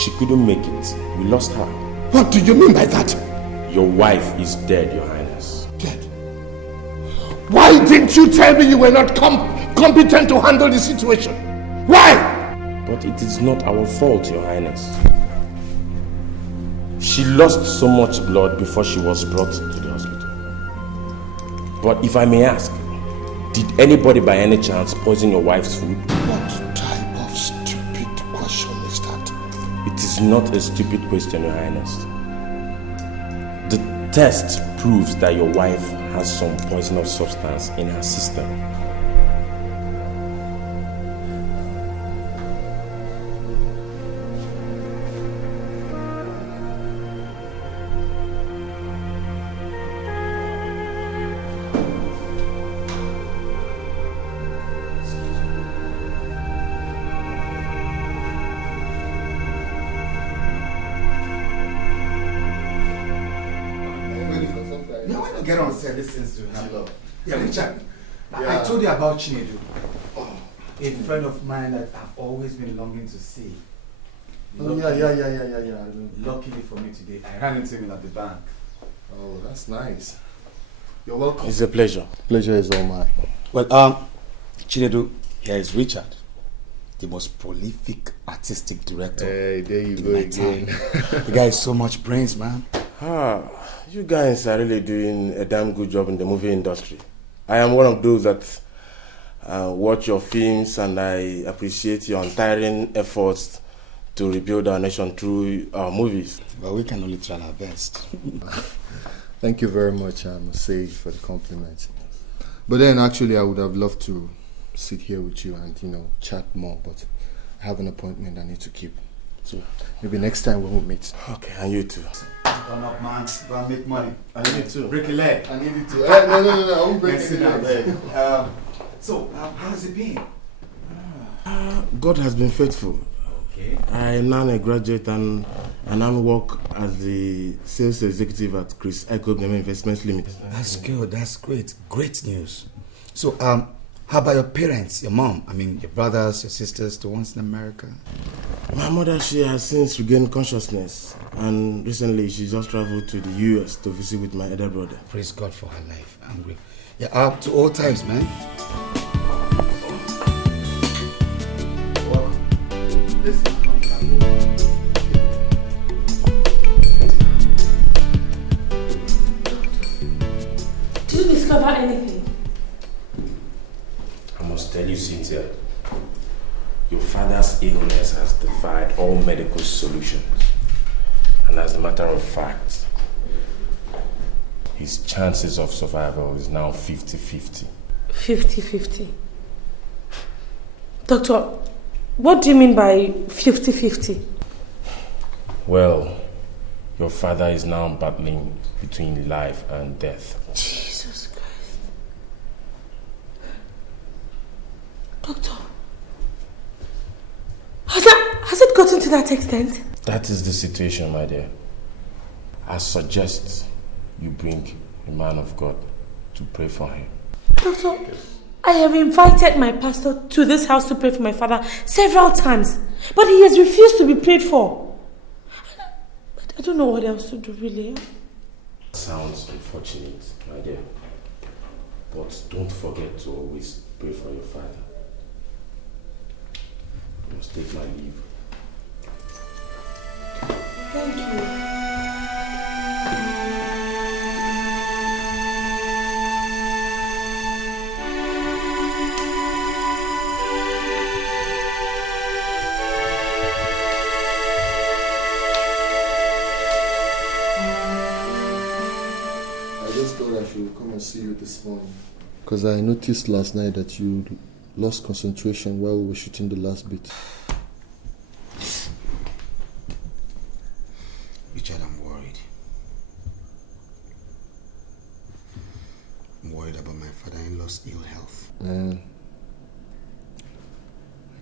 She couldn't make it. We lost her. What do you mean by that? Your wife is dead, Your Highness. Dead? Why didn't you tell me you were not competent to handle the situation? Why? But it is not our fault, Your Highness. She lost so much blood before she was brought to the hospital. But if I may ask, did anybody by any chance poison your wife's food? What type of stupid question is that? It is not a stupid question, Your Highness. The test proves that your wife has some poisonous substance in her system. Get on set, this things to happen. Yeah, Richard, I told you about Chinedu. A friend of mine that I've always been longing to see. Luckily for me today, I ran into him at the bank. Oh, that's nice. You're welcome. It's a pleasure. Pleasure is all mine. Well, Chinedu, here is Richard, the most prolific artistic director. Hey, there you go again. The guy has so much brains, man. You guys are really doing a damn good job in the movie industry. I am one of those that watch your films, and I appreciate your untiring efforts to rebuild our nation through our movies. Well, we can only try our best. Thank you very much, I must say, for the compliment. But then, actually, I would have loved to sit here with you and, chat more, but I have an appointment I need to keep. So maybe next time we will meet. Okay, and you too. Run up, man. Go and make money. I need you too. Break a leg. I need you too. No, I won't break any leg. So, how has it been? God has been faithful. Okay. I am now a graduate and I now work as the sales executive at Chris Icogame Investments Limited. That's good. That's great. Great news. So, how about your parents, your mom? I mean, your brothers, your sisters, the ones in America? My mother, she has since regained consciousness, and recently she just traveled to the US to visit with my elder brother. Praise God for her life. I'm grateful. Yeah, up to all times, man. Did you discover anything? I must tell you, Cynthia, your father's illness has defied all medical solutions. And as a matter of fact, his chances of survival is now 50-50. 50-50. Doctor, what do you mean by 50-50? Well, your father is now battling between life and death. Jesus Christ. Doctor, has it gotten to that extent? That is the situation, my dear. I suggest you bring a man of God to pray for him. Doctor, I have invited my pastor to this house to pray for my father several times, but he has refused to be prayed for. I don't know what else to do, really. Sounds unfortunate, my dear. But don't forget to always pray for your father. You must take my leave. Thank you. I should come and see you this morning. Because I noticed last night that you lost concentration while we were shooting the last bit. Richard, I'm worried. I'm worried about my father-in-law's ill health. I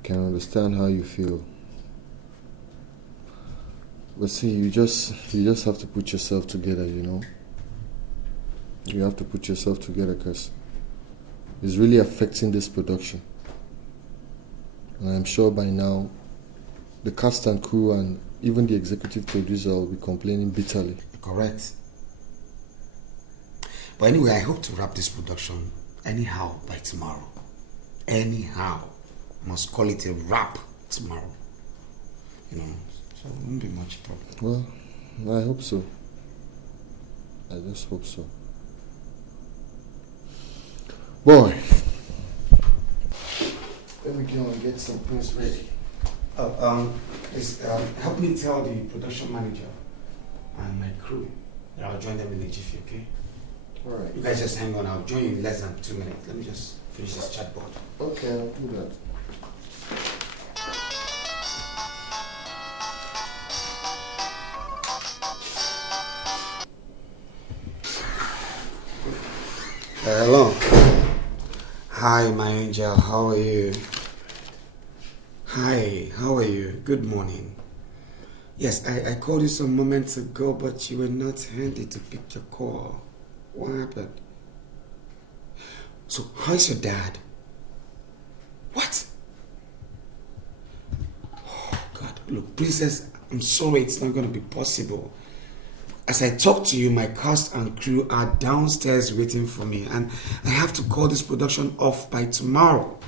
can understand how you feel. But see, you just have to put yourself together, you know. You have to put yourself together because it's really affecting this production. And I'm sure by now, the cast and crew and even the executive producer will be complaining bitterly. Correct. But anyway, I hope to wrap this production anyhow by tomorrow. Anyhow. I must call it a wrap tomorrow. You know, so it won't be much problem. Well, I hope so. I just hope so. Boy, let me go and get some things ready. Please, help me tell the production manager and my crew that I'll join them in the jiffy, okay? Alright. You guys just hang on, I'll join you in less than 2 minutes. Let me just finish this chatbot. Okay, I'll do that. Hello. Hi, my angel. How are you? Hi, how are you? Good morning. Yes, I called you some moments ago, but you were not handy to pick your call. What happened? So, how's your dad? What? Oh, God. Look, Princess, I'm sorry it's not going to be possible. As I talk to you, my cast and crew are downstairs waiting for me, and I have to call this production off by tomorrow.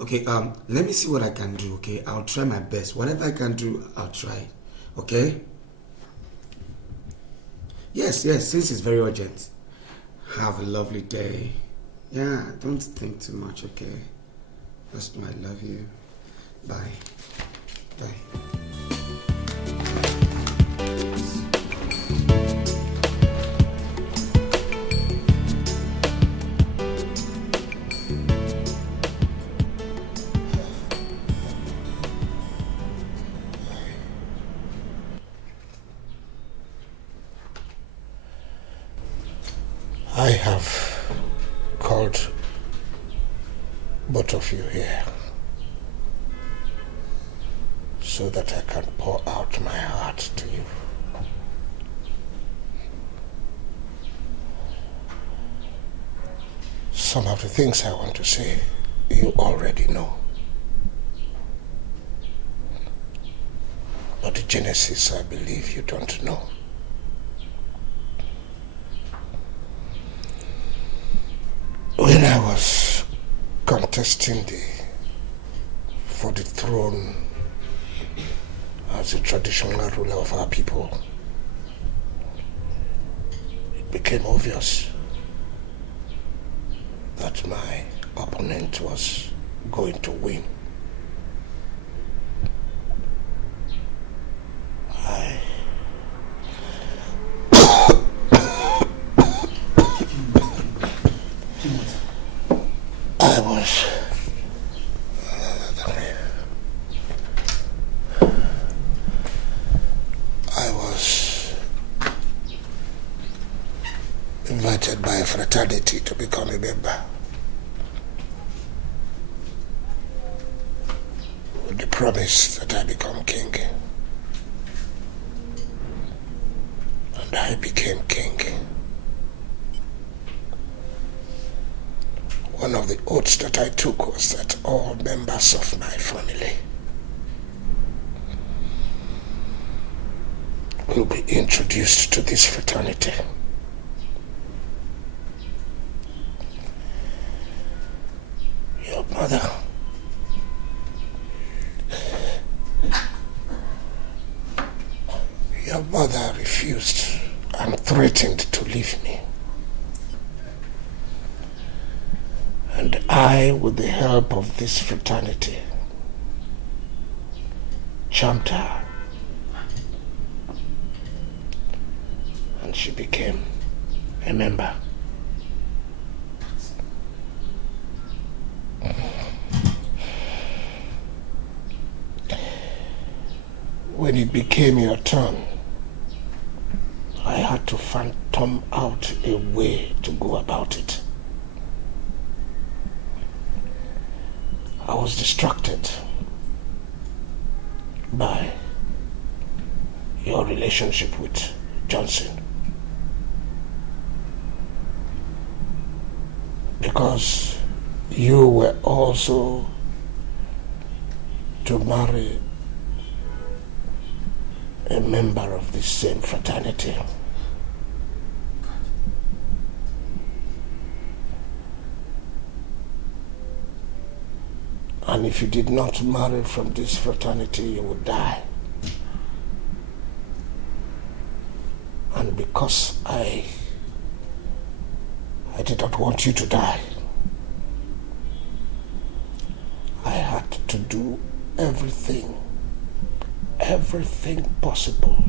Okay, let me see what I can do, okay? I'll try my best. Whatever I can do, I'll try. Okay? Yes, since it's very urgent. Have a lovely day. Yeah, don't think too much, okay? Just know I love you. Bye. Bye. I have called both of you here so that I can pour out my heart to you. Some of the things I want to say, you already know. But the genesis, I believe you don't know. When I was contesting for the throne as a traditional ruler of our people, it became obvious that my opponent was going to win. I was invited by a fraternity to become a member, with the promise that I become king. And I became king. One of the oaths that I took was that all members of my family will be introduced to this fraternity. Your mother refused and threatened to leave me. And I, with the help of this fraternity, charmed her. And she became a member. When it became your turn, I had to phantom out a way to go about it. I was distracted by your relationship with Johnson, because you were also to marry a member of the same fraternity. And if you did not marry from this fraternity, you would die. And because I did not want you to die, I had to do everything possible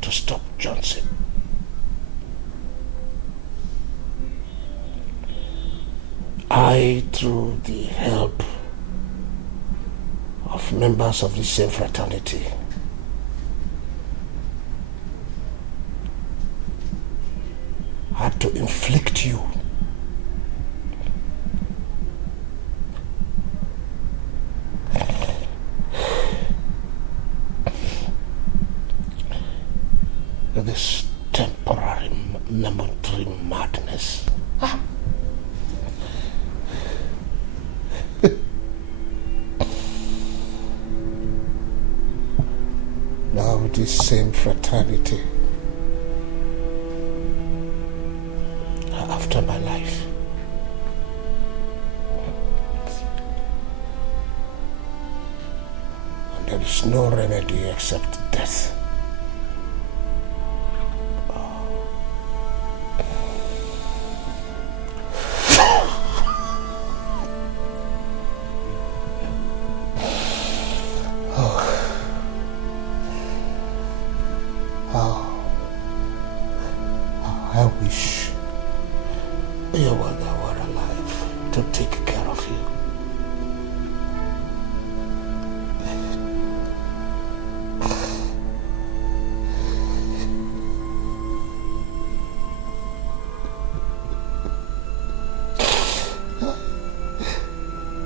to stop Johnson. I, through the help of members of the same fraternity, had to inflict you this temporary, momentary madness. Now this same fraternity are after my life. And there is no remedy except death. I wish your mother were alive to take care of you.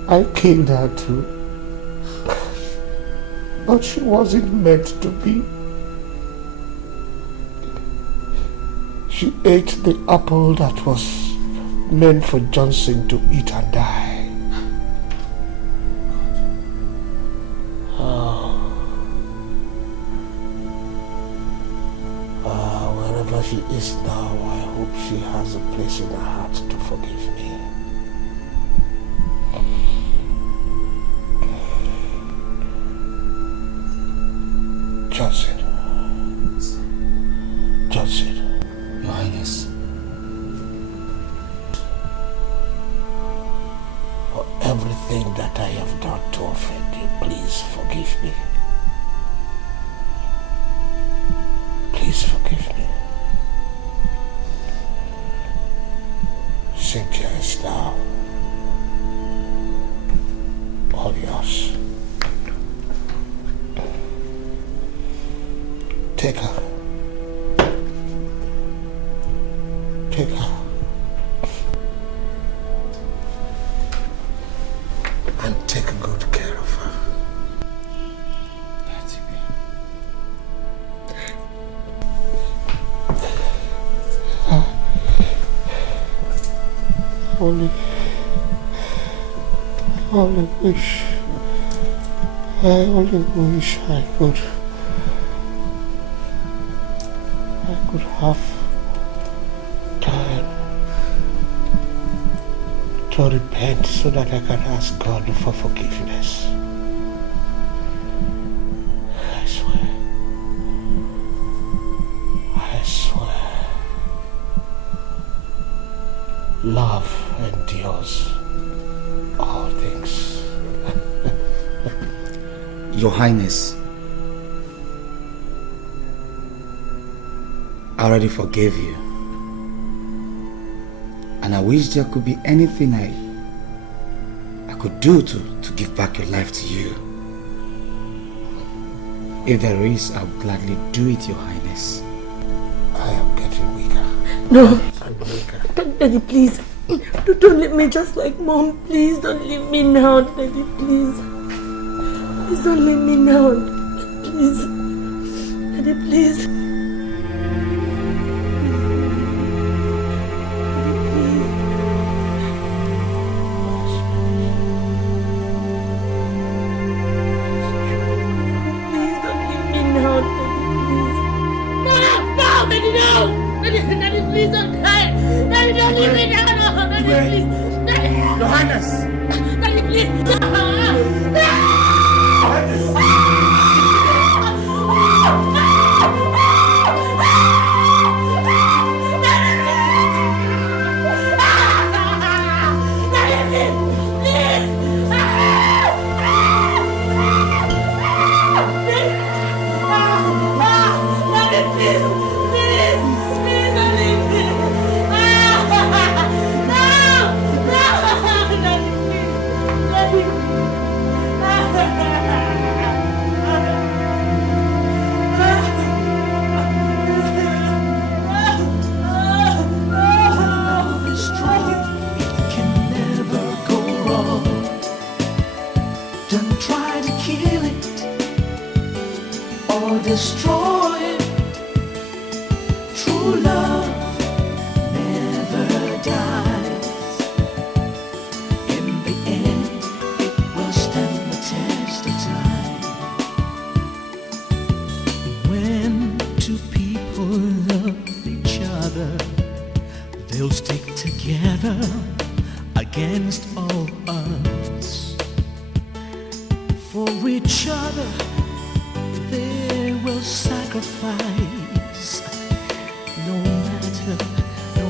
I killed her too, but she wasn't meant to be. She ate the apple that was meant for Johnson to eat and die. Wherever she is now, I hope she has a place in her heart to forgive me. Johnson. Your Highness. For everything that I have done to offend you, please forgive me. Please forgive me. Cynthia is now all yours. Take her. Take her. And take good care of her. I only wish I could have time to repent so that I can ask God for forgiveness. I swear, love endures all things. Your Highness, I already forgave you. And I wish there could be anything I could do to give back your life to you. If there is, I will gladly do it, Your Highness. I am getting weaker. No. I'm weaker. Daddy, please. Don't leave me just like Mom. Please don't leave me now, Daddy, please. Please don't leave me now. Please. Daddy, please. Daddy, please don't die. Daddy, don't leave me now. Daddy, please. Daddy. Your Highness. Daddy, please. Destroy it. True love never dies. In the end, it will stand the test of time. When two people love each other, they'll stick together against all odds. For each other they will sacrifice, no matter the